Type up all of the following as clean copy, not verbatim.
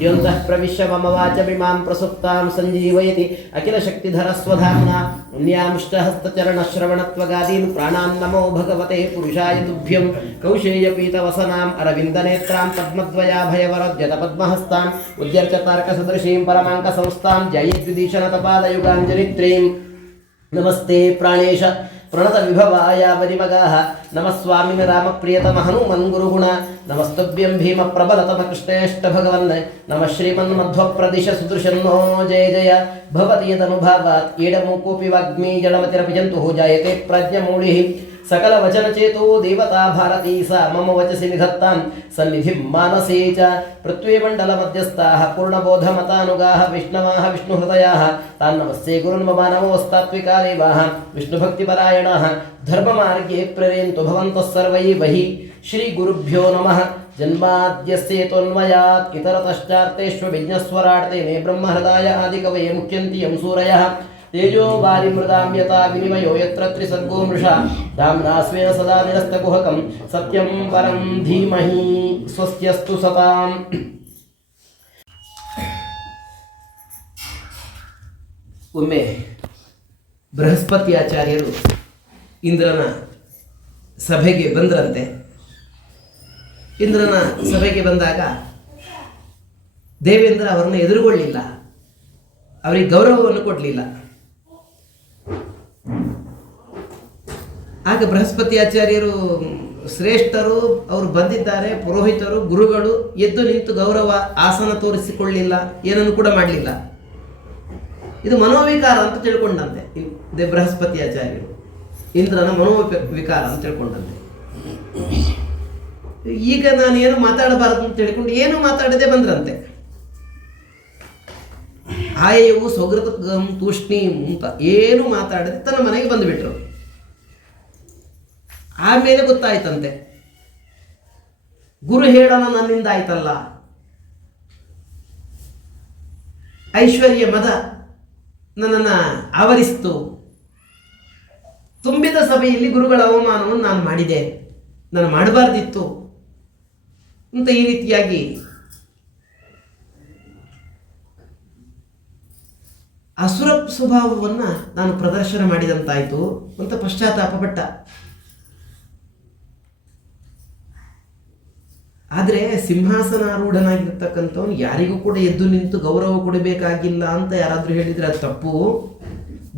योऽन्तः प्रविश्य मम वाचमिमां प्रसुप्तां सञ्जीवयति अखिलशक्तिधरस्वधाम्ना पुण्यामुष्टहस्तचरणश्रवणत्वगादीन् प्राणान् नमो भगवते पुरुषाय तुभ्यं कौशेयपीतवसनाम् अरविन्दनेत्रां पद्मद्वयाभयवरद्यतपद्महस्ताम् उद्यर्चतार्कसदृशीं परमाङ्कसंस्थां जयद्विदीशनतपादयुगाञ्जनित्रीं नमस्ते प्राणेश प्रणतविभवाय वरिमगाः नमः स्वामिन् रामप्रियतम हनुमन् गुरुगुण नमस्तुभ्यं भीमप्रबलतमकृष्णेष्टभगवन् नमः श्रीमन्मध्वप्रदिश सुदृशन्नो जय जय भवति यदनुभावात् ईडमूकोऽपि वाग्मी जडमतिरपि जन्तुः जायते प्रज्ञमूलिः सकलवचनचेतो देवता भारती सा मम वचसि निधत्तां सन्निधिं मानसे च पृथ्वीमण्डलमध्यस्थाः पूर्णबोधमतानुगाः विष्णवाः विष्णुहृदयाः तान् नमस्ते गुरुन् मम नमोऽस्तात्विका देवाः विष्णुभक्तिपरायणाः धर्ममार्गे प्रेरयन्तु भवन्तः सर्वैः हि श्रीगुरुभ्यो नमः जन्माद्यस्येतोऽन्वयात् इतरतश्चार्तेष्वभिज्ञस्वराट् तेने ब्रह्महृदाय आदिकवये मुह्यन्ति यं सूरयः तेजो वारिमृदां यथा विनिमयो यत्र त्रिसर्गो मृषा धाम्ना स्वेन सदा निरस्तकुहकं सत्यं परं धीमहि स्वस्त्यस्तु सताम्। ಒಮ್ಮೆ ಬೃಹಸ್ಪತಿ ಆಚಾರ್ಯರು ಇಂದ್ರನ ಸಭೆಗೆ ಬಂದ್ರಂತೆ. ಇಂದ್ರನ ಸಭೆಗೆ ಬಂದಾಗ ದೇವೇಂದ್ರ ಅವರನ್ನು ಎದುರುಗೊಳ್ಳಿಲ್ಲ, ಅವರಿಗೆ ಗೌರವವನ್ನು ಕೊಡಲಿಲ್ಲ. ಆಗ ಬೃಹಸ್ಪತಿ ಆಚಾರ್ಯರು ಶ್ರೇಷ್ಠರು, ಅವರು ಬಂದಿದ್ದಾರೆ, ಪುರೋಹಿತರು, ಗುರುಗಳು, ಎದ್ದು ನಿಂತು ಗೌರವ ಆಸನ ತೋರಿಸಿಕೊಳ್ಳಲಿಲ್ಲ, ಏನನ್ನು ಕೂಡ ಮಾಡಲಿಲ್ಲ. ಇದು ಮನೋವಿಕಾರ ಅಂತ ತಿಳ್ಕೊಂಡಂತೆ ಬೃಹಸ್ಪತಿ ಆಚಾರ್ಯರು, ಇಂದ್ರನ ಮನೋವಿಕಾರ ಅಂತ ತಿಳ್ಕೊಂಡಂತೆ. ಈಗ ನಾನು ಏನು ಮಾತಾಡಬಾರದು ಅಂತ ತಿಳ್ಕೊಂಡು ಏನು ಮಾತಾಡದೆ ಬಂದ್ರಂತೆ. ಆಯವು ಸೌಗೃತ ತೂಷ್ಣೀಂ ಅಂತ ಏನು ಮಾತಾಡದೆ ತನ್ನ ಮನೆಗೆ ಬಂದುಬಿಟ್ರು. ಆಮೇಲೆ ಗೊತ್ತಾಯ್ತಂತೆ, ಗುರು ಹೇಳೋಣ ನನ್ನಿಂದ ಆಯ್ತಲ್ಲ, ಐಶ್ವರ್ಯ ಮದ ನನ್ನನ್ನು ಆವರಿಸ್ತು, ತುಂಬಿದ ಸಭೆಯಲ್ಲಿ ಗುರುಗಳ ಅವಮಾನವನ್ನು ನಾನು ಮಾಡಿದೆ, ನಾನು ಮಾಡಬಾರ್ದಿತ್ತು ಅಂತ ಈ ರೀತಿಯಾಗಿ ಅಸುರ ಸ್ವಭಾವವನ್ನು ನಾನು ಪ್ರದರ್ಶನ ಮಾಡಿದಂತಾಯಿತು ಅಂತ ಪಶ್ಚಾತ್ತಾಪಪಟ್ಟ. ಆದರೆ ಸಿಂಹಾಸನಾರೂಢನಾಗಿರ್ತಕ್ಕಂಥವನು ಯಾರಿಗೂ ಕೂಡ ಎದ್ದು ನಿಂತು ಗೌರವ ಕೊಡಬೇಕಾಗಿಲ್ಲ ಅಂತ ಯಾರಾದರೂ ಹೇಳಿದರೆ ಅದು ತಪ್ಪು.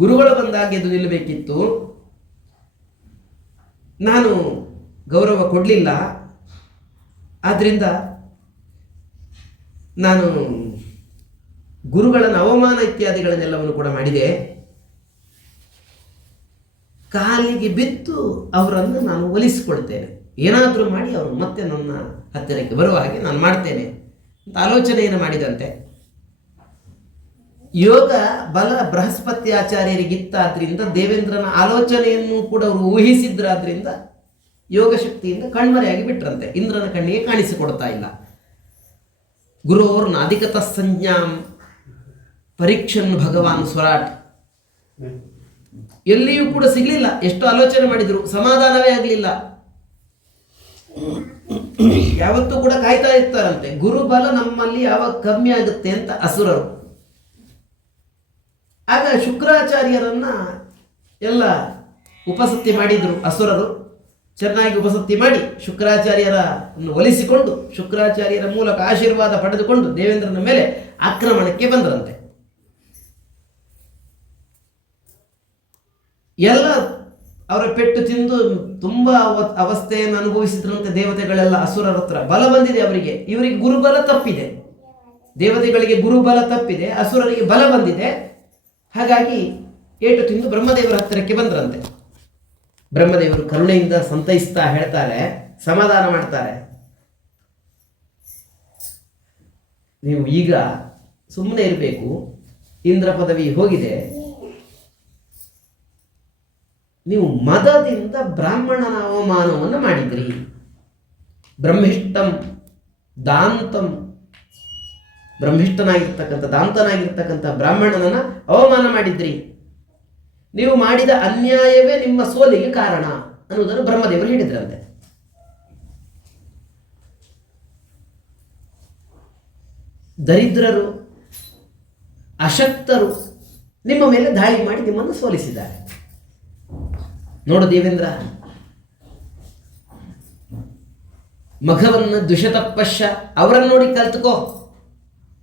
ಗುರುಗಳು ಬಂದಾಗ ಎದ್ದು ನಿಲ್ಲಬೇಕಿತ್ತು. ನಾನು ಗೌರವ ಕೊಡಲಿಲ್ಲ, ಆದ್ದರಿಂದ ನಾನು ಗುರುಗಳನ್ನು ಅವಮಾನ ಇತ್ಯಾದಿಗಳನ್ನೆಲ್ಲವನ್ನು ಕೂಡ ಮಾಡಿದೆ. ಕಾಲಿಗೆ ಬಿದ್ದು ಅವರನ್ನು ನಾನು ಒಲಿಸಿಕೊಳ್ತೇನೆ, ಏನಾದರೂ ಮಾಡಿ ಅವರು ಮತ್ತೆ ನನ್ನ ಹತ್ತಿರಕ್ಕೆ ಬರುವ ಹಾಗೆ ನಾನು ಮಾಡ್ತೇನೆ ಅಂತ ಆಲೋಚನೆಯನ್ನು ಮಾಡಿದಂತೆ. ಯೋಗ ಬಲ ಬೃಹಸ್ಪತಿ ಆಚಾರ್ಯರಿಗಿತ್ತಾದ್ರಿಂದ ದೇವೇಂದ್ರನ ಆಲೋಚನೆಯನ್ನು ಕೂಡ ಅವರು ಊಹಿಸಿದ್ರಾದ್ರಿಂದ ಯೋಗ ಶಕ್ತಿಯಿಂದ ಕಣ್ಮರೆಯಾಗಿ ಬಿಟ್ರಂತೆ. ಇಂದ್ರನ ಕಣ್ಣಿಗೆ ಕಾಣಿಸಿಕೊಡ್ತಾ ಇಲ್ಲ. ಗುರೋರ್ನ ಅಧಿಕತ ಸಂಜ್ಞಾಂ ಪರೀಕ್ಷನ್ ಭಗವಾನ್ ಸ್ವರಾಟ್, ಎಲ್ಲಿಯೂ ಕೂಡ ಸಿಗಲಿಲ್ಲ. ಎಷ್ಟು ಆಲೋಚನೆ ಮಾಡಿದ್ರು ಸಮಾಧಾನವೇ ಆಗಲಿಲ್ಲ. ಯಾವತ್ತೂ ಕೂಡ ಕಾಯ್ತಾ ಇರ್ತಾರಂತೆ, ಗುರುಬಲ ನಮ್ಮಲ್ಲಿ ಯಾವಾಗ ಕಮ್ಮಿ ಆಗುತ್ತೆ ಅಂತ ಅಸುರರು. ಆಗ ಶುಕ್ರಾಚಾರ್ಯರನ್ನ ಎಲ್ಲ ಉಪಸತಿ ಮಾಡಿದ್ರು ಅಸುರರು. ಚೆನ್ನಾಗಿ ಉಪಸತಿ ಮಾಡಿ ಶುಕ್ರಾಚಾರ್ಯರನ್ನು ಒಲಿಸಿಕೊಂಡು ಶುಕ್ರಾಚಾರ್ಯರ ಮೂಲಕ ಆಶೀರ್ವಾದ ಪಡೆದುಕೊಂಡು ದೇವೇಂದ್ರನ ಮೇಲೆ ಆಕ್ರಮಣಕ್ಕೆ ಬಂದರಂತೆ. ಎಲ್ಲ ಅವರ ಪೆಟ್ಟು ತಿಂದು ತುಂಬಾ ಅವಸ್ಥೆಯನ್ನು ಅನುಭವಿಸಿದ್ರಂತೆ ದೇವತೆಗಳೆಲ್ಲ ಅಸುರರ ಹತ್ರ. ಬಲ ಬಂದಿದೆ ಅವರಿಗೆ, ಇವರಿಗೆ ಗುರುಬಲ ತಪ್ಪಿದೆ. ದೇವತೆಗಳಿಗೆ ಗುರುಬಲ ತಪ್ಪಿದೆ, ಅಸುರರಿಗೆ ಬಲ ಬಂದಿದೆ. ಹಾಗಾಗಿ ಏಟು ತಿಂದು ಬ್ರಹ್ಮದೇವರ ಹತ್ತಿರಕ್ಕೆ ಬಂದ್ರಂತೆ. ಬ್ರಹ್ಮದೇವರು ಕರುಣೆಯಿಂದ ಸಂತೈಸ್ತಾ ಹೇಳ್ತಾರೆ, ಸಮಾಧಾನ ಮಾಡ್ತಾರೆ. ನೀವು ಈಗ ಸುಮ್ಮನೆ ಇರಬೇಕು, ಇಂದ್ರ ಪದವಿ ಹೋಗಿದೆ. ನೀವು ಮದದಿಂದ ಬ್ರಾಹ್ಮಣನ ಅವಮಾನವನ್ನು ಮಾಡಿದ್ರಿ. ಬ್ರಹ್ಮಿಷ್ಟಂ ದಾಂತಂ, ಬ್ರಹ್ಮಿಷ್ಠನಾಗಿರ್ತಕ್ಕಂಥ ದಾಂತನಾಗಿರ್ತಕ್ಕಂಥ ಬ್ರಾಹ್ಮಣನನ್ನ ಅವಮಾನ ಮಾಡಿದ್ರಿ. ನೀವು ಮಾಡಿದ ಅನ್ಯಾಯವೇ ನಿಮ್ಮ ಸೋಲಿಗೆ ಕಾರಣ ಅನ್ನುವುದನ್ನು ಬ್ರಹ್ಮದೇವರು ಹೇಳಿದ್ರಂತೆ. ದರಿದ್ರರು, ಅಶಕ್ತರು ನಿಮ್ಮ ಮೇಲೆ ದಾಳಿ ಮಾಡಿ ನಿಮ್ಮನ್ನು ಸೋಲಿಸಿದ್ದಾರೆ. ನೋಡು ದೇವೇಂದ್ರ, ಮಘವನ್ನು ದುಷತಪಶ್ಯ ಅವರನ್ನು ನೋಡಿ ಕಲ್ತುಕೋ.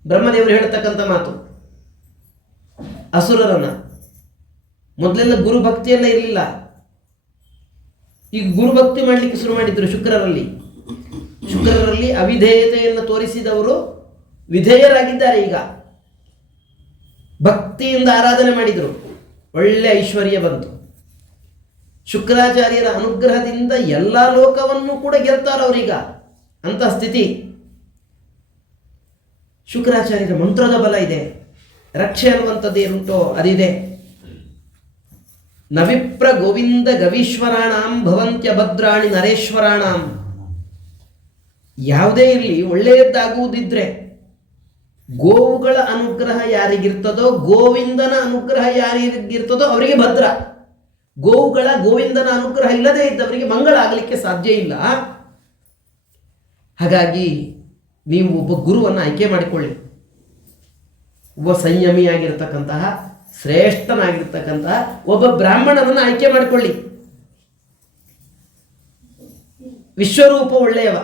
ಬ್ರಹ್ಮದೇವರು ಹೇಳ್ತಕ್ಕಂಥ ಮಾತು. ಅಸುರರನ್ನ ಮೊದಲೆಲ್ಲ ಗುರುಭಕ್ತಿಯೆಲ್ಲ ಇರಲಿಲ್ಲ, ಈಗ ಗುರುಭಕ್ತಿ ಮಾಡಲಿಕ್ಕೆ ಶುರು ಮಾಡಿದ್ರು. ಶುಕ್ರರಲ್ಲಿ ಅವಿಧೇಯತೆಯನ್ನು ತೋರಿಸಿದವರು ವಿಧೇಯರಾಗಿದ್ದಾರೆ. ಈಗ ಭಕ್ತಿಯಿಂದ ಆರಾಧನೆ ಮಾಡಿದರು, ಒಳ್ಳೆ ಐಶ್ವರ್ಯ ಬಂತು. ಶುಕ್ರಾಚಾರ್ಯರ ಅನುಗ್ರಹದಿಂದ ಎಲ್ಲ ಲೋಕವನ್ನು ಕೂಡ ಗೆಲ್ತಾರೆ ಅವರೀಗ, ಅಂತ ಸ್ಥಿತಿ. ಶುಕ್ರಾಚಾರ್ಯರ ಮಂತ್ರದ ಬಲ ಇದೆ, ರಕ್ಷೆ ಅನ್ನುವಂಥದ್ದು ಏನುಂಟೋ ಅದಿದೆ. ನವಿಪ್ರ ಗೋವಿಂದ ಗವೀಶ್ವರಾಣಾಂ ಭವಂತ್ಯ ಭದ್ರಾಣಿ ನರೇಶ್ವರಾಣಾಂ. ಯಾವುದೇ ಇರಲಿ, ಒಳ್ಳೆಯದಾಗುವುದಿದ್ರೆ ಗೋವುಗಳ ಅನುಗ್ರಹ ಯಾರಿಗಿರ್ತದೋ, ಗೋವಿಂದನ ಅನುಗ್ರಹ ಯಾರಿಗಿರ್ತದೋ ಅವರಿಗೆ ಭದ್ರ. ಗೋವಿಂದನ ಅನುಗ್ರಹ ಇಲ್ಲದೆ ಇದ್ದವರಿಗೆ ಮಂಗಳ ಆಗಲಿಕ್ಕೆ ಸಾಧ್ಯ ಇಲ್ಲ. ಹಾಗಾಗಿ ನೀವು ಒಬ್ಬ ಗುರುವನ್ನು ಆಯ್ಕೆ ಮಾಡಿಕೊಳ್ಳಿ. ಒಬ್ಬ ಸಂಯಮಿಯಾಗಿರ್ತಕ್ಕಂತಹ, ಶ್ರೇಷ್ಠನಾಗಿರ್ತಕ್ಕಂತಹ ಒಬ್ಬ ಬ್ರಾಹ್ಮಣನನ್ನು ಆಯ್ಕೆ ಮಾಡಿಕೊಳ್ಳಿ. ವಿಶ್ವರೂಪ ಒಳ್ಳೆಯವ,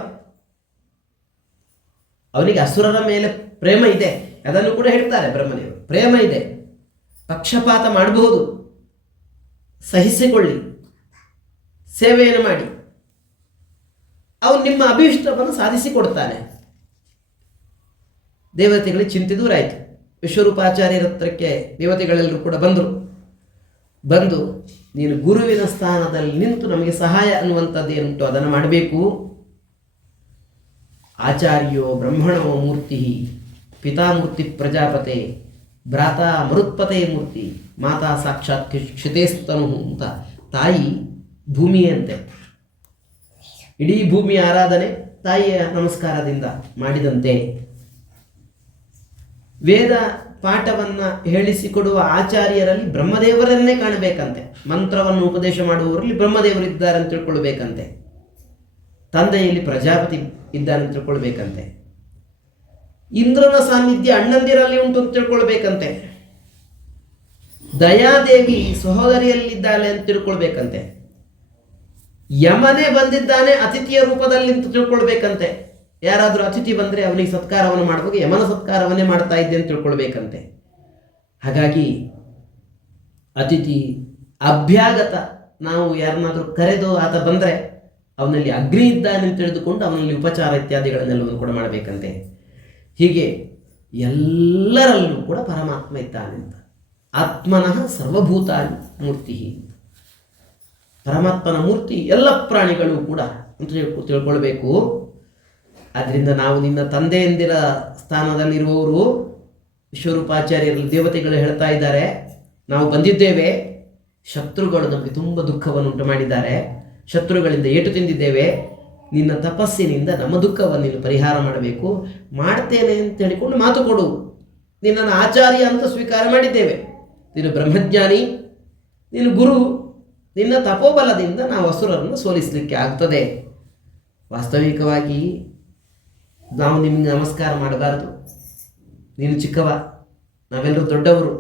ಅವನಿಗೆ ಅಸುರರ ಮೇಲೆ ಪ್ರೇಮ ಇದೆ. ಅದನ್ನು ಕೂಡ ಹೇಳ್ತಾರೆ ಬ್ರಹ್ಮದೇವರು. ಪ್ರೇಮ ಇದೆ, ಪಕ್ಷಪಾತ ಮಾಡಬಹುದು, ಸಹಿಸಿಕೊಳ್ಳಿ, ಸೇವೆಯನ್ನು ಮಾಡಿ. ಅವನು ನಿಮ್ಮ ಅಭೀಷ್ಟವನ್ನು ಸಾಧಿಸಿಕೊಡ್ತಾನೆ. ದೇವತೆಗಳಿಗೆ ಚಿಂತೆ ದೂರ ಆಯಿತು. ವಿಶ್ವರೂಪಾಚಾರ್ಯರ ಹತ್ರಕ್ಕೆ ದೇವತೆಗಳೆಲ್ಲರೂ ಕೂಡ ಬಂದು ನೀನು ಗುರುವಿನ ಸ್ಥಾನದಲ್ಲಿ ನಿಂತು ನಮಗೆ ಸಹಾಯ ಅನ್ನುವಂಥದ್ದು ಏನುಂಟು ಅದನ್ನು ಮಾಡಬೇಕು. ಆಚಾರ್ಯೋ ಬ್ರಹ್ಮಣೋ ಮೂರ್ತಿ ಪಿತಾಮೂರ್ತಿ ಪ್ರಜಾಪತೆ ಭ್ರಾತಾ ಮರುತ್ಪತೆ ಮೂರ್ತಿ ಮಾತಾ ಸಾಕ್ಷಾತ್ ಕ್ಷಿತೇಸ್ತನು ಅಂತ ತಾಯಿ ಭೂಮಿಯಂತೆ. ಇಡೀ ಭೂಮಿಯ ಆರಾಧನೆ ತಾಯಿಯ ನಮಸ್ಕಾರದಿಂದ ಮಾಡಿದಂತೆ. ವೇದ ಪಾಠವನ್ನು ಹೇಳಿಸಿಕೊಡುವ ಆಚಾರ್ಯರಲ್ಲಿ ಬ್ರಹ್ಮದೇವರನ್ನೇ ಕಾಣಬೇಕಂತೆ. ಮಂತ್ರವನ್ನು ಉಪದೇಶ ಮಾಡುವವರಲ್ಲಿ ಬ್ರಹ್ಮದೇವರಿದ್ದಾರೆ ಅಂತ ತಿಳ್ಕೊಳ್ಬೇಕಂತೆ. ತಂದೆಯಲ್ಲಿ ಪ್ರಜಾಪತಿ ಇದ್ದಾನೆ ಅಂತ ತಿಳ್ಕೊಳ್ಬೇಕಂತೆ. ಇಂದ್ರನ ಸಾನ್ನಿಧ್ಯ ಅಣ್ಣಂದಿರಲ್ಲಿ ಉಂಟು ಅಂತ ತಿಳ್ಕೊಳ್ಬೇಕಂತೆ. ದಯಾದೇವಿ ಸಹೋದರಿಯಲ್ಲಿದ್ದಾಳೆ ಅಂತ ತಿಳ್ಕೊಳ್ಬೇಕಂತೆ. ಯಮನೇ ಬಂದಿದ್ದಾನೆ ಅತಿಥಿಯ ರೂಪದಲ್ಲಿ ಅಂತ ತಿಳ್ಕೊಳ್ಬೇಕಂತೆ. ಯಾರಾದರೂ ಅತಿಥಿ ಬಂದರೆ ಅವನಿಗೆ ಸತ್ಕಾರವನ್ನು ಮಾಡುವಾಗ ಯಮನ ಸತ್ಕಾರವನ್ನೇ ಮಾಡ್ತಾ ಇದ್ದೆ ಅಂತ ತಿಳ್ಕೊಳ್ಬೇಕಂತೆ. ಹಾಗಾಗಿ ಅತಿಥಿ ಅಭ್ಯಾಗತ, ನಾವು ಯಾರನ್ನಾದರೂ ಕರೆದು ಆತ ಬಂದರೆ ಅವನಲ್ಲಿ ಅಗ್ನಿ ಇದ್ದಾನೆ ಅಂತ ತಿಳಿದುಕೊಂಡು ಅವನಲ್ಲಿ ಉಪಚಾರ ಇತ್ಯಾದಿಗಳನ್ನೆಲ್ಲವನ್ನು ಕೂಡ ಮಾಡಬೇಕಂತೆ. ಹೀಗೆ ಎಲ್ಲರಲ್ಲೂ ಕೂಡ ಪರಮಾತ್ಮ ಇದ್ದಾನೆ ಅಂತ. ಆತ್ಮನಃ ಸರ್ವಭೂತಾನಿ ಮೂರ್ತಿ. ಪರಮಾತ್ಮನ ಮೂರ್ತಿ ಎಲ್ಲ ಪ್ರಾಣಿಗಳು ಕೂಡ ಅಂತ ತಿಳ್ಕೊಳ್ಬೇಕು. ಆದ್ದರಿಂದ ನಾವು ನಿನ್ನ ತಂದೆಯಂದಿರ ಸ್ಥಾನದಲ್ಲಿರುವವರು ವಿಶ್ವರೂಪಾಚಾರ್ಯರಲ್ಲಿ ದೇವತೆಗಳು ಹೇಳ್ತಾ ಇದ್ದಾರೆ, ನಾವು ಬಂದಿದ್ದೇವೆ, ಶತ್ರುಗಳು ನಮಗೆ ತುಂಬ ದುಃಖವನ್ನು ಉಂಟು ಮಾಡಿದ್ದಾರೆ, ಶತ್ರುಗಳಿಂದ ಏಟು ತಿಂದಿದ್ದೇವೆ, ನಿನ್ನ ತಪಸ್ಸಿನಿಂದ ನಮ್ಮ ದುಃಖವನ್ನು ನೀನು ಪರಿಹಾರ ಮಾಡಬೇಕು. ಮಾಡ್ತೇನೆ ಅಂತ ಹೇಳಿಕೊಂಡು ಮಾತು ಕೊಡು. ನಿನ್ನನ್ನು ಆಚಾರ್ಯ ಅಂತ ಸ್ವೀಕಾರ ಮಾಡಿದ್ದೇವೆ, ನೀನು ಬ್ರಹ್ಮಜ್ಞಾನಿ, ನೀನು ಗುರು, ನಿನ್ನ ತಪೋಬಲದಿಂದ ನಾವು ಅಸುರರನ್ನು ಸೋಲಿಸಲಿಕ್ಕೆ ಆಗ್ತದೆ. ವಾಸ್ತವಿಕವಾಗಿ ನಾವು ನಿಮಗೆ ನಮಸ್ಕಾರ ಮಾಡಬಾರದು, ನೀನು ಚಿಕ್ಕವ, ನಾವೆಲ್ಲರೂ ದೊಡ್ಡವರು.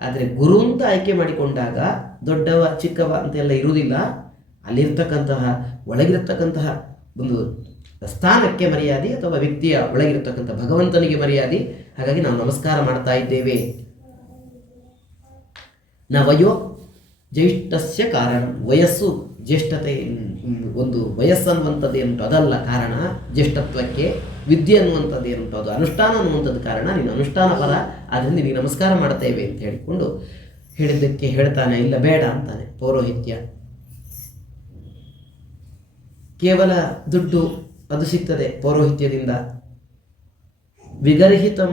ಆದರೆ ಗುರು ಅಂತ ಆಯ್ಕೆ ಮಾಡಿಕೊಂಡಾಗ ದೊಡ್ಡವ ಚಿಕ್ಕವ ಅಂತೆಲ್ಲ ಇರುವುದಿಲ್ಲ. ಅಲ್ಲಿರ್ತಕ್ಕಂತಹ ಒಳಗಿರತಕ್ಕಂತಹ ಒಂದು ಸ್ಥಾನಕ್ಕೆ ಮರ್ಯಾದೆ ಅಥವಾ ವ್ಯಕ್ತಿಯ ಒಳಗಿರತಕ್ಕಂಥ ಭಗವಂತನಿಗೆ ಮರ್ಯಾದೆ. ಹಾಗಾಗಿ ನಾವು ನಮಸ್ಕಾರ ಮಾಡ್ತಾ ಇದ್ದೇವೆ. ನವಯೋ ಜ್ಯೇಷ್ಠಸ್ಯ ಕಾರಣ, ವಯಸ್ಸು ಜ್ಯೇಷ್ಠತೆ ಒಂದು ವಯಸ್ಸನ್ನುವಂಥದ್ದು ಏನುಂಟು ಅದಲ್ಲ ಕಾರಣ ಜ್ಯೇಷ್ಠತ್ವಕ್ಕೆ. ವಿದ್ಯೆ ಅನ್ನುವಂಥದ್ದು ಏನುಂಟು ಅದು ಅನುಷ್ಠಾನ ಅನ್ನುವಂಥದ್ದು ಕಾರಣ. ನೀನು ಅನುಷ್ಠಾನ ಫಲ, ಆದ್ದರಿಂದ ನಿನಗೆ ನಮಸ್ಕಾರ ಮಾಡ್ತೇವೆ ಅಂತ ಹೇಳಿಕೊಂಡು ಹೇಳಿದ್ದಕ್ಕೆ ಹೇಳ್ತಾನೆ, ಇಲ್ಲ ಬೇಡ ಅಂತಾನೆ. ಪೌರೋಹಿತ್ಯ ಕೇವಲ ದುಡ್ಡು ಅದು ಸಿಗ್ತದೆ ಪೌರೋಹಿತ್ಯದಿಂದ. ವಿಗರ್ಹಿತಂ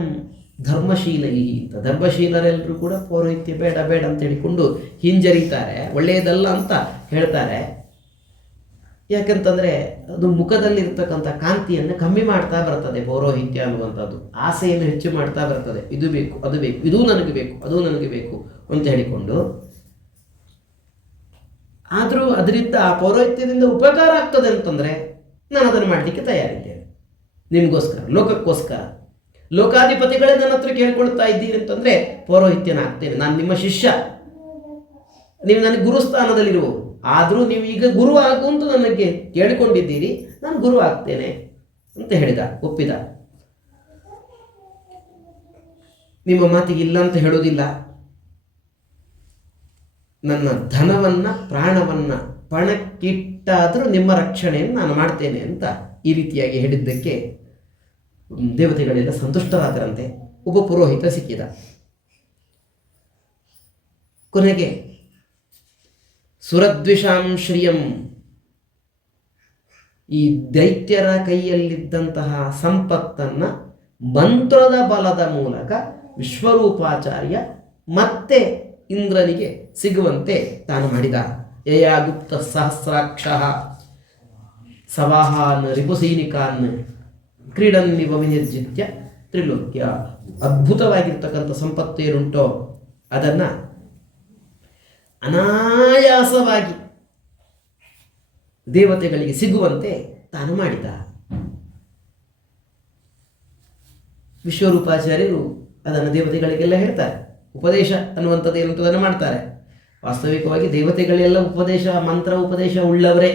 ಧರ್ಮಶೀಲೈ ಅಂತ, ಧರ್ಮಶೀಲರೆಲ್ಲರೂ ಕೂಡ ಪೌರೋಹಿತ್ಯ ಬೇಡ ಬೇಡ ಅಂತ ಹೇಳಿಕೊಂಡು ಹಿಂಜರಿತಾರೆ, ಒಳ್ಳೆಯದಲ್ಲ ಅಂತ ಹೇಳ್ತಾರೆ. ಯಾಕಂತಂದರೆ ಅದು ಮುಖದಲ್ಲಿರ್ತಕ್ಕಂಥ ಕಾಂತಿಯನ್ನು ಕಮ್ಮಿ ಮಾಡ್ತಾ ಬರ್ತದೆ ಪೌರೋಹಿತ್ಯ ಅನ್ನುವಂಥದ್ದು. ಆಸೆಯನ್ನು ಹೆಚ್ಚು ಮಾಡ್ತಾ ಬರ್ತದೆ, ಇದು ಬೇಕು ಅದು ಬೇಕು, ಇದೂ ನನಗೆ ಬೇಕು ಅದೂ ನನಗೆ ಬೇಕು ಅಂತ ಹೇಳಿಕೊಂಡು. ಆದರೂ ಅದರಿಂದ ಆ ಪೌರೋಹಿತ್ಯದಿಂದ ಉಪಕಾರ ಆಗ್ತದೆ ಅಂತಂದರೆ ನಾನು ಅದನ್ನು ಮಾಡಲಿಕ್ಕೆ ತಯಾರಿದ್ದೇನೆ, ನಿಮಗೋಸ್ಕರ, ಲೋಕಕ್ಕೋಸ್ಕರ. ಲೋಕಾಧಿಪತಿಗಳೇ ನನ್ನ ಹತ್ರ ಕೇಳ್ಕೊಳ್ತಾ ಇದ್ದೀರಿ ಅಂತಂದರೆ ಪೌರೋಹಿತ್ಯನಾಗ್ತೇನೆ, ನಾನು ನಿಮ್ಮ ಶಿಷ್ಯ, ನೀವು ನನಗೆ ಗುರುಸ್ಥಾನದಲ್ಲಿರುವ, ಆದರೂ ನೀವು ಈಗ ಗುರು ಆಗು ಅಂತ ನನಗೆ ಕೇಳಿಕೊಂಡಿದ್ದೀರಿ, ನಾನು ಗುರು ಆಗ್ತೇನೆ ಅಂತ ಹೇಳಿದ, ಒಪ್ಪಿದ. ನಿಮ್ಮ ಮಾತಿಗೆ ಇಲ್ಲ ಅಂತ ಹೇಳೋದಿಲ್ಲ, ನನ್ನ ಧನವನ್ನು ಪ್ರಾಣವನ್ನು ಪಣಕ್ಕಿಟ್ಟಾದರೂ ನಿಮ್ಮ ರಕ್ಷಣೆಯನ್ನು ನಾನು ಮಾಡ್ತೇನೆ ಅಂತ ಈ ರೀತಿಯಾಗಿ ಹೇಳಿದ್ದಕ್ಕೆ ದೇವತೆಗಳೆಲ್ಲ ಸಂತುಷ್ಟರಾದರಂತೆ. ಒಬ್ಬ ಪುರೋಹಿತ ಸಿಕ್ಕಿದ. ಕೊನೆಗೆ ಸುರದ್ವಿಷಾಂ ಶ್ರಿಯಂ, ಈ ದೈತ್ಯರ ಕೈಯಲ್ಲಿದ್ದಂತಹ ಸಂಪತ್ತನ್ನು ಮಂತ್ರದ ಬಲದ ಮೂಲಕ ವಿಶ್ವರೂಪಾಚಾರ್ಯ ಮತ್ತೆ ಇಂದ್ರನಿಗೆ ಸಿಗುವಂತೆ ತಾನು ಮಾಡಿದ. ಯಯಾಗುಪ್ತ ಸಹಸ್ರಾಕ್ಷ ಸವಾಹಾನ್ ರಿಪುಸೈನಿಕಾನ್ ಕ್ರೀಡನ್ನಿವ ವಿನಿರ್ಜಿತ್ಯ ತ್ರಿಲೋಕ್ಯ. ಅದ್ಭುತವಾಗಿರ್ತಕ್ಕಂಥ ಸಂಪತ್ತು ಏನುಂಟೋ ಅದನ್ನು ಅನಾಯಾಸವಾಗಿ ದೇವತೆಗಳಿಗೆ ಸಿಗುವಂತೆ ತಾನು ಮಾಡಿದ. ವಿಶ್ವರೂಪಾಚಾರ್ಯರು ಅದನ್ನು ದೇವತೆಗಳಿಗೆಲ್ಲ ಹೇಳ್ತಾರೆ. ಉಪದೇಶ ಅನ್ನುವಂಥದ್ದು ಏನಂತದನ್ನು ಮಾಡ್ತಾರೆ. ವಾಸ್ತವಿಕವಾಗಿ ದೇವತೆಗಳೆಲ್ಲ ಮಂತ್ರ ಉಪದೇಶ ಉಳ್ಳವರೇ.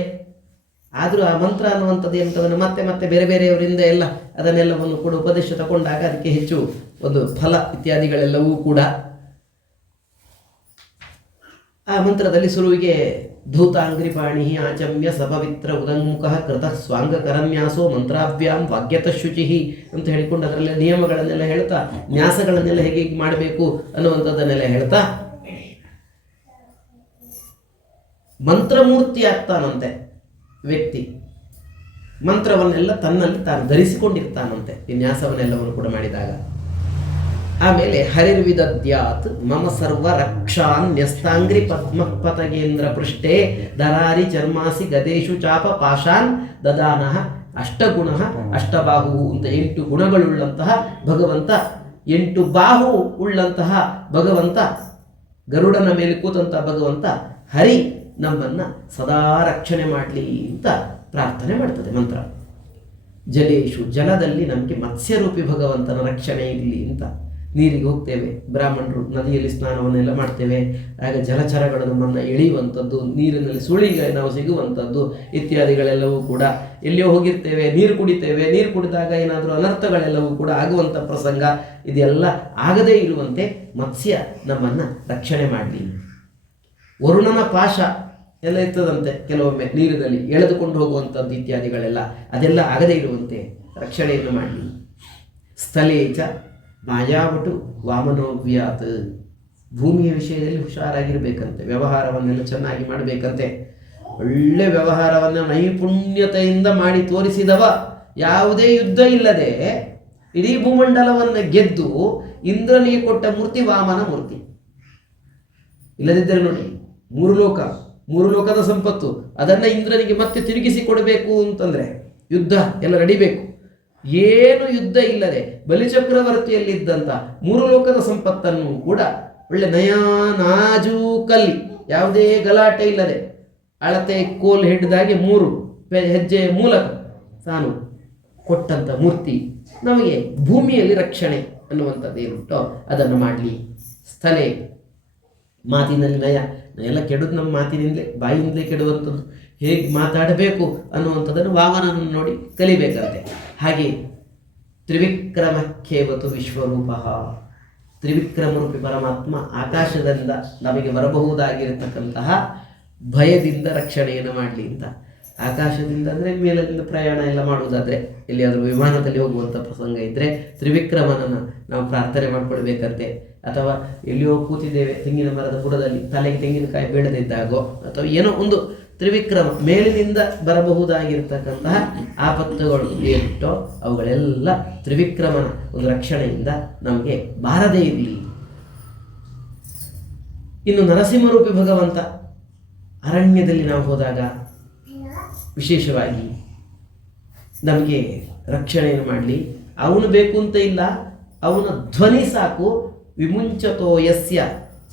ಆದರೂ ಆ ಮಂತ್ರ ಅನ್ನುವಂಥದ್ದು ಏನಂತದನ್ನು ಮತ್ತೆ ಮತ್ತೆ ಬೇರೆ ಬೇರೆಯವರಿಂದ ಎಲ್ಲ ಅದನ್ನೆಲ್ಲವನ್ನು ಕೂಡ ಉಪದೇಶ ತಗೊಂಡಾಗ ಅದಕ್ಕೆ ಹೆಚ್ಚು ಒಂದು ಫಲ ಇತ್ಯಾದಿಗಳೆಲ್ಲವೂ ಕೂಡ. ಆ ಮಂತ್ರದಲ್ಲಿ ಶುರುವಿಗೆ ಧೂತಾಂಗ್ರಿಪಾಣಿ ಆಚಮ್ಯ ಸಪವಿತ್ರ ಉದಂಗುಖ ಕೃತ ಸ್ವಾಂಗ ಕರನ್ಯಾಸೋ ಮಂತ್ರಾಭ್ಯಾಂ ವಾಗ್ಯತ ಶುಚಿ ಅಂತ ಹೇಳಿಕೊಂಡು ಅದರಲ್ಲಿ ನಿಯಮಗಳನ್ನೆಲ್ಲ ಹೇಳ್ತಾ, ನ್ಯಾಸಗಳನ್ನೆಲ್ಲ ಹೇಗೆ ಮಾಡಬೇಕು ಅನ್ನುವಂಥದ್ದನ್ನೆಲ್ಲ ಹೇಳ್ತಾ ಮಂತ್ರಮೂರ್ತಿ ಆಗ್ತಾನಂತೆ ವ್ಯಕ್ತಿ. ಮಂತ್ರವನ್ನೆಲ್ಲ ತನ್ನಲ್ಲಿ ತಾನು ಧರಿಸಿಕೊಂಡಿರ್ತಾನಂತೆ ಈ ನ್ಯಾಸವನ್ನೆಲ್ಲವನ್ನು ಕೂಡ ಮಾಡಿದಾಗ. ಆಮೇಲೆ ಹರಿರ್ವಿದದ್ಯಾತ್ ಮಮ ಸರ್ವ ರಕ್ಷಾನ್ ನ್ಯಸ್ತಾಂಗ್ರಿ ಪದ್ಮಪತಗೇಂದ್ರ ಪೃಷ್ಠೆ ದರಾರಿ ಚರ್ಮಾಸಿ ಗದೇಶು ಚಾಪ ಪಾಶಾನ್ ದದಾನಃ ಅಷ್ಟಗುಣ ಅಷ್ಟಬಾಹು ಅಂತ 8 ಗುಣಗಳುಳ್ಳಂತಹ ಭಗವಂತ, 8 ಬಾಹು ಉಳ್ಳಂತಹ ಭಗವಂತ, ಗರುಡನ ಮೇಲೆ ಕೂತಂತಹ ಭಗವಂತ ಹರಿ ನಮ್ಮನ್ನು ಸದಾ ರಕ್ಷಣೆ ಮಾಡಲಿ ಅಂತ ಪ್ರಾರ್ಥನೆ ಮಾಡ್ತದೆ ಮಂತ್ರ. ಜಲೇಶು, ಜಲದಲ್ಲಿ ನಮಗೆ ಮತ್ಸ್ಯರೂಪಿ ಭಗವಂತನ ರಕ್ಷಣೆ ಇರಲಿ ಅಂತ. ನೀರಿಗೆ ಹೋಗ್ತೇವೆ, ಬ್ರಾಹ್ಮಣರು ನದಿಯಲ್ಲಿ ಸ್ನಾನವನ್ನೆಲ್ಲ ಮಾಡ್ತೇವೆ, ಆಗ ಜಲಚರಗಳು ನಮ್ಮನ್ನು ಎಳೆಯುವಂಥದ್ದು, ನೀರಿನಲ್ಲಿ ಸುಳಿಗೆ ನಾವು ಸಿಗುವಂಥದ್ದು ಇತ್ಯಾದಿಗಳೆಲ್ಲವೂ ಕೂಡ. ಎಲ್ಲಿಯೋ ಹೋಗಿರ್ತೇವೆ, ನೀರು ಕುಡಿತೇವೆ, ನೀರು ಕುಡಿದಾಗ ಏನಾದರೂ ಅನರ್ಥಗಳೆಲ್ಲವೂ ಕೂಡ ಆಗುವಂಥ ಪ್ರಸಂಗ, ಇದೆಲ್ಲ ಆಗದೇ ಇರುವಂತೆ ಮತ್ಸ್ಯ ನಮ್ಮನ್ನು ರಕ್ಷಣೆ ಮಾಡಲಿ. ವರುಣನ ಪಾಶ ಎಲ್ಲ ಇರ್ತದಂತೆ ಕೆಲವೊಮ್ಮೆ ನೀರಿನಲ್ಲಿ ಎಳೆದುಕೊಂಡು ಹೋಗುವಂಥದ್ದು ಇತ್ಯಾದಿಗಳೆಲ್ಲ, ಅದೆಲ್ಲ ಆಗದೇ ಇರುವಂತೆ ರಕ್ಷಣೆಯನ್ನು ಮಾಡಲಿ. ಸ್ಥಳೇಚ ಮಾಯಾವಟು ವಾಮನೋವ್ಯಾತ್, ಭೂಮಿಯ ವಿಷಯದಲ್ಲಿ ಹುಷಾರಾಗಿರ್ಬೇಕಂತೆ, ವ್ಯವಹಾರವನ್ನೆಲ್ಲ ಚೆನ್ನಾಗಿ ಮಾಡಬೇಕಂತೆ. ಒಳ್ಳೆ ವ್ಯವಹಾರವನ್ನು ನೈಪುಣ್ಯತೆಯಿಂದ ಮಾಡಿ ತೋರಿಸಿದವ, ಯಾವುದೇ ಯುದ್ಧ ಇಲ್ಲದೆ ಇಡೀ ಭೂಮಂಡಲವನ್ನು ಗೆದ್ದು ಇಂದ್ರನಿಗೆ ಕೊಟ್ಟ ಮೂರ್ತಿ ವಾಮನ ಮೂರ್ತಿ. ಇಲ್ಲದಿದ್ದರೆ ನೋಡಿ, ಮೂರು ಲೋಕದ ಸಂಪತ್ತು ಅದನ್ನು ಇಂದ್ರನಿಗೆ ಮತ್ತೆ ತಿರುಗಿಸಿ ಕೊಡಬೇಕು ಅಂತಂದರೆ ಯುದ್ಧ ಎಲ್ಲ ನಡಿಬೇಕು. ಏನು ಯುದ್ಧ ಇಲ್ಲದೆ ಬಲಿಚಕ್ರವರ್ತಿಯಲ್ಲಿದ್ದಂಥ 3 ಲೋಕದ ಸಂಪತ್ತನ್ನು ಕೂಡ ಒಳ್ಳೆ ನಾಜೂಕಲ್ಲಿ ಯಾವುದೇ ಗಲಾಟೆ ಇಲ್ಲದೆ ಅಳತೆ ಕೋಲ್ ಹಿಡಿದಾಗೆ 3 ಹೆಜ್ಜೆಯ ಮೂಲಕ ತಾನು ಕೊಟ್ಟಂಥ ಮೂರ್ತಿ ನಮಗೆ ಭೂಮಿಯಲ್ಲಿ ರಕ್ಷಣೆ ಅನ್ನುವಂಥದ್ದು ಏನುಂಟೋ ಅದನ್ನು ಮಾಡಲಿ. ಸ್ಥಳೇ, ಮಾತಿನಲ್ಲಿ ನಯ ಎಲ್ಲ ಕೆಡೋದು ನಮ್ಮ ಮಾತಿನಿಂದಲೇ, ಬಾಯಿಯಿಂದಲೇ ಕೆಡುವಂಥದ್ದು. ಹೇಗೆ ಮಾತಾಡಬೇಕು ಅನ್ನುವಂಥದ್ದನ್ನು ವಾಮನನ್ನು ನೋಡಿ ಕಲಿಬೇಕಂತೆ. ಹಾಗೆ ತ್ರಿವಿಕ್ರಮಕ್ಕೇವತು ವಿಶ್ವರೂಪ, ತ್ರಿವಿಕ್ರಮರೂಪಿ ಪರಮಾತ್ಮ ಆಕಾಶದಿಂದ ನಮಗೆ ಬರಬಹುದಾಗಿರತಕ್ಕಂತಹ ಭಯದಿಂದ ರಕ್ಷಣೆಯನ್ನು ಮಾಡಲಿ ಅಂತ. ಆಕಾಶದಿಂದ ಅಂದರೆ ಮೇಲದಿಂದ ಪ್ರಯಾಣ ಎಲ್ಲ ಮಾಡುವುದಾದರೆ, ಎಲ್ಲಿಯಾದರೂ ವಿಮಾನದಲ್ಲಿ ಹೋಗುವಂಥ ಪ್ರಸಂಗ ಇದ್ದರೆ ತ್ರಿವಿಕ್ರಮನನ್ನು ನಾವು ಪ್ರಾರ್ಥನೆ ಮಾಡಿಕೊಳ್ಬೇಕಂತೆ. ಅಥವಾ ಎಲ್ಲಿಯೋ ಕೂತಿದ್ದೇವೆ ತೆಂಗಿನ ಮರದ ಬುಡದಲ್ಲಿ, ತಲೆಗೆ ತೆಂಗಿನಕಾಯಿ ಬೀಳದಿದ್ದಾಗೋ ಅಥವಾ ಏನೋ ಒಂದು ತ್ರಿವಿಕ್ರಮ ಮೇಲಿನಿಂದ ಬರಬಹುದಾಗಿರ್ತಕ್ಕಂತಹ ಆಪತ್ತುಗಳು ಏನಿಟ್ಟೋ ಅವುಗಳೆಲ್ಲ ತ್ರಿವಿಕ್ರಮನ ಒಂದು ರಕ್ಷಣೆಯಿಂದ ನಮಗೆ ಬಾರದೇ ಇರಲಿ. ಇನ್ನು ನರಸಿಂಹರೂಪಿ ಭಗವಂತ ಅರಣ್ಯದಲ್ಲಿ ನಾವು ಹೋದಾಗ ವಿಶೇಷವಾಗಿ ನಮಗೆ ರಕ್ಷಣೆಯನ್ನು ಮಾಡಲಿ. ಅವನು ಬೇಕು ಅಂತ ಇಲ್ಲ, ಅವನ ಧ್ವನಿ ಸಾಕು. ವಿಮುಂಚತೋ ಯಸ್ಯ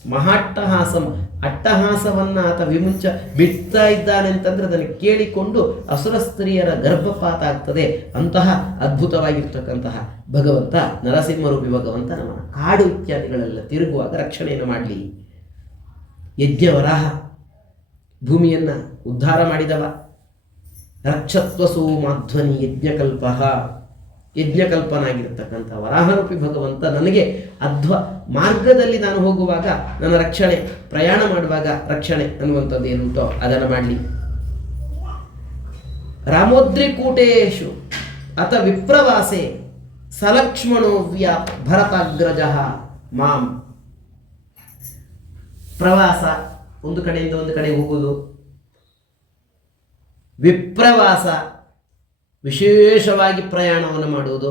ಮಹಾಟ್ಟಹಾಸಂ, ಅಟ್ಟಹಾಸವನ್ನು ಆತ ವಿಮುಂಚ ಬಿಡ್ತಾ ಇದ್ದಾನೆ ಅಂತಂದ್ರೆ ಅದನ್ನು ಕೇಳಿಕೊಂಡು ಅಸುರ ಸ್ತ್ರೀಯರ ಗರ್ಭಪಾತ ಆಗ್ತದೆ. ಅಂತಹ ಅದ್ಭುತವಾಗಿರ್ತಕ್ಕಂತಹ ಭಗವಂತ ನರಸಿಂಹರೂಪಿ ಭಗವಂತ ನಮ್ಮನ್ನು ಕಾಡು ಇತ್ಯಾದಿಗಳೆಲ್ಲ ತಿರುಗುವಾಗ ರಕ್ಷಣೆಯನ್ನು ಮಾಡಲಿ. ಯಜ್ಞವರಾಹ ಭೂಮಿಯನ್ನು ಉದ್ಧಾರ ಮಾಡಿದವ. ರಕ್ಷತ್ವಸೋ ಮಾಧ್ವನಿ ಯಜ್ಞಕಲ್ಪ, ಯಜ್ಞಕಲ್ಪನಾಗಿರ್ತಕ್ಕಂಥ ವರಾಹರೂಪಿ ಭಗವಂತ ನನಗೆ ಮಾರ್ಗದಲ್ಲಿ ನಾನು ಹೋಗುವಾಗ ನನ್ನ ರಕ್ಷಣೆ, ಪ್ರಯಾಣ ಮಾಡುವಾಗ ರಕ್ಷಣೆ ಅನ್ನುವಂಥದ್ದು ಏನುಂಟೋ ಅದನ್ನು ಮಾಡಲಿ. ರಾಮೋದ್ರಿಕೂಟೇಶು ಅಥ ವಿಪ್ರವಾಸೆ ಸಲಕ್ಷ್ಮಣೋ ಭರತಾಗ್ರಜ ಮಾಂ. ಪ್ರವಾಸ, ಒಂದು ಕಡೆಯಿಂದ ಒಂದು ಕಡೆ ಹೋಗುವುದು. ವಿಪ್ರವಾಸ, ವಿಶೇಷವಾಗಿ ಪ್ರಯಾಣವನ್ನು ಮಾಡುವುದು.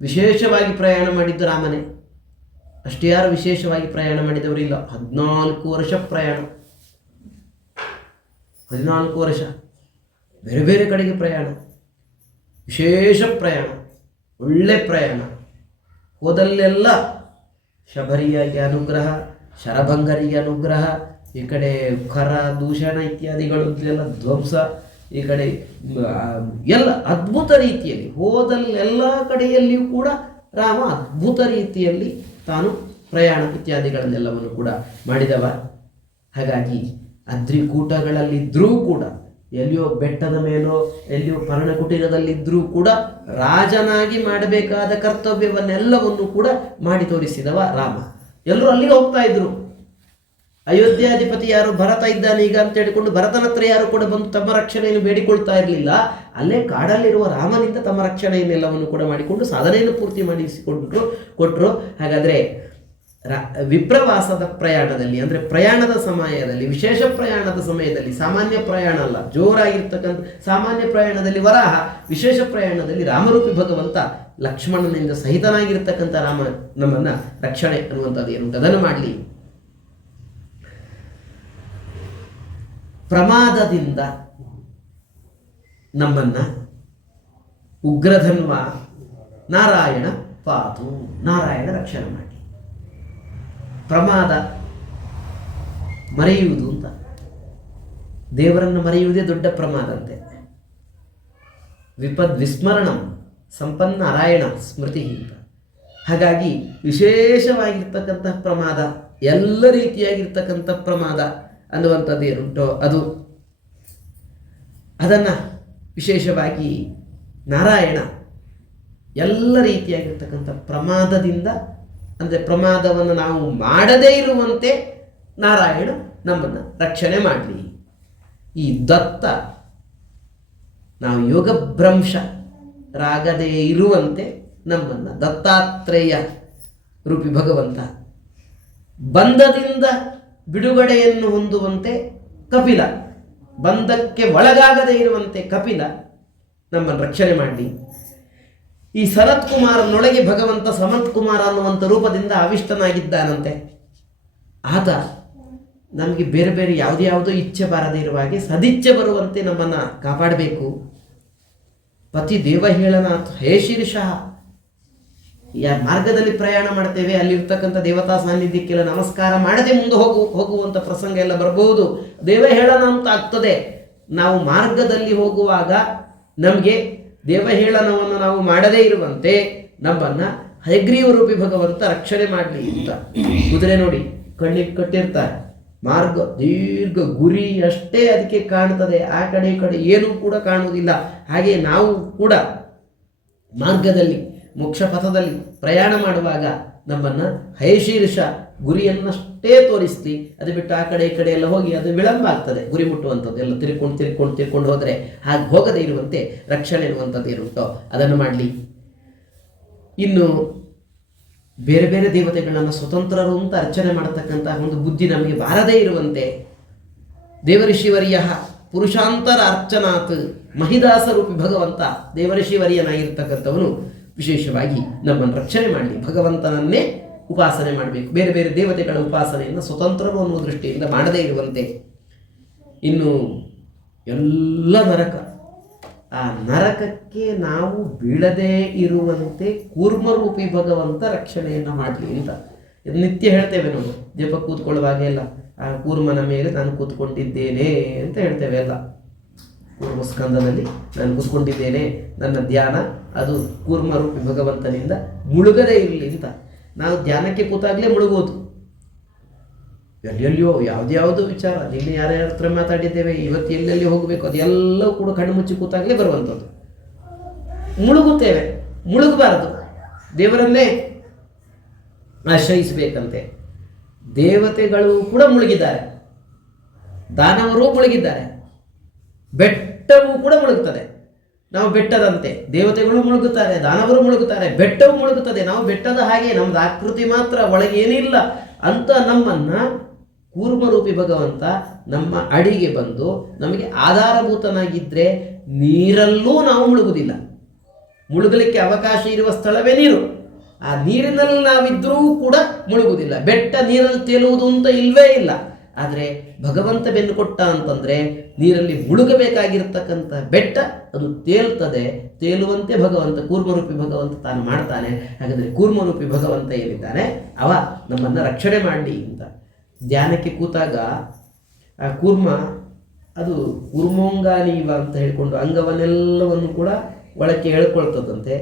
ವಿಶೇಷವಾಗಿ ಪ್ರಯಾಣ ಮಾಡಿದ್ದು ರಾಮನೇ. ಅಷ್ಟೇ ಯಾರು ವಿಶೇಷವಾಗಿ ಪ್ರಯಾಣ ಮಾಡಿದವರಿಲ್ಲ. 14 ವರ್ಷ ಪ್ರಯಾಣ, 14 ವರ್ಷ ಬೇರೆ ಬೇರೆ ಕಡೆಗೆ ಪ್ರಯಾಣ, ವಿಶೇಷ ಪ್ರಯಾಣ, ಒಳ್ಳೆ ಪ್ರಯಾಣ. ಹೋದಲ್ಲೆಲ್ಲ ಶಬರಿಯಾಗಿ ಅನುಗ್ರಹ, ಶರಭಂಗರಿಗೆ ಅನುಗ್ರಹ, ಈ ಕಡೆ ಖರ ದೂಷಣ ಇತ್ಯಾದಿಗಳು ಎಲ್ಲ ಧ್ವಂಸ, ಈ ಕಡೆ ಎಲ್ಲ ಅದ್ಭುತ ರೀತಿಯಲ್ಲಿ ಹೋದಲ್ಲೆಲ್ಲ ಕಡೆಯಲ್ಲಿಯೂ ಕೂಡ ರಾಮ ಅದ್ಭುತ ರೀತಿಯಲ್ಲಿ ತಾನು ಪ್ರಯಾಣ ಇತ್ಯಾದಿಗಳನ್ನೆಲ್ಲವನ್ನು ಕೂಡ ಮಾಡಿದವ. ಹಾಗಾಗಿ ಅದ್ರಿಕೂಟಗಳಲ್ಲಿದ್ದರೂ ಕೂಡ, ಎಲ್ಲಿಯೋ ಬೆಟ್ಟದ ಮೇಲೋ ಎಲ್ಲಿಯೋ ಪರ್ಣಕುಟೀರದಲ್ಲಿದ್ದರೂ ಕೂಡ ರಾಜನಾಗಿ ಮಾಡಬೇಕಾದ ಕರ್ತವ್ಯವನ್ನೆಲ್ಲವನ್ನು ಕೂಡ ಮಾಡಿ ತೋರಿಸಿದವ ರಾಮ. ಎಲ್ಲರೂ ಅಲ್ಲಿಗೆ ಹೋಗ್ತಾ ಇದ್ರು. ಅಯೋಧ್ಯಾಧಿಪತಿ ಯಾರು ಭರತ ಇದ್ದಾನೆ ಈಗ ಅಂತ ಹೇಳಿಕೊಂಡು ಭರತನ ಹತ್ರ ಯಾರು ಕೂಡ ಬಂದು ತಮ್ಮ ರಕ್ಷಣೆಯನ್ನು ಬೇಡಿಕೊಳ್ತಾ ಇರಲಿಲ್ಲ. ಅಲ್ಲೇ ಕಾಡಲ್ಲಿರುವ ರಾಮನಿಂದ ತಮ್ಮ ರಕ್ಷಣೆಯನ್ನೆಲ್ಲವನ್ನು ಕೂಡ ಮಾಡಿಕೊಂಡು ಸಾಧನೆಯನ್ನು ಪೂರ್ತಿ ಕೊಟ್ಟರು. ಹಾಗಾದರೆ ವಿಪ್ರವಾಸದ ಪ್ರಯಾಣದಲ್ಲಿ, ಅಂದರೆ ಪ್ರಯಾಣದ ಸಮಯದಲ್ಲಿ, ವಿಶೇಷ ಪ್ರಯಾಣದ ಸಮಯದಲ್ಲಿ, ಸಾಮಾನ್ಯ ಪ್ರಯಾಣ ಅಲ್ಲ, ಜೋರಾಗಿರ್ತಕ್ಕಂಥ ಸಾಮಾನ್ಯ ಪ್ರಯಾಣದಲ್ಲಿ ವರಾಹ, ವಿಶೇಷ ಪ್ರಯಾಣದಲ್ಲಿ ರಾಮರೂಪಿ ಭಗವಂತ ಲಕ್ಷ್ಮಣನಿಂದ ಸಹಿತನಾಗಿರ್ತಕ್ಕಂಥ ರಾಮ ನಮ್ಮನ್ನು ರಕ್ಷಣೆ ಅನ್ನುವಂಥದ್ದು ಏನು ಅದನ್ನು ಮಾಡಲಿ. ಪ್ರಮಾದದಿಂದ ನಮ್ಮನ್ನು ಉಗ್ರಧನ್ವ ನಾರಾಯಣ ಪಾತು, ನಾರಾಯಣ ರಕ್ಷಣೆ ಮಾಡಿ. ಪ್ರಮಾದ ಮರೆಯುವುದು ಅಂತ, ದೇವರನ್ನು ಮರೆಯುವುದೇ ದೊಡ್ಡ ಪ್ರಮಾದ ಅಂತೆ. ವಿಸ್ಮರಣಂ ಸಂಪನ್ನ ನಾರಾಯಣ ಸ್ಮೃತಿ ಅಂತ. ಹಾಗಾಗಿ ವಿಶೇಷವಾಗಿರ್ತಕ್ಕಂಥ ಪ್ರಮಾದ, ಎಲ್ಲ ರೀತಿಯಾಗಿರ್ತಕ್ಕಂಥ ಪ್ರಮಾದ ಅನ್ನುವಂಥದ್ದು ಏನುಂಟೋ ಅದನ್ನು ವಿಶೇಷವಾಗಿ ನಾರಾಯಣ ಎಲ್ಲ ರೀತಿಯಾಗಿರ್ತಕ್ಕಂಥ ಪ್ರಮಾದದಿಂದ, ಅಂದರೆ ಪ್ರಮಾದವನ್ನು ನಾವು ಮಾಡದೇ ಇರುವಂತೆ ನಾರಾಯಣ ನಮ್ಮನ್ನು ರಕ್ಷಣೆ ಮಾಡಲಿ. ಈ ದತ್ತ ನಾವು ಯೋಗಭ್ರಂಶರಾಗದೇ ಇರುವಂತೆ ನಮ್ಮನ್ನು ದತ್ತಾತ್ರೇಯ ರೂಪಿ ಭಗವಂತ, ಬಂಧದಿಂದ ಬಿಡುಗಡೆಯನ್ನು ಹೊಂದುವಂತೆ ಕಪಿಲ, ಬಂಧಕ್ಕೆ ಒಳಗಾಗದೇ ಇರುವಂತೆ ಕಪಿಲ ನಮ್ಮನ್ನು ರಕ್ಷಣೆ ಮಾಡಲಿ. ಈ ಸನತ್ ಕುಮಾರನೊಳಗೆ ಭಗವಂತ ಸಮಂತ್ ಕುಮಾರ ಅನ್ನುವಂಥ ರೂಪದಿಂದ ಆವಿಷ್ಟನಾಗಿದ್ದಾನಂತೆ. ಆತ ನಮಗೆ ಬೇರೆ ಬೇರೆ ಯಾವುದೋ ಇಚ್ಛೆ ಬಾರದೇ ಇರುವ ಹಾಗೆ ಸದಿಚ್ಛೆ ಬರುವಂತೆ ನಮ್ಮನ್ನು ಕಾಪಾಡಬೇಕು. ಪತಿ ದೇವಹೇಳನಾಥ್ ಹೇ ಶೀರ್ಷಃ. ಮಾರ್ಗದಲ್ಲಿ ಪ್ರಯಾಣ ಮಾಡ್ತೇವೆ, ಅಲ್ಲಿರ್ತಕ್ಕಂಥ ದೇವತಾ ಸಾನ್ನಿಧ್ಯಕ್ಕೆಲ್ಲ ನಮಸ್ಕಾರ ಮಾಡದೆ ಮುಂದೆ ಹೋಗುವಂಥ ಪ್ರಸಂಗ ಎಲ್ಲ ಬರಬಹುದು. ದೇವಹೇಳನ ಅಂತ ಆಗ್ತದೆ. ನಾವು ಮಾರ್ಗದಲ್ಲಿ ಹೋಗುವಾಗ ನಮಗೆ ದೇವಹೇಳನವನ್ನು ನಾವು ಮಾಡದೇ ಇರುವಂತೆ ನಮ್ಮನ್ನು ಹಯಗ್ರೀವ ರೂಪಿ ಭಗವಂತ ರಕ್ಷಣೆ ಮಾಡಲಿ ಅಂತ. ಕುದುರೆ ನೋಡಿ ಕಣ್ಣಿಗೆ ಕಟ್ಟಿರ್ತಾರೆ, ಮಾರ್ಗ ದೀರ್ಘ ಗುರಿ ಅಷ್ಟೇ ಅದಕ್ಕೆ ಕಾಣ್ತದೆ, ಆ ಕಡೆ ಈ ಕಡೆ ಏನೂ ಕೂಡ ಕಾಣುವುದಿಲ್ಲ. ಹಾಗೆ ನಾವು ಕೂಡ ಮಾರ್ಗದಲ್ಲಿ ಮೋಕ್ಷ ಪಥದಲ್ಲಿ ಪ್ರಯಾಣ ಮಾಡುವಾಗ ನಮ್ಮನ್ನು ಹಯಶೀರ್ಷ ಗುರಿಯನ್ನಷ್ಟೇ ತೋರಿಸ್ತಿ, ಅದು ಬಿಟ್ಟು ಆ ಕಡೆ ಈ ಕಡೆ ಎಲ್ಲ ಹೋಗಿ ಅದು ವಿಳಂಬ ಆಗ್ತದೆ. ಗುರಿ ಮುಟ್ಟುವಂಥದ್ದು ಎಲ್ಲ ತಿರ್ಕೊಂಡು ಹೋದರೆ ಹಾಗೆ ಹೋಗದೇ ಇರುವಂತೆ ರಕ್ಷಣೆ ಇರುವಂಥದ್ದು ಇರುತ್ತೋ ಅದನ್ನು ಮಾಡಲಿ. ಇನ್ನು ಬೇರೆ ಬೇರೆ ದೇವತೆಗಳನ್ನು ಸ್ವತಂತ್ರರು ಅಂತ ಅರ್ಚನೆ ಮಾಡತಕ್ಕಂತಹ ಒಂದು ಬುದ್ಧಿ ನಮಗೆ ಬಾರದೇ ಇರುವಂತೆ ದೇವಋಷಿವರ್ಯ ಪುರುಷಾಂತರ ಅರ್ಚನಾತ್ ಮಹಿದಾಸ ರೂಪಿ ಭಗವಂತ ದೇವಋಷಿವರ್ಯನಾಗಿರ್ತಕ್ಕಂಥವನು ವಿಶೇಷವಾಗಿ ನಮ್ಮನ್ನು ರಕ್ಷಣೆ ಮಾಡಲಿ. ಭಗವಂತನನ್ನೇ ಉಪಾಸನೆ ಮಾಡಬೇಕು, ಬೇರೆ ಬೇರೆ ದೇವತೆಗಳ ಉಪಾಸನೆಯನ್ನು ಸ್ವತಂತ್ರರು ಅನ್ನುವ ದೃಷ್ಟಿಯಿಂದ ಮಾಡದೇ ಇರುವಂತೆ. ಇನ್ನು ಎಲ್ಲ ನರಕ ಆ ನರಕಕ್ಕೆ ನಾವು ಬೀಳದೇ ಇರುವಂತೆ ಕೂರ್ಮರೂಪಿ ಭಗವಂತ ರಕ್ಷಣೆಯನ್ನು ಮಾಡಲಿ ಅಂತ ಇದು ನಿತ್ಯ ಹೇಳ್ತೇವೆ ನಾವು. ಜಪ ಕೂತ್ಕೊಳ್ಳುವಾಗ ಎಲ್ಲ ಆ ಕೂರ್ಮನ ಮೇಲೆ ನಾನು ಕೂತ್ಕೊಂಡಿದ್ದೇನೆ ಅಂತ ಹೇಳ್ತೇವೆ ಎಲ್ಲ. ಕೂರ್ಮ ಸ್ಕಂದದಲ್ಲಿ ನಾನು ಕೂತ್ಕೊಂಡಿದ್ದೇನೆ, ನನ್ನ ಧ್ಯಾನ ಅದು ಕೂರ್ಮರೂಪಿ ಭಗವಂತನಿಂದ ಮುಳುಗದೇ ಇರಲಿ ಅಂತ. ನಾವು ಧ್ಯಾನಕ್ಕೆ ಕೂತಾಗಲೇ ಮುಳುಗೋದು. ಎಲ್ಲೆಲ್ಲಿಯೋ ಯಾವುದ್ಯಾವುದೋ ವಿಚಾರ, ನಿನ್ನೆ ಯಾರ್ಯಾರ ಹತ್ರ ಮಾತಾಡಿದ್ದೇವೆ, ಇವತ್ತು ಎಲ್ಲೆಲ್ಲಿ ಹೋಗಬೇಕು ಅದೆಲ್ಲವೂ ಕೂಡ ಕಣ್ಣು ಮುಚ್ಚಿ ಕೂತಾಗಲೇ ಬರುವಂಥದ್ದು. ಮುಳುಗುತ್ತೇವೆ, ಮುಳುಗಬಾರದು, ದೇವರನ್ನೇ ಆಶ್ರಯಿಸಬೇಕಂತೆ. ದೇವತೆಗಳು ಕೂಡ ಮುಳುಗಿದ್ದಾರೆ, ದಾನವರೂ ಮುಳುಗಿದ್ದಾರೆ, ಬೆಟ್ಟವೂ ಕೂಡ ಮುಳುಗುತ್ತದೆ. ನಾವು ಬೆಟ್ಟದಂತೆ, ದೇವತೆಗಳು ಮುಳುಗುತ್ತಾರೆ, ದಾನವರು ಮುಳುಗುತ್ತಾರೆ, ಬೆಟ್ಟವು ಮುಳುಗುತ್ತದೆ. ನಾವು ಬೆಟ್ಟದ ಹಾಗೆ, ನಮ್ದು ಆಕೃತಿ ಮಾತ್ರ, ಒಳಗೆ ಏನಿಲ್ಲ ಅಂತ ನಮ್ಮನ್ನ ಕೂರ್ಮರೂಪಿ ಭಗವಂತ ನಮ್ಮ ಅಡಿಗೆ ಬಂದು ನಮಗೆ ಆಧಾರಭೂತನಾಗಿದ್ದರೆ ನೀರಲ್ಲೂ ನಾವು ಮುಳುಗುವುದಿಲ್ಲ. ಮುಳುಗಲಿಕ್ಕೆ ಅವಕಾಶ ಇರುವ ಸ್ಥಳವೇ ನೀರು. ಆ ನೀರಿನಲ್ಲಿ ನಾವಿದ್ರೂ ಕೂಡ ಮುಳುಗುವುದಿಲ್ಲ. ಬೆಟ್ಟ ನೀರಲ್ಲಿ ತೇಲುವುದು ಅಂತ ಇಲ್ವೇ ಇಲ್ಲ. ಆದರೆ ಭಗವಂತ ಬೆನ್ನು ಕೊಟ್ಟ ಅಂತಂದರೆ ನೀರಲ್ಲಿ ಮುಳುಗಬೇಕಾಗಿರ್ತಕ್ಕಂಥ ಬೆಟ್ಟ ಅದು ತೇಲ್ತದೆ. ತೇಲುವಂತೆ ಭಗವಂತ ಕೂರ್ಮರೂಪಿ ಭಗವಂತ ತಾನು ಮಾಡ್ತಾನೆ. ಹಾಗಾದರೆ ಕೂರ್ಮರೂಪಿ ಭಗವಂತ ಏನಿದ್ದಾನೆ ಅವ ನಮ್ಮನ್ನು ರಕ್ಷಣೆ ಮಾಡಲಿ ಅಂತ. ಧ್ಯಾನಕ್ಕೆ ಕೂತಾಗ ಆ ಕೂರ್ಮ ಅದು ಕೂರ್ಮೋಂಗಾನೀವ ಅಂತ ಹೇಳಿಕೊಂಡು ಅಂಗವನ್ನೆಲ್ಲವನ್ನು ಕೂಡ ಒಳಕ್ಕೆ ಎಳ್ಕೊಳ್ತದಂತೆ.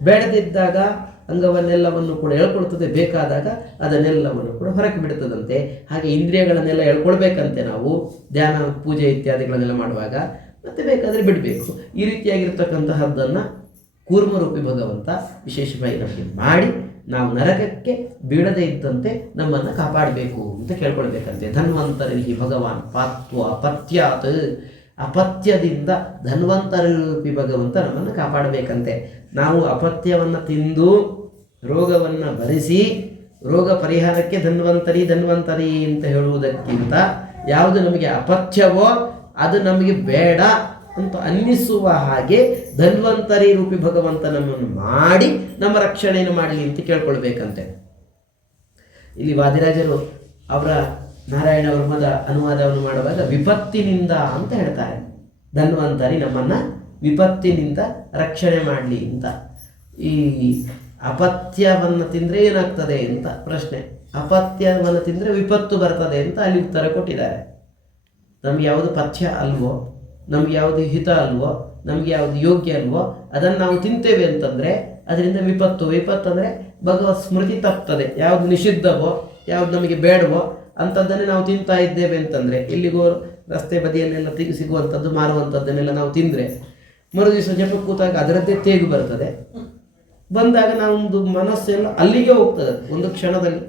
ಬೇಡದಿದ್ದಾಗ ಅಂಗವನ್ನೆಲ್ಲವನ್ನು ಕೂಡ ಎಳ್ಕೊಳ್ತದೆ, ಬೇಕಾದಾಗ ಅದನ್ನೆಲ್ಲವನ್ನು ಕೂಡ ಹೊರಕ್ಕೆ ಬಿಡುತ್ತದಂತೆ. ಹಾಗೆ ಇಂದ್ರಿಯಗಳನ್ನೆಲ್ಲ ಎಳ್ಕೊಳ್ಬೇಕಂತೆ ನಾವು ಧ್ಯಾನ ಪೂಜೆ ಇತ್ಯಾದಿಗಳನ್ನೆಲ್ಲ ಮಾಡುವಾಗ. ಮತ್ತೆ ಬೇಕಾದರೆ ಬಿಡಬೇಕು. ಈ ರೀತಿಯಾಗಿರ್ತಕ್ಕಂತಹದ್ದನ್ನು ಕೂರ್ಮರೂಪಿ ಭಗವಂತ ವಿಶೇಷವಾಗಿ ನಮಗೆ ಮಾಡಿ ನಾವು ನರಕಕ್ಕೆ ಬೀಳದೇ ಇದ್ದಂತೆ ನಮ್ಮನ್ನು ಕಾಪಾಡಬೇಕು ಅಂತ ಕೇಳ್ಕೊಳ್ಬೇಕಂತೆ. ಧನ್ವಂತರಿ ಭಗವಾನ್ ಪಾತ್ವ ಅಪತ್ಯಾತ್, ಅಪತ್ಯದಿಂದ ಧನ್ವಂತರೂಪಿ ಭಗವಂತ ನಮ್ಮನ್ನು ಕಾಪಾಡಬೇಕಂತೆ. ನಾವು ಅಪತ್ಯವನ್ನು ತಿಂದು ರೋಗವನ್ನು ಭರಿಸಿ ರೋಗ ಪರಿಹಾರಕ್ಕೆ ಧನ್ವಂತರಿ ಧನ್ವಂತರಿ ಅಂತ ಹೇಳುವುದಕ್ಕಿಂತ ಯಾವುದು ನಮಗೆ ಅಪಥ್ಯವೋ ಅದು ನಮಗೆ ಬೇಡ ಅಂತ ಅನ್ನಿಸುವ ಹಾಗೆ ಧನ್ವಂತರಿ ರೂಪಿ ಭಗವಂತ ನಮ್ಮನ್ನು ಮಾಡಿ ನಮ್ಮ ರಕ್ಷಣೆಯನ್ನು ಮಾಡಲಿ ಅಂತ ಕೇಳ್ಕೊಳ್ಬೇಕಂತೆ. ಇಲ್ಲಿ ವಾದಿರಾಜರು ಅವರ ನಾರಾಯಣ ವರ್ಮದ ಅನುವಾದವನ್ನು ಮಾಡುವಾಗ ವಿಪತ್ತಿನಿಂದ ಅಂತ ಹೇಳ್ತಾರೆ. ಧನ್ವಂತರಿ ನಮ್ಮನ್ನು ವಿಪತ್ತಿನಿಂದ ರಕ್ಷಣೆ ಮಾಡಲಿ ಅಂತ. ಈ ಅಪತ್ಯವನ್ನು ತಿಂದರೆ ಏನಾಗ್ತದೆ ಅಂತ ಪ್ರಶ್ನೆ. ಅಪತ್ಯವನ್ನು ತಿಂದರೆ ವಿಪತ್ತು ಬರ್ತದೆ ಅಂತ ಅಲ್ಲಿ ಉತ್ತರ ಕೊಟ್ಟಿದ್ದಾರೆ. ನಮ್ಗೆ ಯಾವುದು ಪಥ್ಯ ಅಲ್ವೋ, ನಮ್ಗೆ ಯಾವುದು ಹಿತ ಅಲ್ವೋ, ನಮಗೆ ಯಾವುದು ಯೋಗ್ಯ ಅಲ್ವೋ ಅದನ್ನು ನಾವು ತಿಂತೇವೆ ಅಂತಂದರೆ ಅದರಿಂದ ವಿಪತ್ತು. ವಿಪತ್ತು ಅಂದರೆ ಭಗವತ್ ಸ್ಮೃತಿ ತಪ್ತದೆ. ಯಾವುದು ನಿಷಿದ್ಧವೋ, ಯಾವುದು ನಮಗೆ ಬೇಡವೋ ಅಂಥದ್ದನ್ನೇ ನಾವು ತಿಂತಾ ಇದ್ದೇವೆ ಅಂತಂದರೆ, ಇಲ್ಲಿಗೋ ರಸ್ತೆ ಬದಿಯಲ್ಲೆಲ್ಲ ಸಿಗುವಂಥದ್ದು ಮಾರುವಂಥದ್ದನ್ನೆಲ್ಲ ನಾವು ತಿಂದರೆ ಮರು ದಿವಸ ಜಪ ಕೂತಾಗ ಅದರದ್ದೇ ತೇಗು ಬರ್ತದೆ. ಬಂದಾಗ ನಾವೊಂದು ಮನಸ್ಸೆಲ್ಲ ಅಲ್ಲಿಗೆ ಹೋಗ್ತದೆ. ಒಂದು ಕ್ಷಣದಲ್ಲಿ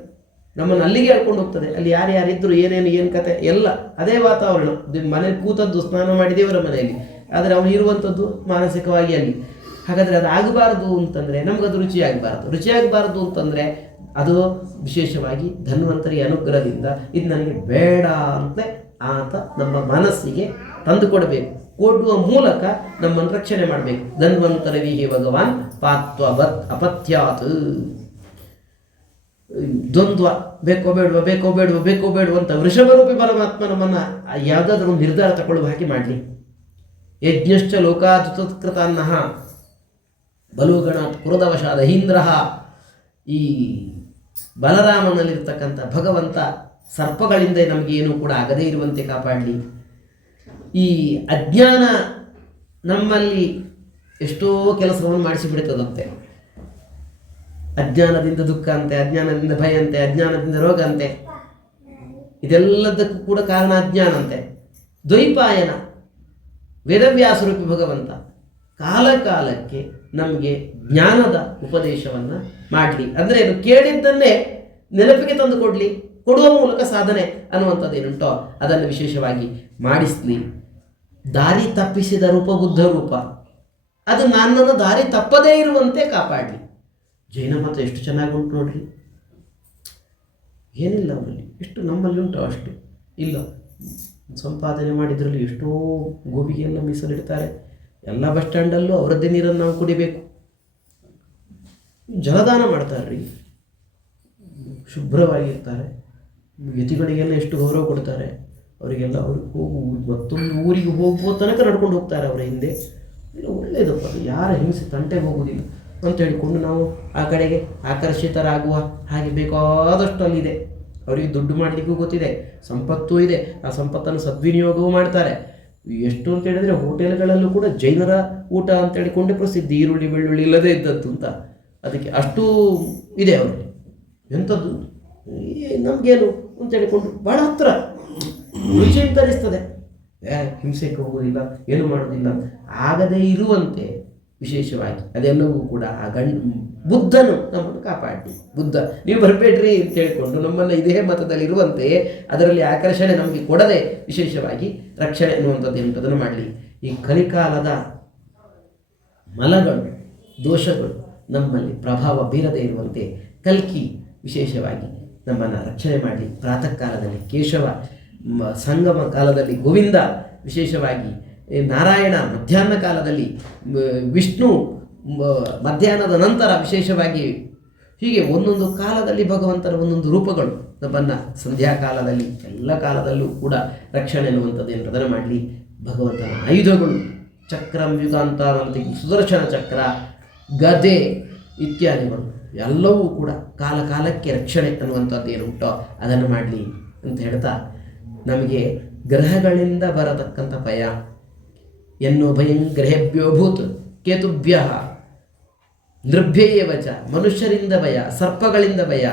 ನಮ್ಮನ್ನು ಅಲ್ಲಿಗೆ ಹೇಳ್ಕೊಂಡು ಹೋಗ್ತದೆ. ಅಲ್ಲಿ ಯಾರ್ಯಾರಿದ್ರು ಏನು ಕತೆ ಎಲ್ಲ ಅದೇ ವಾತಾವರಣ. ಮನೇಲಿ ಕೂತದ್ದು ಸ್ನಾನ ಮಾಡಿ ದೇವರ ಮನೆಯಲ್ಲಿ, ಆದರೆ ಅವನು ಇರುವಂಥದ್ದು ಮಾನಸಿಕವಾಗಿ ಅಲ್ಲಿ. ಹಾಗಾದರೆ ಅದು ಆಗಬಾರ್ದು ಅಂತಂದರೆ ನಮಗದು ರುಚಿಯಾಗಬಾರ್ದು ಅಂತಂದರೆ ಅದು ವಿಶೇಷವಾಗಿ ಧನ್ವಂತರಿ ಅನುಗ್ರಹದಿಂದ ಇದು ನನಗೆ ಬೇಡ ಅಂತ ಆತ ನಮ್ಮ ಮನಸ್ಸಿಗೆ ತಂದುಕೊಡಬೇಕು. ಕೊಡುವ ಮೂಲಕ ನಮ್ಮನ್ನು ರಕ್ಷಣೆ ಮಾಡಬೇಕು. ಧನ್ವಂತರವಿಹಿ ಭಗವಾನ್ ಪಾತ್ವ ಅಪತ್ಯಾತ್. ದ್ವಂದ್ವ, ಬೇಕೋ ಬೇಡುವ ಅಂತ ವೃಷಭರೂಪಿ ಪರಮಾತ್ಮ ನಮ್ಮನ್ನು ಯಾವುದಾದ್ರೂ ಒಂದು ನಿರ್ಧಾರ ತಗೊಳ್ಳುವ ಹಾಗೆ ಮಾಡಲಿ. ಯಜ್ಞಶ್ಚ ಲೋಕಾದುತತ್ಕೃತಾನ್ನಃ ಬಲುಗಣಾತ್ ಕ್ರೋಧವಶಾದ ಹೀಂದ್ರ. ಈ ಬಲರಾಮನಲ್ಲಿರ್ತಕ್ಕಂಥ ಭಗವಂತ ಸರ್ಪಗಳಿಂದ ನಮಗೇನು ಕೂಡ ಆಗದೇ ಇರುವಂತೆ ಕಾಪಾಡಲಿ. ಈ ಅಜ್ಞಾನ ನಮ್ಮಲ್ಲಿ ಎಷ್ಟೋ ಕೆಲಸವನ್ನು ಮಾಡಿಸಿಬಿಡ್ತದಂತೆ. ಅಜ್ಞಾನದಿಂದ ದುಃಖ ಅಂತೆ, ಅಜ್ಞಾನದಿಂದ ಭಯ ಅಂತೆ, ಅಜ್ಞಾನದಿಂದ ರೋಗ ಅಂತೆ. ಇದೆಲ್ಲದಕ್ಕೂ ಕೂಡ ಕಾರಣ ಅಜ್ಞಾನ ಅಂತೆ. ದ್ವೈಪಾಯನ ವೇದವ್ಯಾಸರೂಪಿ ಭಗವಂತ ಕಾಲಕ್ಕೆ ನಮಗೆ ಜ್ಞಾನದ ಉಪದೇಶವನ್ನು ಮಾಡಲಿ. ಅಂದರೆ ಅದು ಕೇಳಿದ್ದನ್ನೇ ನೆನಪಿಗೆ ತಂದು ಕೊಡುವ ಮೂಲಕ ಸಾಧನೆ ಅನ್ನುವಂಥದ್ದೇನುಂಟೋ ಅದನ್ನು ವಿಶೇಷವಾಗಿ ಮಾಡಿಸಲಿ. ದಾರಿ ತಪ್ಪಿಸಿದ ರೂಪ ಬುದ್ಧ ರೂಪ, ಅದು ನನ್ನನ್ನು ದಾರಿ ತಪ್ಪದೇ ಇರುವಂತೆ ಕಾಪಾಡಲಿ. ಜೈನ ಮತ ಎಷ್ಟು ಚೆನ್ನಾಗಿ ಉಂಟು ನೋಡ್ರಿ. ಏನಿಲ್ಲ ಅವರಲ್ಲಿ, ಎಷ್ಟು ನಮ್ಮಲ್ಲಿ ಉಂಟು ಅಷ್ಟು ಇಲ್ಲ. ಸಂಪಾದನೆ ಮಾಡಿದ್ರಲ್ಲಿ ಎಷ್ಟೋ ಗೋಬಿಗೆಲ್ಲ ಮೀಸಲಿಡ್ತಾರೆ. ಎಲ್ಲ ಬಸ್ ಸ್ಟ್ಯಾಂಡಲ್ಲೂ ಅವರದ್ದೇ ನೀರನ್ನು ನಾವು ಕುಡಿಬೇಕು. ಜಲದಾನ ಮಾಡ್ತಾರ್ರಿ, ಶುಭ್ರವಾಗಿರ್ತಾರೆ. ಯತಿಗಳಿಗೆಲ್ಲ ಎಷ್ಟು ಗೌರವ ಕೊಡ್ತಾರೆ. ಅವರಿಗೆಲ್ಲ ಮತ್ತೊಂದು ಊರಿಗೆ ಹೋಗುವ ತನಕ ನಡ್ಕೊಂಡು ಹೋಗ್ತಾರೆ ಅವರ ಹಿಂದೆ. ಇಲ್ಲ ಒಳ್ಳೆಯದಪ್ಪ, ಅದು ಯಾರ ಹಿಂಸೆ ತಂಟೆಗೆ ಹೋಗುವುದಿಲ್ಲ ಅಂತ ಹೇಳಿಕೊಂಡು ನಾವು ಆ ಕಡೆಗೆ ಆಕರ್ಷಿತರಾಗುವ ಹಾಗೆ ಬೇಕಾದಷ್ಟು ಅಲ್ಲಿದೆ. ಅವರಿಗೆ ದುಡ್ಡು ಮಾಡಲಿಕ್ಕೂ ಗೊತ್ತಿದೆ, ಸಂಪತ್ತೂ ಇದೆ, ಆ ಸಂಪತ್ತನ್ನು ಸದ್ವಿನಿಯೋಗವೂ ಮಾಡ್ತಾರೆ. ಎಷ್ಟು ಅಂತ ಹೇಳಿದರೆ ಹೋಟೆಲ್ಗಳಲ್ಲೂ ಕೂಡ ಜೈನರ ಊಟ ಅಂತ ಹೇಳಿಕೊಂಡೆ ಪ್ರಸಿದ್ಧಿ, ಈರುಳ್ಳಿ ಬೆಳ್ಳುಳ್ಳಿ ಇಲ್ಲದೇ ಇದ್ದದ್ದು ಅಂತ. ಅದಕ್ಕೆ ಅಷ್ಟು ಇದೆ ಅವರಿಗೆ. ಎಂಥದ್ದು ನಮಗೇನು ಅಂತ ಹೇಳಿಕೊಂಡು ಭಾಳ ಹತ್ರ ರುಚಿ ತರಿಸ್ತದೆ. ಹಿಂಸೆಗೆ ಹೋಗುವುದಿಲ್ಲ, ಏನು ಮಾಡೋದಿಲ್ಲ, ಆಗದೇ ಇರುವಂತೆ ವಿಶೇಷವಾಗಿ ಅದೆಲ್ಲವೂ ಕೂಡ ಆ ಬುದ್ಧನು ನಮ್ಮನ್ನು ಕಾಪಾಡಿ. ಬುದ್ಧ ನೀವು ಬರಬೇಡ್ರಿ ಅಂತ ಹೇಳಿಕೊಂಡು ನಮ್ಮನ್ನು ಇದೇ ಮತದಲ್ಲಿ ಇರುವಂತೆ ಅದರಲ್ಲಿ ಆಕರ್ಷಣೆ ನಮಗೆ ಕೊಡದೆ ವಿಶೇಷವಾಗಿ ರಕ್ಷಣೆ ಅನ್ನುವಂಥದ್ದು ಎಂಥದನ್ನು ಮಾಡಲಿ. ಈ ಕಲಿಕಾಲದ ಮಲಗಳು ದೋಷಗಳು ನಮ್ಮಲ್ಲಿ ಪ್ರಭಾವ ಬೀರದೇ ಇರುವಂತೆ ಕಲ್ಕಿ ವಿಶೇಷವಾಗಿ ನಮ್ಮನ್ನು ರಕ್ಷಣೆ ಮಾಡಲಿ. ಪ್ರಾತಃ ಕಾಲದಲ್ಲಿ ಕೇಶವ, ಸಂಗಮ ಕಾಲದಲ್ಲಿ ಗೋವಿಂದ, ವಿಶೇಷವಾಗಿ ನಾರಾಯಣ, ಮಧ್ಯಾಹ್ನ ಕಾಲದಲ್ಲಿ ವಿಷ್ಣು, ಮಧ್ಯಾಹ್ನದ ನಂತರ ವಿಶೇಷವಾಗಿ ಹೀಗೆ ಒಂದೊಂದು ಕಾಲದಲ್ಲಿ ಭಗವಂತನ ಒಂದೊಂದು ರೂಪಗಳು ನಮ್ಮನ್ನು ಸಂಧ್ಯಾಕಾಲದಲ್ಲಿ ಎಲ್ಲ ಕಾಲದಲ್ಲೂ ಕೂಡ ರಕ್ಷಣೆ ಎನ್ನುವಂಥದ್ದು ಎಂಬುದನ್ನು ಮಾಡಲಿ. ಭಗವಂತನ ಆಯುಧಗಳು ಚಕ್ರಂ ಯುಗಾಂತಾನಂತಿ, ಸುದರ್ಶನ ಚಕ್ರ, ಗದೆ ಇತ್ಯಾದಿಗಳು ಎಲ್ಲವೂ ಕೂಡ ಕಾಲ ಕಾಲಕ್ಕೆ ರಕ್ಷಣೆ ಅನ್ನುವಂಥದ್ದು ಏನುಂಟೋ ಅದನ್ನು ಮಾಡಲಿ ಅಂತ ಹೇಳ್ತಾ, ನಮಗೆ ಗ್ರಹಗಳಿಂದ ಬರತಕ್ಕಂಥ ಭಯ ಎನ್ನೋ ಭಯಂ ಗ್ರಹೇಭ್ಯೋ ಭೂತ್ ಕೇತುಭ್ಯ ನೃಭ್ಯೇವಚ, ಮನುಷ್ಯರಿಂದ ಭಯ, ಸರ್ಪಗಳಿಂದ ಭಯ,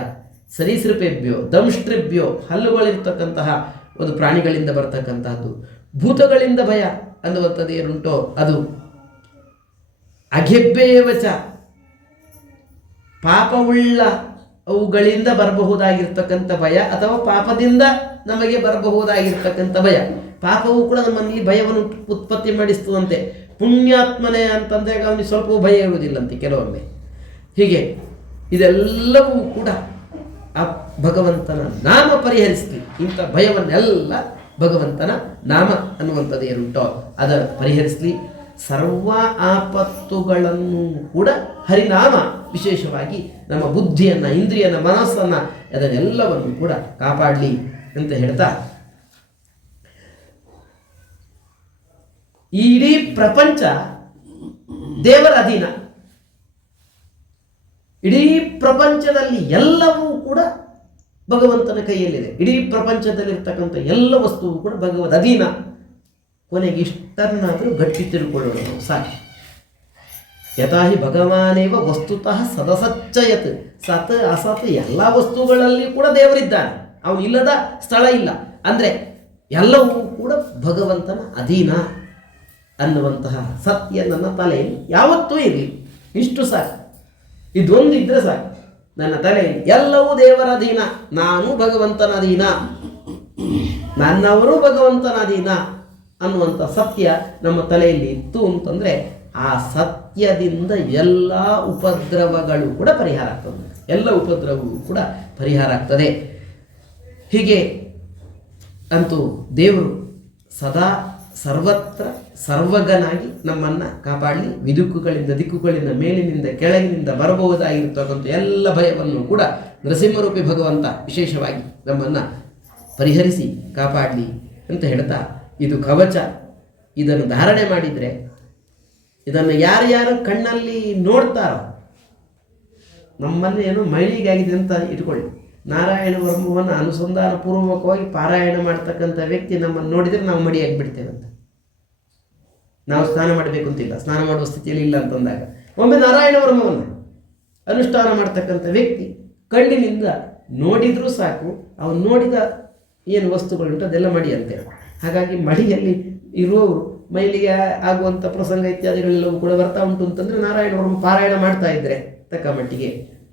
ಸರೀಸೃಪೇಭ್ಯೋ ದಂಷ್ಟ್ರಿಭ್ಯೋ, ಹಲ್ಲುಗಳಿರ್ತಕ್ಕಂತಹ ಒಂದು ಪ್ರಾಣಿಗಳಿಂದ ಬರ್ತಕ್ಕಂತಹದ್ದು, ಭೂತಗಳಿಂದ ಭಯ ಅನ್ನುವಂಥದ್ದು ಏನುಂಟೋ ಅದು ಅಘೆಭ್ಯೇವಚ, ಪಾಪವುಳ್ಳ ಅವುಗಳಿಂದ ಬರಬಹುದಾಗಿರ್ತಕ್ಕಂಥ ಭಯ ಅಥವಾ ಪಾಪದಿಂದ ನಮಗೆ ಬರಬಹುದಾಗಿರ್ತಕ್ಕಂಥ ಭಯ. ಪಾಪವು ಕೂಡ ನಮ್ಮಲ್ಲಿ ಭಯವನ್ನು ಉತ್ಪತ್ತಿ ಮಾಡಿಸ್ತದಂತೆ. ಪುಣ್ಯಾತ್ಮನೇ ಅಂತಂದರೆ ಅವನಿಗೆ ಸ್ವಲ್ಪ ಭಯ ಇರುವುದಿಲ್ಲಂತೆ ಕೆಲವೊಮ್ಮೆ. ಹೀಗೆ ಇದೆಲ್ಲವೂ ಕೂಡ ಆ ಭಗವಂತನ ನಾಮ ಪರಿಹರಿಸಲಿ. ಇಂಥ ಭಯವನ್ನೆಲ್ಲ ಭಗವಂತನ ನಾಮ ಅನ್ನುವಂಥದ್ದು ಏನುಂಟೋ ಅದನ್ನು ಪರಿಹರಿಸಲಿ. ಸರ್ವ ಆಪತ್ತುಗಳನ್ನು ಕೂಡ ಹರಿನಾಮ ವಿಶೇಷವಾಗಿ ನಮ್ಮ ಬುದ್ಧಿಯನ್ನು, ಇಂದ್ರಿಯನ, ಮನಸ್ಸನ್ನು ಅದನ್ನೆಲ್ಲವನ್ನು ಕೂಡ ಕಾಪಾಡಲಿ ಅಂತ ಹೇಳ್ತಾ, ಈ ಇಡೀ ಪ್ರಪಂಚ ದೇವರ ಅಧೀನ. ಇಡೀ ಪ್ರಪಂಚದಲ್ಲಿ ಎಲ್ಲವೂ ಕೂಡ ಭಗವಂತನ ಕೈಯಲ್ಲಿದೆ. ಇಡೀ ಪ್ರಪಂಚದಲ್ಲಿರ್ತಕ್ಕಂಥ ಎಲ್ಲ ವಸ್ತುವು ಕೂಡ ಭಗವದ್ ಅಧೀನ. ಕೊನೆಗೆ ಇಷ್ಟನ್ನಾದರೂ ಗಟ್ಟಿ ತಿಳ್ಕೊಳ್ಳೋಣ ಸಾಕು. ಯಥಾಹಿ ಭಗವಾನೇವ ವಸ್ತುತಃ ಸದಸಚ್ಚಯತ್, ಸತ್ ಅಸತ್ ಎಲ್ಲ ವಸ್ತುಗಳಲ್ಲಿ ಕೂಡ ದೇವರಿದ್ದಾನೆ, ಅವನು ಇಲ್ಲದ ಸ್ಥಳ ಇಲ್ಲ. ಅಂದರೆ ಎಲ್ಲವೂ ಕೂಡ ಭಗವಂತನ ಅಧೀನ ಅನ್ನುವಂತಹ ಸತ್ಯ ನನ್ನ ತಲೆಯಲ್ಲಿ ಯಾವತ್ತೂ ಇರಲಿ. ಇಷ್ಟು ಸಾಕು, ಇದೊಂದು ಇದ್ರೆ ಸಾಕು ನನ್ನ ತಲೆಯಲ್ಲಿ. ಎಲ್ಲವೂ ದೇವರ ಅಧೀನ, ನಾನು ಭಗವಂತನ ಅಧೀನ, ನನ್ನವರು ಭಗವಂತನ ಅಧೀನ ಅನ್ನುವಂಥ ಸತ್ಯ ನಮ್ಮ ತಲೆಯಲ್ಲಿ ಇತ್ತು ಅಂತಂದರೆ ಆ ಸತ್ಯದಿಂದ ಎಲ್ಲ ಉಪದ್ರವಗಳು ಕೂಡ ಪರಿಹಾರ ಆಗ್ತದೆ. ಎಲ್ಲ ಉಪದ್ರವವು ಕೂಡ ಪರಿಹಾರ ಆಗ್ತದೆ. ಹೀಗೆ ಅಂತೂ ದೇವರು ಸದಾ ಸರ್ವತ್ರ ಸರ್ವಗನಾಗಿ ನಮ್ಮನ್ನು ಕಾಪಾಡಲಿ. ದಿಕ್ಕುಗಳಿಂದ ಮೇಲಿನಿಂದ ಕೆಳಗಿನಿಂದ ಬರಬಹುದಾಗಿರ್ತಕ್ಕಂಥ ಎಲ್ಲ ಭಯವನ್ನು ಕೂಡ ನರಸಿಂಹರೂಪಿ ಭಗವಂತ ವಿಶೇಷವಾಗಿ ನಮ್ಮನ್ನು ಪರಿಹರಿಸಿ ಕಾಪಾಡಲಿ ಅಂತ ಹೇಳ್ತಾ, ಇದು ಕವಚ. ಇದನ್ನು ಧಾರಣೆ ಮಾಡಿದರೆ, ಇದನ್ನು ಯಾರ್ಯಾರು ಕಣ್ಣಲ್ಲಿ ನೋಡ್ತಾರೋ, ನಮ್ಮಲ್ಲಿ ಏನೋ ಮೈಲಿಗಾಗಿದೆ ಅಂತ ಇಟ್ಕೊಳ್ಳಿ. ನಾರಾಯಣ ವರ್ಮವನ್ನು ಅನುಸಂಧಾನ ಪೂರ್ವಕವಾಗಿ ಪಾರಾಯಣ ಮಾಡ್ತಕ್ಕಂಥ ವ್ಯಕ್ತಿ ನಮ್ಮನ್ನು ನೋಡಿದರೆ ನಾವು ಮಡಿಯಾಗಿಬಿಡ್ತೇವೆ ಅಂತ. ನಾವು ಸ್ನಾನ ಮಾಡಬೇಕು ಅಂತಿಲ್ಲ, ಸ್ನಾನ ಮಾಡುವ ಸ್ಥಿತಿಯಲ್ಲಿ ಇಲ್ಲ ಅಂತಂದಾಗ ಒಮ್ಮೆ ನಾರಾಯಣ ವರ್ಮವನ್ನು ಅನುಷ್ಠಾನ ಮಾಡ್ತಕ್ಕಂಥ ವ್ಯಕ್ತಿ ಕಣ್ಣಿನಿಂದ ನೋಡಿದರೂ ಸಾಕು, ಅವನು ನೋಡಿದ ಏನು ವಸ್ತುಗಳುಂಟು ಅದೆಲ್ಲ ಮಡಿ ಅಂತೇವೆ. ಹಾಗಾಗಿ ಮಡಿಯಲ್ಲಿ ಇರುವವರು ಮೈಲಿಗೆ ಆಗುವಂಥ ಪ್ರಸಂಗ ಇತ್ಯಾದಿಗಳೆಲ್ಲವೂ ಕೂಡ ಬರ್ತಾ ಉಂಟು ಅಂತಂದರೆ ನಾರಾಯಣ ವರ್ಮ ಪಾರಾಯಣ ಮಾಡ್ತಾ ಇದ್ದರೆ ತಕ್ಕ ಮಟ್ಟಿಗೆ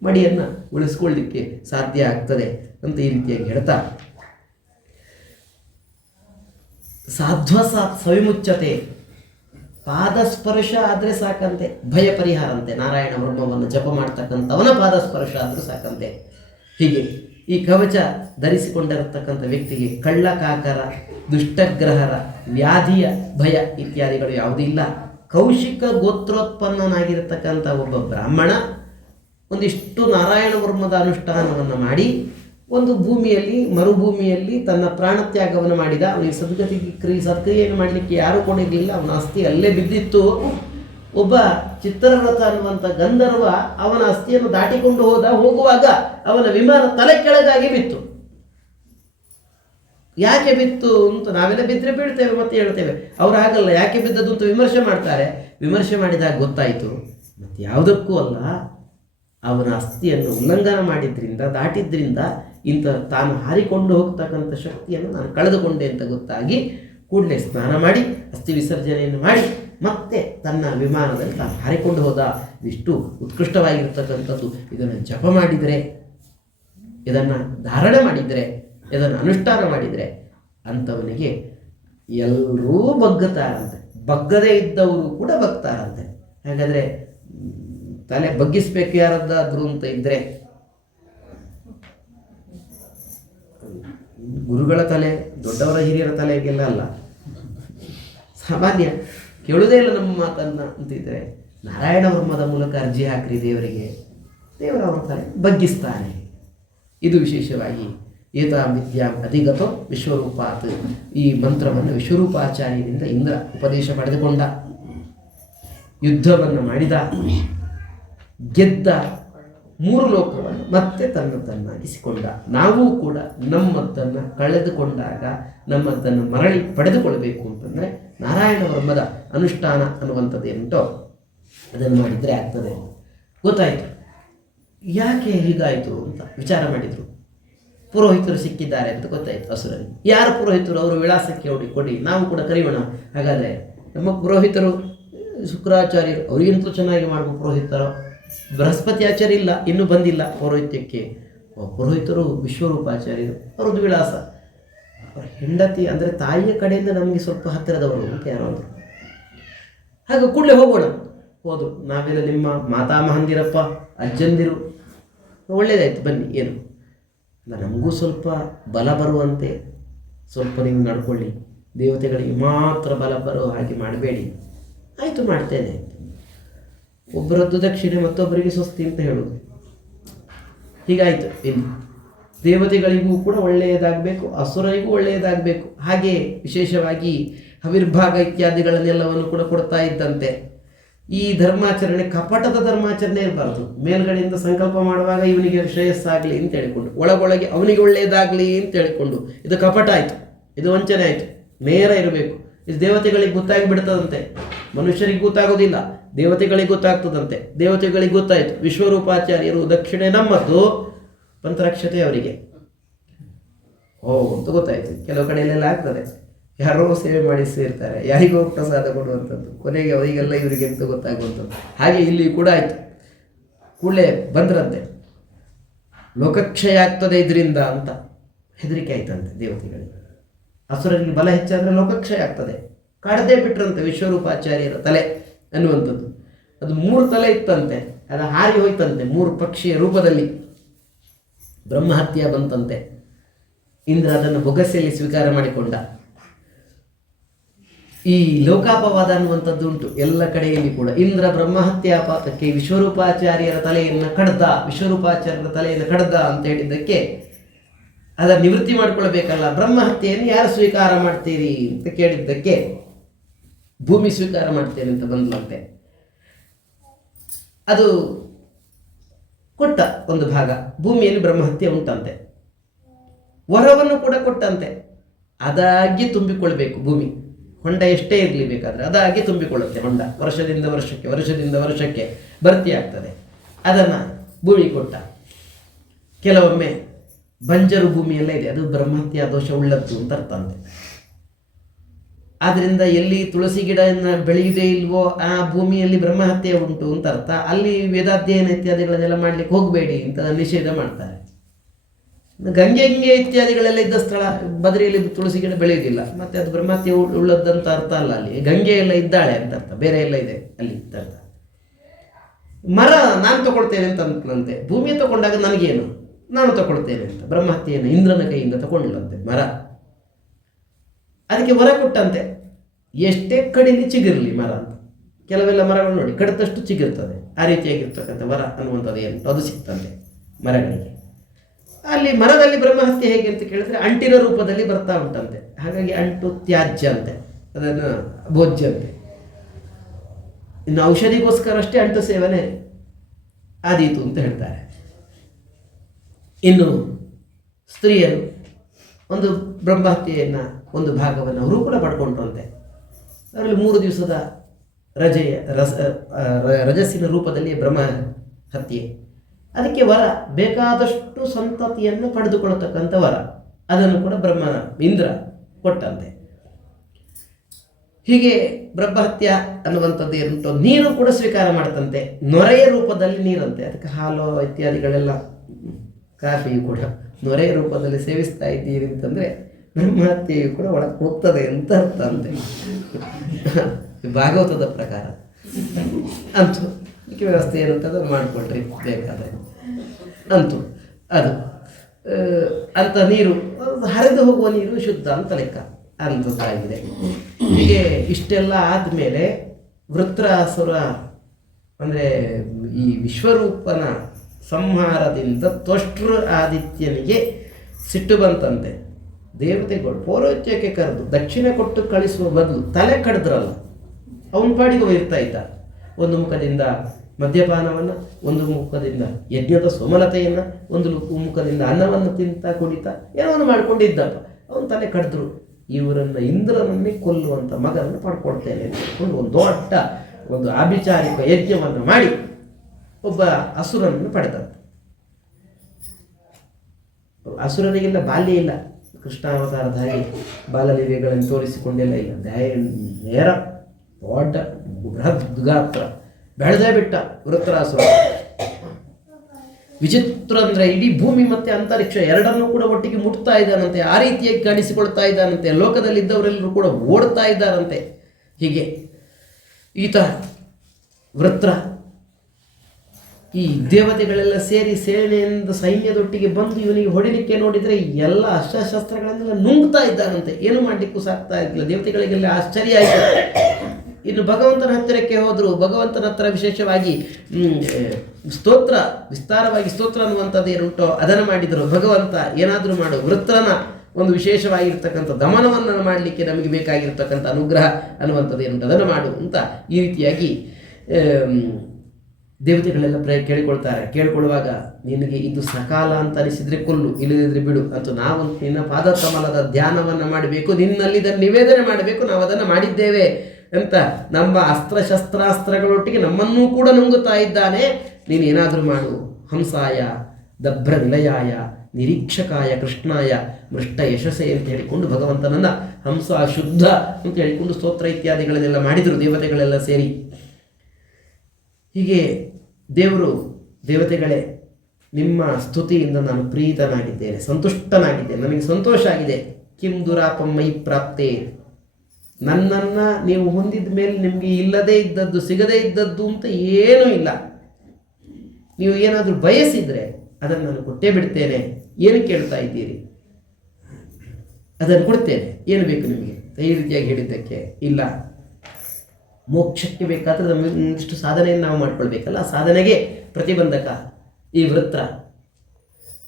ಮಡಿಯನ್ನು ಉಳಿಸ್ಕೊಳ್ಳಿಕ್ಕೆ ಸಾಧ್ಯ ಆಗ್ತದೆ ಅಂತ ಈ ರೀತಿಯಾಗಿ ಹೇಳ್ತಾ, ಸಾಧ್ವಸಾತ್ ಸವಿಮುಚ್ಚತೆ, ಪಾದಸ್ಪರ್ಶ ಆದರೆ ಸಾಕಂತೆ ಭಯ ಪರಿಹಾರ ಅಂತೆ. ನಾರಾಯಣ ಬ್ರಹ್ಮವನ್ನು ಜಪ ಮಾಡ್ತಕ್ಕಂಥವನ ಪಾದಸ್ಪರ್ಶ ಆದರೂ ಸಾಕಂತೆ. ಹೀಗೆ ಈ ಕವಚ ಧರಿಸಿಕೊಂಡಿರತಕ್ಕಂಥ ವ್ಯಕ್ತಿಗೆ ಕಳ್ಳಕಾಕರ, ದುಷ್ಟಗ್ರಹರ, ವ್ಯಾಧಿಯ ಭಯ ಇತ್ಯಾದಿಗಳು ಯಾವುದೂ ಇಲ್ಲ. ಕೌಶಿಕ ಗೋತ್ರೋತ್ಪನ್ನನಾಗಿರ್ತಕ್ಕಂಥ ಒಬ್ಬ ಬ್ರಾಹ್ಮಣ ಒಂದಿಷ್ಟು ನಾರಾಯಣ ವರ್ಮದ ಅನುಷ್ಠಾನವನ್ನು ಮಾಡಿ ಒಂದು ಭೂಮಿಯಲ್ಲಿ, ಮರುಭೂಮಿಯಲ್ಲಿ ತನ್ನ ಪ್ರಾಣತ್ಯಾಗವನ್ನು ಮಾಡಿದ. ಅವನಿಗೆ ಸದ್ಗತಿಯನ್ನು ಮಾಡಲಿಕ್ಕೆ ಯಾರೂ ಕೊನೆಗಿಲ್ಲ, ಅವನ ಅಸ್ಥಿ ಅಲ್ಲೇ ಬಿದ್ದಿತ್ತು. ಒಬ್ಬ ಚಿತ್ರರಥ ಅನ್ನುವಂಥ ಗಂಧರ್ವ ಅವನ ಅಸ್ಥಿಯನ್ನು ದಾಟಿಕೊಂಡು ಹೋಗುವಾಗ ಅವನ ವಿಮಾನ ತಲೆ ಕೆಳಗಾಗಿ ಬಿತ್ತು. ಯಾಕೆ ಬಿತ್ತು ಅಂತ ನಾವೆಲ್ಲ ಬಿದ್ದರೆ ಬೀಳ್ತೇವೆ ಮತ್ತೆ ಹೇಳ್ತೇವೆ, ಅವ್ರು ಹಾಗಲ್ಲ, ಯಾಕೆ ಬಿದ್ದದ್ದು ಅಂತ ವಿಮರ್ಶೆ ಮಾಡ್ತಾರೆ. ವಿಮರ್ಶೆ ಮಾಡಿದಾಗ ಗೊತ್ತಾಯಿತು ಮತ್ತು ಯಾವುದಕ್ಕೂ ಅಲ್ಲ, ಅವನ ಅಸ್ಥಿಯನ್ನು ಉಲ್ಲಂಘನ ಮಾಡಿದ್ರಿಂದ, ದಾಟಿದ್ರಿಂದ ಇಂಥ ತಾನು ಹಾರಿಕೊಂಡು ಹೋಗ್ತಕ್ಕಂಥ ಶಕ್ತಿಯನ್ನು ನಾನು ಕಳೆದುಕೊಂಡೆ ಅಂತ ಗೊತ್ತಾಗಿ ಕೂಡಲೇ ಸ್ನಾನ ಮಾಡಿ ಅಸ್ಥಿ ವಿಸರ್ಜನೆಯನ್ನು ಮಾಡಿ ಮತ್ತೆ ತನ್ನ ವಿಮಾನದಲ್ಲಿ ತಾನು ಹಾರಿಕೊಂಡು ಹೋದ. ಇಷ್ಟು ಉತ್ಕೃಷ್ಟವಾಗಿರ್ತಕ್ಕಂಥದ್ದು. ಇದನ್ನು ಜಪ ಮಾಡಿದರೆ, ಇದನ್ನು ಧಾರಣೆ ಮಾಡಿದರೆ, ಇದನ್ನು ಅನುಷ್ಠಾನ ಮಾಡಿದರೆ ಅಂಥವನಿಗೆ ಎಲ್ಲರೂ ಬಗ್ಗುತ್ತಾರಂತೆ, ಬಗ್ಗದೇ ಇದ್ದವರು ಕೂಡ ಬಗ್ತಾರಂತೆ. ಹಾಗಾದರೆ ತಲೆ ಬಗ್ಗಿಸ್ಬೇಕು ಯಾರದ್ದಾದ್ರು ಅಂತ ಇದ್ದರೆ ಗುರುಗಳ ತಲೆ, ದೊಡ್ಡವರ ಹಿರಿಯರ ತಲೆಗೆಲ್ಲ ಅಲ್ಲ, ಸಾಮಾನ್ಯ ಕೇಳುವುದೇ ಇಲ್ಲ ನಮ್ಮ ಮಾತನ್ನ ಅಂತಿದ್ರೆ ನಾರಾಯಣ ವರ್ಮದ ಮೂಲಕ ಅರ್ಜಿ ಹಾಕ್ರಿ ದೇವರಿಗೆ, ದೇವರವರ ತಲೆ ಬಗ್ಗಿಸ್ತಾನೆ. ಇದು ವಿಶೇಷವಾಗಿ ಏತಾಂ ವಿದ್ಯಾಂ ಅಧಿಗತೋ ವಿಶ್ವರೂಪಾತ್, ಈ ಮಂತ್ರವನ್ನು ವಿಶ್ವರೂಪಾಚಾರ್ಯರಿಂದ ಇಂದ್ರ ಉಪದೇಶ ಪಡೆದುಕೊಂಡ, ಯುದ್ಧವನ್ನು ಮಾಡಿದ, ಗೆದ್ದ, 3 ಲೋಕವನ್ನು ಮತ್ತೆ ತನ್ನದನ್ನಾಗಿಸಿಕೊಂಡ. ನಾವು ಕೂಡ ನಮ್ಮದ್ದನ್ನು ಕಳೆದುಕೊಂಡಾಗ ನಮ್ಮದ್ದನ್ನು ಮರಳಿ ಪಡೆದುಕೊಳ್ಬೇಕು ಅಂತಂದರೆ ನಾರಾಯಣ ವರ್ಮದ ಅನುಷ್ಠಾನ ಅನ್ನುವಂಥದ್ದು ಏನುಂಟೋ ಅದನ್ನು ಮಾಡಿದರೆ ಆಗ್ತದೆ. ಗೊತ್ತಾಯಿತು ಯಾಕೆ ಹೀಗಾಯಿತು ಅಂತ ವಿಚಾರ ಮಾಡಿದರು. ಪುರೋಹಿತರು ಸಿಕ್ಕಿದ್ದಾರೆ ಅಂತ ಗೊತ್ತಾಯಿತು ಅಸುರರಿಗೆ. ಯಾರು ಪುರೋಹಿತರು? ಅವರು ವಿಳಾಸಕ್ಕೆ ಕೊಡಿ, ನಾವು ಕೂಡ ಕರೆಯೋಣ. ಹಾಗಾದರೆ ನಮ್ಮ ಪುರೋಹಿತರು ಶುಕ್ರಾಚಾರ್ಯರು, ಅವರಿಗಿಂತಲೂ ಚೆನ್ನಾಗಿ ಮಾಡುವ ಪುರೋಹಿತರು. ಬೃಹಸ್ಪತಿ ಆಚಾರ್ಯ ಇಲ್ಲ, ಇನ್ನೂ ಬಂದಿಲ್ಲ ಪೌರೋಹಿತ್ಯಕ್ಕೆ. ಪುರೋಹಿತರು ವಿಶ್ವರೂಪಾಚಾರ್ಯರು, ಅವರದ್ದು ವಿಳಾಸ. ಹೆಂಡತಿ ಅಂದರೆ ತಾಯಿಯ ಕಡೆಯಿಂದ ನಮಗೆ ಸ್ವಲ್ಪ ಹತ್ತಿರದವರು ಅಂತ ಯಾರೋ ಅಂದರು. ಹಾಗೆ ಕೂಡಲೇ ಹೋಗೋಣ. ಹೋದರು. ನಾವೆಲ್ಲ ನಿಮ್ಮ ಮಾತಾಮಹಂದಿರಪ್ಪ, ಅಜ್ಜಂದಿರು, ಒಳ್ಳೆಯದಾಯ್ತು ಬನ್ನಿ. ಏನು ಅಲ್ಲ, ನಮಗೂ ಸ್ವಲ್ಪ ಬಲ ಬರುವಂತೆ ಸ್ವಲ್ಪ ನೀವು ನಡ್ಕೊಳ್ಳಿ, ದೇವತೆಗಳಿಗೆ ಮಾತ್ರ ಬಲ ಬರೋ ಹಾಗೆ ಮಾಡಬೇಡಿ. ಆಯಿತು, ಮಾಡ್ತೇನೆ. ಒಬ್ಬರದ್ದು ದಕ್ಷಿಣೆ ಮತ್ತೊಬ್ಬರಿಗೆ ಸ್ವಸ್ತಿ ಅಂತ ಹೇಳೋದು. ಹೀಗಾಯಿತು. ಇಲ್ಲಿ ದೇವತೆಗಳಿಗೂ ಕೂಡ ಒಳ್ಳೆಯದಾಗಬೇಕು, ಅಸುರರಿಗೂ ಒಳ್ಳೆಯದಾಗಬೇಕು. ಹಾಗೆ ವಿಶೇಷವಾಗಿ ಹವಿರ್ಭಾಗ ಇತ್ಯಾದಿಗಳನ್ನೆಲ್ಲವನ್ನು ಕೂಡ ಕೊಡ್ತಾ ಇದ್ದಂತೆ. ಈ ಧರ್ಮಾಚರಣೆ ಕಪಟದ ಧರ್ಮಾಚರಣೆ ಇರಬಾರ್ದು. ಮೇಲ್ಗಡೆಯಿಂದ ಸಂಕಲ್ಪ ಮಾಡುವಾಗ ಇವನಿಗೆ ಶ್ರೇಯಸ್ಸಾಗಲಿ ಅಂತ ಹೇಳಿಕೊಂಡು, ಒಳಗೊಳಗೆ ಅವನಿಗೆ ಒಳ್ಳೆಯದಾಗಲಿ ಅಂತ ಹೇಳಿಕೊಂಡು, ಇದು ಕಪಟ ಆಯಿತು, ಇದು ವಂಚನೆ ಆಯಿತು. ನೇರ ಇರಬೇಕು. ಇದು ದೇವತೆಗಳಿಗೆ ಗೊತ್ತಾಗಿ ಬಿಡ್ತದಂತೆ, ಮನುಷ್ಯರಿಗೆ ಗೊತ್ತಾಗೋದಿಲ್ಲ, ದೇವತೆಗಳಿಗೆ ಗೊತ್ತಾಗ್ತದಂತೆ. ದೇವತೆಗಳಿಗೆ ಗೊತ್ತಾಯಿತು, ವಿಶ್ವರೂಪಾಚಾರ್ಯರು ದಕ್ಷಿಣೆ ನಮ್ಮದ್ದು, ಪಂಚರಕ್ಷತೆ ಅವರಿಗೆ ಅಂತ ಗೊತ್ತಾಯಿತು. ಕೆಲವು ಕಡೆಯಲ್ಲೆಲ್ಲ ಆಗ್ತದೆ, ಯಾರೋ ಸೇವೆ ಮಾಡಿ ಸೇರ್ತಾರೆ, ಯಾರಿಗೋ ಪ್ರಸಾದ ಕೊಡುವಂಥದ್ದು, ಕೊನೆಗೆ ಅವರಿಗೆಲ್ಲ ಇವರಿಗೆ ಅಂತ ಗೊತ್ತಾಗುವಂಥದ್ದು. ಹಾಗೆ ಇಲ್ಲಿ ಕೂಡ ಆಯಿತು. ಕೂಡಲೇ ಬಂದ್ರಂತೆ, ಲೋಕಕ್ಷಯ ಆಗ್ತದೆ ಇದರಿಂದ ಅಂತ ಹೆದರಿಕೆ ಆಯ್ತಂತೆ ದೇವತೆಗಳಿಗೆ. ಅಸುರರಿಗೆ ಬಲ ಹೆಚ್ಚಾದರೆ ಲೋಕಕ್ಷಯ ಆಗ್ತದೆ. ಕಾಡದೇ ಬಿಟ್ರಂತೆ ವಿಶ್ವರೂಪಾಚಾರ್ಯರ ತಲೆ ಅನ್ನುವಂಥದ್ದು. ಅದು 3 ತಲೆ ಇತ್ತಂತೆ, ಅದು ಹಾರಿ ಹೋಯ್ತಂತೆ 3 ಪಕ್ಷಿಯ ರೂಪದಲ್ಲಿ. ಬ್ರಹ್ಮಹತ್ಯ ಬಂತಂತೆ. ಇಂದ್ರ ಅದನ್ನು ಬೊಗಸೆಯಲ್ಲಿ ಸ್ವೀಕಾರ ಮಾಡಿಕೊಂಡ. ಈ ಲೋಕಾಪವಾದ ಅನ್ನುವಂಥದ್ದು ಉಂಟು ಎಲ್ಲ ಕಡೆಯಲ್ಲಿ ಕೂಡ. ಇಂದ್ರ ಬ್ರಹ್ಮಹತ್ಯಾ ಪಾತಕ್ಕೆ ವಿಶ್ವರೂಪಾಚಾರ್ಯರ ತಲೆಯನ್ನು ಕಡ್ದ, ವಿಶ್ವರೂಪಾಚಾರ್ಯರ ತಲೆಯನ್ನು ಕಡ್ದ ಅಂತ ಹೇಳಿದ್ದಕ್ಕೆ ಅದನ್ನು ನಿವೃತ್ತಿ ಮಾಡಿಕೊಳ್ಬೇಕಲ್ಲ. ಬ್ರಹ್ಮಹತ್ಯೆಯನ್ನು ಯಾರು ಸ್ವೀಕಾರ ಮಾಡ್ತೀರಿ ಅಂತ ಕೇಳಿದ್ದಕ್ಕೆ ಭೂಮಿ ಸ್ವೀಕಾರ ಮಾಡ್ತೇನೆ ಅಂತ ಬಂದ್ಲಂತೆ. ಅದು ಕೊಟ್ಟ ಒಂದು ಭಾಗ. ಭೂಮಿಯಲ್ಲಿ ಬ್ರಹ್ಮಹತ್ಯೆ ಉಂಟಂತೆ. ವರವನ್ನು ಕೂಡ ಕೊಟ್ಟಂತೆ. ಅದಾಗಿ ತುಂಬಿಕೊಳ್ಬೇಕು ಭೂಮಿ. ಹೊಂಡ ಎಷ್ಟೇ ಇರಲಿ ಬೇಕಾದರೆ ಅದಾಗಿ ತುಂಬಿಕೊಳ್ಳುತ್ತೆ ಹೊಂಡ. ವರ್ಷದಿಂದ ವರ್ಷಕ್ಕೆ ಭರ್ತಿ ಆಗ್ತದೆ. ಅದನ್ನು ಭೂಮಿ ಕೊಟ್ಟ. ಕೆಲವೊಮ್ಮೆ ಬಂಜರು ಭೂಮಿಯೆಲ್ಲ ಇದೆ, ಅದು ಬ್ರಹ್ಮಹತ್ಯಾ ದೋಷ ಉಳ್ಳದ್ದು ಅಂತ ಅರ್ಥ ಅಂತೆ. ಆದ್ದರಿಂದ ಎಲ್ಲಿ ತುಳಸಿ ಗಿಡವನ್ನು ಬೆಳೆಯುವುದೇ ಇಲ್ವೋ ಆ ಭೂಮಿಯಲ್ಲಿ ಬ್ರಹ್ಮಹತ್ಯೆ ಉಂಟು ಅಂತ ಅರ್ಥ. ಅಲ್ಲಿ ವೇದಾಧ್ಯಯನ ಇತ್ಯಾದಿಗಳನ್ನೆಲ್ಲ ಮಾಡಲಿಕ್ಕೆ ಹೋಗಬೇಡಿ ಅಂತ ನಿಷೇಧ ಮಾಡ್ತಾರೆ. ಗಂಗೆ ಇತ್ಯಾದಿಗಳೆಲ್ಲ ಇದ್ದ ಸ್ಥಳ, ಬದರಿಯಲ್ಲಿ ತುಳಸಿ ಗಿಡ ಬೆಳೆಯುವುದಿಲ್ಲ, ಮತ್ತು ಅದು ಬ್ರಹ್ಮಹತ್ಯೆ ಉಳ್ಳದ್ದಂತ ಅರ್ಥ ಅಲ್ಲ. ಅಲ್ಲಿ ಗಂಗೆ ಎಲ್ಲ ಇದ್ದಾಳೆ ಅಂತ ಅರ್ಥ, ಬೇರೆ ಎಲ್ಲ ಇದೆ ಅಲ್ಲಿ ಅಂತ ಅರ್ಥ. ಮರ ನಾನು ತಗೊಳ್ತೇನೆ ಅಂತ ಅಂತಂತೆ. ಭೂಮಿ ತಗೊಂಡಾಗ ನನಗೇನು, ನಾನು ತಗೊಳ್ತೇನೆ ಅಂತ ಬ್ರಹ್ಮಹತ್ಯೆಯನ್ನು ಇಂದ್ರನ ಕೈಯಿಂದ ತಗೊಂಡ್ಲಂತೆ ಮರ. ಅದಕ್ಕೆ ವರ ಕೊಟ್ಟಂತೆ, ಎಷ್ಟೇ ಕಡಿಲಿ ಚಿಗಿರಲಿ ಮರ ಅಂತ. ಕೆಲವೆಲ್ಲ ಮರಗಳು ನೋಡಿ ಕಡಿದಷ್ಟು ಚಿಗಿರ್ತದೆ, ಆ ರೀತಿಯಾಗಿರ್ತಕ್ಕಂಥ ವರ ಅನ್ನುವಂಥದ್ದು ಏನು ಅದು ಸಿಗ್ತಂತೆ ಮರಗಳಿಗೆ. ಅಲ್ಲಿ ಮರದಲ್ಲಿ ಬ್ರಹ್ಮಹತ್ಯೆ ಹೇಗೆ ಅಂತ ಕೇಳಿದ್ರೆ ಅಂಟಿನ ರೂಪದಲ್ಲಿ ಬರ್ತಾ ಉಂಟಂತೆ. ಹಾಗಾಗಿ ಅಂಟು ತ್ಯಾಜ್ಯ ಅಂತೆ, ಅದನ್ನು ಭೋಜ್ಯ ಅಂತೆ. ಇನ್ನು ಔಷಧಿಗೋಸ್ಕರ ಅಷ್ಟೇ ಅಂಟು ಸೇವನೆ ಆದೀತು ಅಂತ ಹೇಳ್ತಾರೆ. ಇನ್ನು ಸ್ತ್ರೀಯರು ಒಂದು ಬ್ರಹ್ಮಹತ್ಯೆಯನ್ನು ಒಂದು ಭಾಗವನ್ನು ಅವರು ಕೂಡ ಪಡ್ಕೊಂಡ್ರಂತೆ. ಅದರಲ್ಲಿ 3 ದಿವಸದ ರಜಸ್ಸಿನ ರೂಪದಲ್ಲಿ ಬ್ರಹ್ಮ ಹತ್ಯೆ. ಅದಕ್ಕೆ ವರ ಬೇಕಾದಷ್ಟು ಸಂತತಿಯನ್ನು ಪಡೆದುಕೊಳ್ಳತಕ್ಕಂಥ ವರ, ಅದನ್ನು ಕೂಡ ಇಂದ್ರ ಕೊಟ್ಟಂತೆ. ಹೀಗೆ ಬ್ರಹ್ಮಹತ್ಯ ಅನ್ನುವಂಥದ್ದು ಏನುಂಟು, ನೀರು ಕೂಡ ಸ್ವೀಕಾರ ಮಾಡ್ತಂತೆ, ನೊರೆಯ ರೂಪದಲ್ಲಿ ನೀರಂತೆ. ಅದಕ್ಕೆ ಹಾಲು ಇತ್ಯಾದಿಗಳೆಲ್ಲ, ಕಾಫಿಯು ಕೂಡ ನೊರೆಯ ರೂಪದಲ್ಲಿ ಸೇವಿಸ್ತಾ ಇದ್ದೀರಿ ಅಂತಂದರೆ ಬ್ರಹ್ಮಹತ್ಯೆಯು ಕೂಡ ಒಳಗೆ ಹೋಗ್ತದೆ ಅಂತ ಅರ್ಥ ಅಂತೆ, ಭಾಗವತದ ಪ್ರಕಾರ. ಅಂತೂ ಅದಕ್ಕೆ ವ್ಯವಸ್ಥೆ ಏನಂತದ್ದು ಮಾಡಿಕೊಟ್ರಿ ಬೇಕಾದರೆ. ಅಂತೂ ಅದು ಅಂಥ ನೀರು ಹರಿದು ಹೋಗುವ ನೀರು ಶುದ್ಧ ಅಂತ ಲೆಕ್ಕ ಅಂಥದ್ದಾಗಿದೆ. ಹೀಗೆ ಇಷ್ಟೆಲ್ಲ ಆದಮೇಲೆ ವೃತ್ರಾಸುರ ಅಂದರೆ ಈ ವಿಶ್ವರೂಪನ ಸಂಹಾರದಿಂದ ತ್ವಷ್ಟೃ ಆದಿತ್ಯನಿಗೆ ಸಿಟ್ಟು ಬಂತಂತೆ. ದೇವತೆಗಳು ಪೌರೋಹಿತ್ಯಕ್ಕೆ ಕರೆದು ದಕ್ಷಿಣ ಕೊಟ್ಟು ಕಳಿಸುವ ಬದಲು ತಲೆ ಕಡಿದ್ರಲ್ಲ, ಅವನ ಪಾಡಿಗೆ ಇರ್ತಾ ಇದ್ದ. ಒಂದು ಮುಖದಿಂದ ಮದ್ಯಪಾನವನ್ನು, ಒಂದು ಮುಖದಿಂದ ಯಜ್ಞದ ಸೋಮಲತೆಯನ್ನು, ಒಂದು ಮುಖದಿಂದ ಅನ್ನವನ್ನು ತಿಂತ ಕುಡಿತಾ ಏನೋ ಒಂದು ಮಾಡ್ಕೊಂಡಿದ್ದಪ್ಪ. ಅವನ ತಲೆ ಕಡಿದ್ರು. ಇವರನ್ನು ಇಂದ್ರನನ್ನೇ ಕೊಲ್ಲುವಂಥ ಮಗನನ್ನು ಪಡ್ಕೊಳ್ತೇನೆ ಅಂದ್ಕೊಂಡು ಒಂದು ದೊಡ್ಡ ಒಂದು ಆಭಿಚಾರಿಕ ಯಜ್ಞವನ್ನು ಮಾಡಿ ಒಬ್ಬ ಅಸುರನನ್ನು ಪಡೆದ. ಅಸುರನಿಗೆಲ್ಲ ಬಾಲ್ಯ ಇಲ್ಲ, ಕೃಷ್ಣಾವತಾರಧಾರಿ ಬಾಲಲೀಲೆಗಳನ್ನು ತೋರಿಸಿಕೊಂಡೆಲ್ಲ ಇಲ್ಲ. ನೇರ ದೊಡ್ಡ ಬೃಹದ್ ಗಾತ್ರ ಬೆಳೆದೇ ಬಿಟ್ಟ ವೃತ್ರಾಸುರ. ವಿಚಿತ್ರ ಅಂದರೆ ಇಡೀ ಭೂಮಿ ಮತ್ತು ಅಂತರಿಕ್ಷ ಎರಡನ್ನೂ ಕೂಡ ಒಟ್ಟಿಗೆ ಮುಟ್ತಾ ಇದ್ದಾನಂತೆ, ಆ ರೀತಿಯಾಗಿ ಕಾಣಿಸಿಕೊಳ್ತಾ ಇದ್ದಾನಂತೆ. ಲೋಕದಲ್ಲಿದ್ದವರೆಲ್ಲರೂ ಕೂಡ ಓಡ್ತಾ ಇದ್ದಾರಂತೆ. ಹೀಗೆ ಈತ ವೃತ್ರ ಈ ದೇವತೆಗಳೆಲ್ಲ ಸೇರಿ ಸೇನೆಯಿಂದ ಸೈನ್ಯದೊಟ್ಟಿಗೆ ಬಂದು ಇವನಿಗೆ ಹೊಡಿಲಿಕ್ಕೆ ನೋಡಿದರೆ ಎಲ್ಲ ಅಸ್ತ್ರಶಸ್ತ್ರಗಳನ್ನೆಲ್ಲ ನುಂಗ್ತಾ ಇದ್ದಾನಂತೆ. ಏನು ಮಾಡಲಿಕ್ಕೂ ಸಾಕ್ತಾ ಇದ್ದಿಲ್ಲ. ದೇವತೆಗಳಿಗೆಲ್ಲ ಆಶ್ಚರ್ಯ ಆಯಿತು. ಇನ್ನು ಭಗವಂತನ ಹತ್ತಿರಕ್ಕೆ ಹೋದರು. ಭಗವಂತನ ಹತ್ತಿರ ವಿಶೇಷವಾಗಿ ಸ್ತೋತ್ರ, ವಿಸ್ತಾರವಾಗಿ ಸ್ತೋತ್ರ ಅನ್ನುವಂಥದ್ದು ಏನುಂಟೋ ಅದನ್ನು ಮಾಡಿದರು. ಭಗವಂತ ಏನಾದರೂ ಮಾಡು, ವೃತ್ರನ ಒಂದು ವಿಶೇಷವಾಗಿರ್ತಕ್ಕಂಥ ದಮನವನ್ನು ಮಾಡಲಿಕ್ಕೆ ನಮಗೆ ಬೇಕಾಗಿರ್ತಕ್ಕಂಥ ಅನುಗ್ರಹ ಅನ್ನುವಂಥದ್ದು ಏನುಂಟು ಅದನ್ನು ಮಾಡು ಅಂತ ಈ ರೀತಿಯಾಗಿ ದೇವತೆಗಳೆಲ್ಲ ಕೇಳಿಕೊಳ್ತಾರೆ. ಕೇಳಿಕೊಳ್ಳುವಾಗ ನಿನಗೆ ಇದು ಸಕಾಲ ಅಂತ ಅನಿಸಿದರೆ ಕೊಲ್ಲು, ಇಲ್ಲದಿದ್ದರೆ ಬಿಡು ಅಂತ. ನಾವು ನಿನ್ನ ಪಾದ ಕಮಲದ ಧ್ಯಾನವನ್ನು ಮಾಡಬೇಕು, ನಿನ್ನಲ್ಲಿ ಇದನ್ನು ನಿವೇದನೆ ಮಾಡಬೇಕು, ನಾವು ಅದನ್ನು ಮಾಡಿದ್ದೇವೆ ಅಂತ ನಮ್ಮ ಅಸ್ತ್ರಶಸ್ತ್ರಾಸ್ತ್ರಗಳೊಟ್ಟಿಗೆ ನಮ್ಮನ್ನೂ ಕೂಡ ನುಂಗುತ್ತಾ ಇದ್ದಾನೆ. ನೀನು ಏನಾದರೂ ಮಾಡು. ಹಂಸಾಯ ದಭ್ರ ನಿಲಯಾಯ ನಿರೀಕ್ಷಕಾಯ ಕೃಷ್ಣಾಯ ಮೃಷ್ಟ ಯಶಸ್ಸೆ ಅಂತ ಹೇಳಿಕೊಂಡು ಭಗವಂತನನ್ನು ಹಂಸ ಶುದ್ಧ ಅಂತ ಹೇಳಿಕೊಂಡು ಸ್ತೋತ್ರ ಇತ್ಯಾದಿಗಳನ್ನೆಲ್ಲ ಮಾಡಿದರು ದೇವತೆಗಳೆಲ್ಲ ಸೇರಿ. ಹೀಗೆ ದೇವತೆಗಳೇ, ನಿಮ್ಮ ಸ್ತುತಿಯಿಂದ ನಾನು ಪ್ರೀತನಾಗಿದ್ದೇನೆ, ಸಂತುಷ್ಟನಾಗಿದ್ದೇನೆ, ನನಗೆ ಸಂತೋಷ ಆಗಿದೆ. ಕಿಂ ದುರಾಪಂ ಮೈ ಪ್ರಾಪ್ತೆ, ನನ್ನನ್ನು ನೀವು ಹೊಂದಿದ ಮೇಲೆ ನಿಮಗೆ ಇಲ್ಲದೇ ಇದ್ದದ್ದು ಸಿಗದೇ ಇದ್ದದ್ದು ಅಂತ ಏನೂ ಇಲ್ಲ. ನೀವು ಏನಾದರೂ ಬಯಸಿದರೆ ಅದನ್ನು ನಾನು ಕೊಟ್ಟೇ ಬಿಡ್ತೇನೆ. ಏನು ಕೇಳ್ತಾ ಇದ್ದೀರಿ ಅದನ್ನು ಕೊಡ್ತೇನೆ. ಏನು ಬೇಕು ನಿಮಗೆ? ಈ ರೀತಿಯಾಗಿ ಹೇಳಿದ್ದಕ್ಕೆ ಇಲ್ಲ. ಮೋಕ್ಷಕ್ಕೆ ಬೇಕಾದರೆ ನಮಗೆ ಒಂದಿಷ್ಟು ಸಾಧನೆಯನ್ನು ನಾವು ಮಾಡ್ಕೊಳ್ಬೇಕಲ್ಲ, ಆ ಸಾಧನೆಗೆ ಪ್ರತಿಬಂಧಕ ಈ ವೃತ್ರ.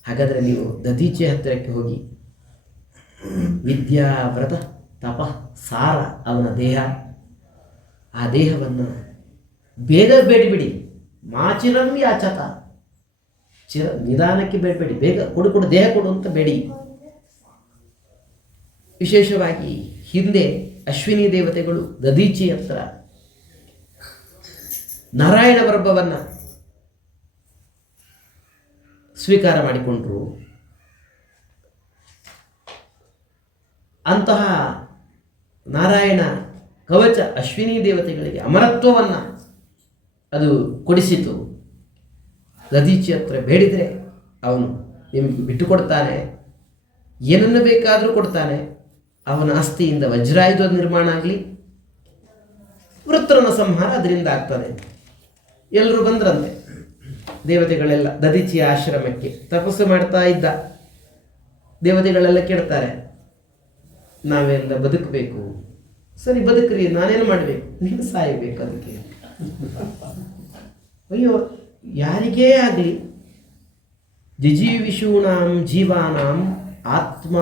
ಹಾಗಾದರೆ ನೀವು ದಧೀಚಿ ಹತ್ತಿರಕ್ಕೆ ಹೋಗಿ ವಿದ್ಯಾ ವ್ರತ ತಪ ಸಾರ ಅವನ ದೇಹ, ಆ ದೇಹವನ್ನು ಬೇಗ ಬೇಡಿಬಿಡಿ. ಮಾಚಿರಂ ಯಾಚತ, ನಿಧಾನಕ್ಕೆ ಬೇಡಬೇಡಿ, ಬೇಗ ಕೊಡು ದೇಹ ಕೊಡು ಅಂತ ಬೇಡಿ. ವಿಶೇಷವಾಗಿ ಹಿಂದೆ ಅಶ್ವಿನಿ ದೇವತೆಗಳು ದಧೀಚಿ ಹತ್ರ ನಾರಾಯಣ ವರ್ಗವನ್ನು ಸ್ವೀಕಾರ ಮಾಡಿಕೊಂಡ್ರು. ಅಂತಹ ನಾರಾಯಣ ಕವಚ ಅಶ್ವಿನಿ ದೇವತೆಗಳಿಗೆ ಅಮರತ್ವವನ್ನು ಅದು ಕೊಡಿಸಿತು. ದಧೀಚಿ ಹತ್ರ ಬೇಡಿದರೆ ಅವನು ನಿಮಗೆ ಬಿಟ್ಟುಕೊಡ್ತಾನೆ, ಏನನ್ನು ಬೇಕಾದರೂ ಕೊಡ್ತಾನೆ. ಅವನ ಆಸ್ತಿಯಿಂದ ವಜ್ರಾಯುಧ ನಿರ್ಮಾಣ ಆಗಲಿ, ವೃತ್ರನ ಸಂಹಾರ ಅದರಿಂದ ಆಗ್ತದೆ. ಎಲ್ಲರೂ ಬಂದ್ರಂತೆ ದೇವತೆಗಳೆಲ್ಲ ದಧೀಚಿಯ ಆಶ್ರಮಕ್ಕೆ. ತಪಸ್ಸು ಮಾಡ್ತಾ ಇದ್ದ. ದೇವತೆಗಳೆಲ್ಲ ಕೇಳ್ತಾರೆ, ನಾವೆಲ್ಲ ಬದುಕಬೇಕು. ಸರಿ ಬದುಕ್ರಿ, ನಾನೇನು ಮಾಡಬೇಕು? ನೀನು ಸಾಯಬೇಕು. ಅದಕ್ಕೆ ಅಯ್ಯೋ, ಯಾರಿಗೇ ಆಗಲಿ ಜಿಜೀವಿಷೂಣಾಂ ಜೀವಾನಾಂ ಆತ್ಮ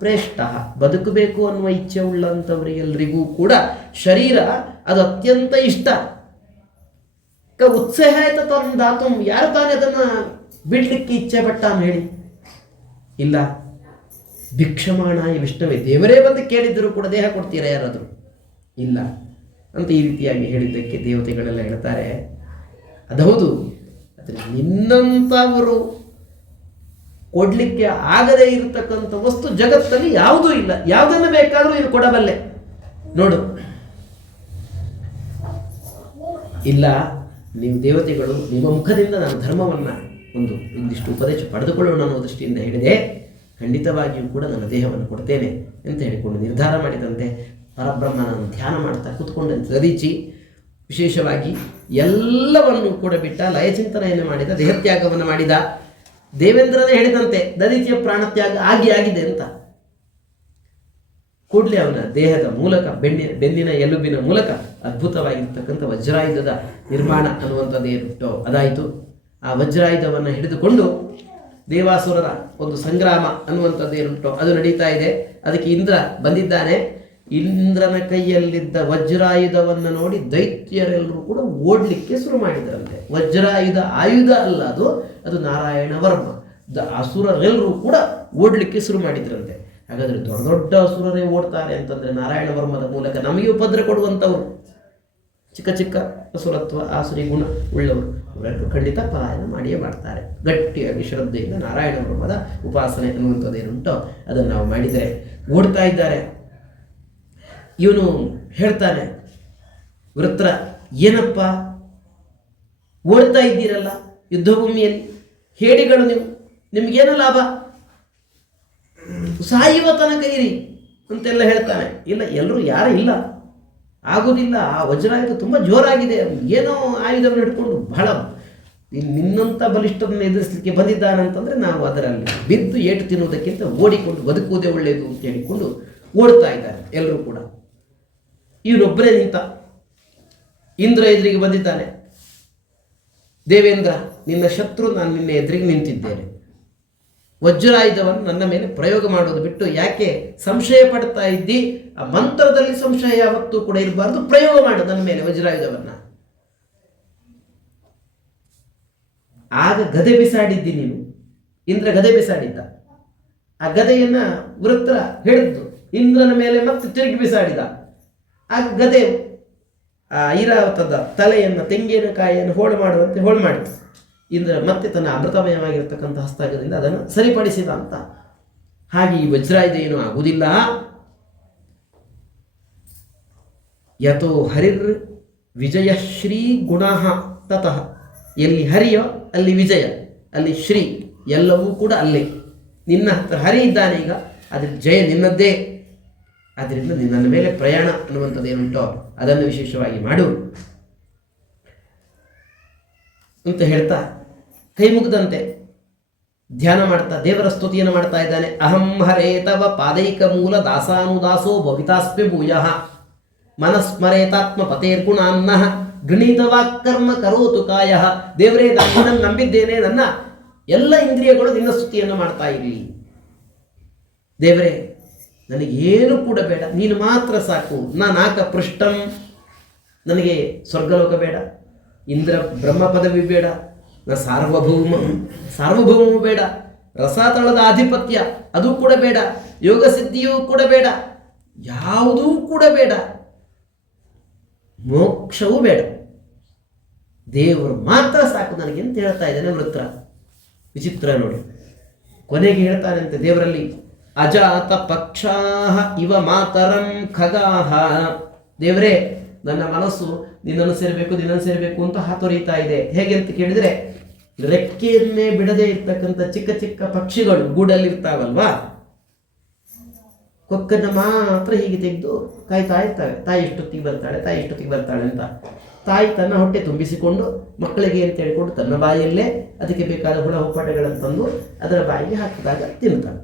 ಪ್ರೇಷ್ಠ, ಬದುಕಬೇಕು ಅನ್ನುವ ಇಚ್ಛೆ ಉಳ್ಳಂಥವರಿಗೆಲ್ಲರಿಗೂ ಕೂಡ ಶರೀರ ಅದು ಅತ್ಯಂತ ಇಷ್ಟ. ಉತ್ಸಾಹಾಯತ ದಾತು, ಯಾರು ತಾನೇ ಅದನ್ನು ಬಿಡ್ಲಿಕ್ಕೆ ಇಚ್ಛೆ ಪಟ್ಟಾನು ಹೇಳಿ? ಇಲ್ಲ. ಭಿಕ್ಷಮಾಣಾಯ ವಿಷ್ಣುವೇ, ದೇವರೇ ಬಂದು ಕೇಳಿದ್ದರೂ ಕೂಡ ದೇಹ ಕೊಡ್ತೀರಾ ಯಾರಾದರೂ? ಇಲ್ಲ ಅಂತ ಈ ರೀತಿಯಾಗಿ ಹೇಳಿದ್ದಕ್ಕೆ ದೇವತೆಗಳೆಲ್ಲ ಹೇಳ್ತಾರೆ, ಅದೌದು, ಆದರೆ ನಿನ್ನಂಥವರು ಕೊಡಲಿಕ್ಕೆ ಆಗದೇ ಇರತಕ್ಕಂಥ ವಸ್ತು ಜಗತ್ತಲ್ಲಿ ಯಾವುದೂ ಇಲ್ಲ. ಯಾವುದನ್ನು ಬೇಕಾದರೂ ಇದು ಕೊಡಬಲ್ಲೆ ನೋಡು. ಇಲ್ಲ, ನೀವು ದೇವತೆಗಳು, ನಿಮ್ಮ ಮುಖದಿಂದ ನಾನು ಧರ್ಮವನ್ನು ಒಂದು ಇಂದಿಷ್ಟು ಉಪದೇಶ ಪಡೆದುಕೊಳ್ಳೋಣ ಅನ್ನೋ ದೃಷ್ಟಿಯಿಂದ ಹೇಳಿದೆ. ಖಂಡಿತವಾಗಿಯೂ ಕೂಡ ನನ್ನ ದೇಹವನ್ನು ಕೊಡ್ತೇನೆ ಅಂತ ಹೇಳಿಕೊಂಡು ನಿರ್ಧಾರ ಮಾಡಿದಂತೆ ಪರಬ್ರಹ್ಮನನ್ನು ಧ್ಯಾನ ಮಾಡ್ತಾ ಕೂತ್ಕೊಂಡಂತೆ ದದೀಚಿ ವಿಶೇಷವಾಗಿ ಎಲ್ಲವನ್ನು ಕೂಡ ಬಿಟ್ಟ ಲಯಚಿಂತನೆಯನ್ನು ಮಾಡಿದ, ದೇಹತ್ಯಾಗವನ್ನು ಮಾಡಿದ. ದೇವೇಂದ್ರನೇ ಹೇಳಿದಂತೆ ದದೀಚಿಯ ಪ್ರಾಣತ್ಯಾಗ ಆಗಿದೆ ಅಂತ. ಕೂಡಲೇ ಅವನ ದೇಹದ ಮೂಲಕ ಬೆನ್ನಿನ ಎಲುಬಿನ ಮೂಲಕ ಅದ್ಭುತವಾಗಿರ್ತಕ್ಕಂಥ ವಜ್ರಾಯುಧದ ನಿರ್ಮಾಣ ಅನ್ನುವಂಥದ್ದೇನುಂಟೋ ಅದಾಯಿತು. ಆ ವಜ್ರಾಯುಧವನ್ನು ಹಿಡಿದುಕೊಂಡು ದೇವಾಸುರರ ಒಂದು ಸಂಗ್ರಾಮ ಅನ್ನುವಂಥದ್ದೇನುಂಟೋ ಅದು ನಡೀತಾ ಇದೆ. ಅದಕ್ಕೆ ಇಂದ್ರ ಬಂದಿದ್ದಾನೆ. ಇಂದ್ರನ ಕೈಯಲ್ಲಿದ್ದ ವಜ್ರಾಯುಧವನ್ನು ನೋಡಿ ದೈತ್ಯರೆಲ್ಲರೂ ಕೂಡ ಓಡಲಿಕ್ಕೆ ಶುರು ಮಾಡಿದರಂತೆ. ವಜ್ರಾಯುಧ ಆಯುಧ ಅಲ್ಲ, ಅದು ನಾರಾಯಣ ವರ್ಮ. ಅಸುರರೆಲ್ಲರೂ ಕೂಡ ಓಡಲಿಕ್ಕೆ ಶುರು ಮಾಡಿದ್ರಂತೆ. ಹಾಗಾದರೆ ದೊಡ್ಡ ದೊಡ್ಡ ಅಸುರರೇ ಓಡ್ತಾರೆ ಅಂತಂದರೆ ನಾರಾಯಣ ವರ್ಮದ ಮೂಲಕ ನಮಗೆ ಉಪದ್ರ ಕೊಡುವಂಥವ್ರು, ಚಿಕ್ಕ ಚಿಕ್ಕ ಅಸುರತ್ವ ಆಸುರಿ ಗುಣ ಉಳ್ಳವರು, ಅವರೆಲ್ಲರೂ ಖಂಡಿತ ಪಲಾಯನ ಮಾಡಿಯೇ ಮಾಡ್ತಾರೆ. ಗಟ್ಟಿಯಾಗಿ ಶ್ರದ್ಧೆಯಿಂದ ನಾರಾಯಣ ವರ್ಮದ ಉಪಾಸನೆ ಅನ್ನುವಂಥದ್ದೇನುಂಟೋ ಅದನ್ನು ನಾವು ಮಾಡಿದರೆ ಓಡ್ತಾ ಇದ್ದಾರೆ. ಇವನು ಹೇಳ್ತಾನೆ, ವೃತ್ರ, ಏನಪ್ಪ ಓಡ್ತಾ ಇದ್ದೀರಲ್ಲ ಯುದ್ಧಭೂಮಿಯಲ್ಲಿ, ಹೇಡಿಗಳು ನೀವು, ನಿಮಗೇನು ಲಾಭ? ಸಾಯುವ ತನಕ ಇರಿ ಅಂತೆಲ್ಲ ಹೇಳ್ತಾನೆ. ಇಲ್ಲ, ಎಲ್ಲರೂ ಯಾರೂ ಇಲ್ಲ, ಆಗೋದಿಲ್ಲ, ಆ ವಜ್ರಾಯುಧ ತುಂಬ ಜೋರಾಗಿದೆ, ಏನೋ ಆಯುಧವನ್ನು ಹಿಡ್ಕೊಂಡು ಬಹಳ ನಿನ್ನಂಥ ಬಲಿಷ್ಠರನ್ನು ಎದುರಿಸಲಿಕ್ಕೆ ಬಂದಿದ್ದಾನಂತಂದರೆ ನಾವು ಅದರಲ್ಲಿ ಬಿದ್ದು ಏಟು ತಿನ್ನುವುದಕ್ಕಿಂತ ಓಡಿಕೊಂಡು ಬದುಕುವುದೇ ಒಳ್ಳೆಯದು ಅಂತ ಹೇಳಿಕೊಂಡು ಓಡ್ತಾ ಇದ್ದಾರೆ ಎಲ್ಲರೂ ಕೂಡ. ಇವನೊಬ್ಬರೇ ನಿಂತ. ಇಂದ್ರ ಎದುರಿಗೆ ಬಂದಿದ್ದಾನೆ. ದೇವೇಂದ್ರ, ನಿನ್ನ ಶತ್ರು, ನಾನು ನಿನ್ನ ಎದುರಿಗೆ ನಿಂತಿದ್ದೇನೆ. ವಜ್ರಾಯುಧವನ್ನು ನನ್ನ ಮೇಲೆ ಪ್ರಯೋಗ ಮಾಡೋದು ಬಿಟ್ಟು ಯಾಕೆ ಸಂಶಯ ಪಡ್ತಾ ಇದ್ದಿ? ಆ ಮಂತ್ರದಲ್ಲಿ ಸಂಶಯ ಯಾವತ್ತೂ ಕೂಡ ಇರಬಾರ್ದು. ಪ್ರಯೋಗ ಮಾಡು ನನ್ನ ಮೇಲೆ ವಜ್ರಾಯುಧವನ್ನು. ಆಗ ಗದೆ ಬಿಸಾಡಿದ್ದಿ ನೀನು. ಇಂದ್ರ ಗದೆ ಬಿಸಾಡಿದ್ದ. ಆ ಗದೆಯನ್ನು ವೃತ್ರ ಹಿಡಿದು ಇಂದ್ರನ ಮೇಲೆ ಮತ್ತೆ ತಿರುಗಿ ಬಿಸಾಡಿದ. ಆ ಗದೆ ಆ ಐರಾವತದ ತಲೆಯನ್ನು, ತೆಂಗಿನಕಾಯಿಯನ್ನು ಹೋಳು ಮಾಡುವಂತೆ ಹೋಳು ಮಾಡಿತು. ಇಂದ್ರ ಮತ್ತೆ ತನ್ನ ಅಮೃತಮಯವಾಗಿರ್ತಕ್ಕಂಥ ಹಸ್ತದಿಂದ ಅದನ್ನು ಸರಿಪಡಿಸಿದ ಅಂತ. ಹಾಗೆ ಈ ವಜ್ರಾಯುಧ ಏನೂ ಆಗುವುದಿಲ್ಲ. ಯಥೋ ಹರಿರ್ ವಿಜಯಶ್ರೀ ಗುಣಃ ತತಃ, ಎಲ್ಲಿ ಹರಿಯೋ ಅಲ್ಲಿ ವಿಜಯ, ಅಲ್ಲಿ ಶ್ರೀ, ಎಲ್ಲವೂ ಕೂಡ ಅಲ್ಲೇ. ನಿನ್ನ ಹತ್ರ ಹರಿ ಇದ್ದಾನೆ, ಈಗ ಅದ್ರ ಜಯ ನಿನ್ನದ್ದೇ. ಆದ್ದರಿಂದ ನಿನ್ನ ಮೇಲೆ ಪ್ರಯಾಣ ಅನ್ನುವಂಥದ್ದೇನುಂಟೋ ಅದನ್ನು ವಿಶೇಷವಾಗಿ ಮಾಡು ಅಂತ ಹೇಳ್ತಾ ಕೈ ಮುಗಿದಂತೆ ಧ್ಯಾನ ಮಾಡ್ತಾ ದೇವರ ಸ್ತುತಿಯನ್ನು ಮಾಡ್ತಾ ಇದ್ದಾನೆ. ಅಹಂ ಹರೇ ತವ ಪಾದೈಕ ಮೂಲ ದಾಸಾನುದಾಸೋ ಭವಿತಾಸ್ಮಿ ಭೂಯಃ ಮನಸ್ಮರೇತಾತ್ಮ ಪತೇರ್ಗುಣಾನ್ನಃ ಗೃಣೀತವಾಕ್ಕರ್ಮ ಕರೋತು ಕಾಯಃ. ದೇವರೇ, ನಾನು ನಂಬಿದ್ದೇನೆ, ನನ್ನ ಎಲ್ಲ ಇಂದ್ರಿಯಗಳು ನಿನ್ನ ಸ್ತುತಿಯನ್ನು ಮಾಡ್ತಾ ಇರಲಿ. ದೇವರೇ, ನನಗೇನು ಕೂಡ ಬೇಡ, ನೀನು ಮಾತ್ರ ಸಾಕು. ನಾನಾಕ ಪೃಷ್ಟಂ, ನನಗೆ ಸ್ವರ್ಗಲೋಕ ಬೇಡ, ಇಂದ್ರ ಬ್ರಹ್ಮ ಪದವಿ ಬೇಡ, ಸಾರ್ವಭೌಮ ಬೇಡ, ರಸಾತಳದ ಆಧಿಪತ್ಯ ಅದು ಕೂಡ ಬೇಡ, ಯೋಗ ಸಿದ್ಧಿಯೂ ಕೂಡ ಬೇಡ, ಯಾವುದೂ ಕೂಡ ಬೇಡ, ಮೋಕ್ಷವೂ ಬೇಡ, ದೇವರು ಮಾತ್ರ ಸಾಕು ನನಗೆ ಅಂತ ಹೇಳ್ತಾ ಇದ್ದಾನೆ ವೃತ್ರ. ವಿಚಿತ್ರ ನೋಡಿ, ಕೊನೆಗೆ ಹೇಳ್ತಾನಂತೆ ದೇವರಲ್ಲಿ, ಅಜಾತ ಪಕ್ಷಾಹ ಇವ ಮಾತರಂ ಖಗಾಹ. ದೇವರೇ, ನನ್ನ ಮನಸ್ಸು ನಿನ್ನನ್ನು ಸೇರಬೇಕು ಅಂತ ಹಾತೊರೀತಾ ಇದೆ. ಹೇಗೆ ಅಂತ ಕೇಳಿದರೆ, ರೆಕ್ಕೆಯನ್ನೇ ಬಿಡದೆ ಇರ್ತಕ್ಕಂಥ ಚಿಕ್ಕ ಚಿಕ್ಕ ಪಕ್ಷಿಗಳು ಗೂಡಲ್ಲಿರ್ತಾವಲ್ವಾ, ಕೊಕ್ಕನ್ನು ಮಾತ್ರ ಹೀಗೆ ತೆಗೆದು ಕಾಯ್ತಾ ಇರ್ತವೆ. ತಾಯಿ ಎಷ್ಟೊತ್ತಿಗೆ ಬರ್ತಾಳೆ ಅಂತ. ತಾಯಿ ತನ್ನ ಹೊಟ್ಟೆ ತುಂಬಿಸಿಕೊಂಡು ಮಕ್ಕಳಿಗೆ ಅಂತ ಹೇಳಿಕೊಂಡು ತನ್ನ ಬಾಯಲ್ಲೇ ಅದಕ್ಕೆ ಬೇಕಾದ ಹುಳ ಹುಪ್ಪಾಟೆಗಳನ್ನು ತಂದು ಅದರ ಬಾಯಿಗೆ ಹಾಕಿದಾಗ ತಿನ್ನುತ್ತಾಳೆ.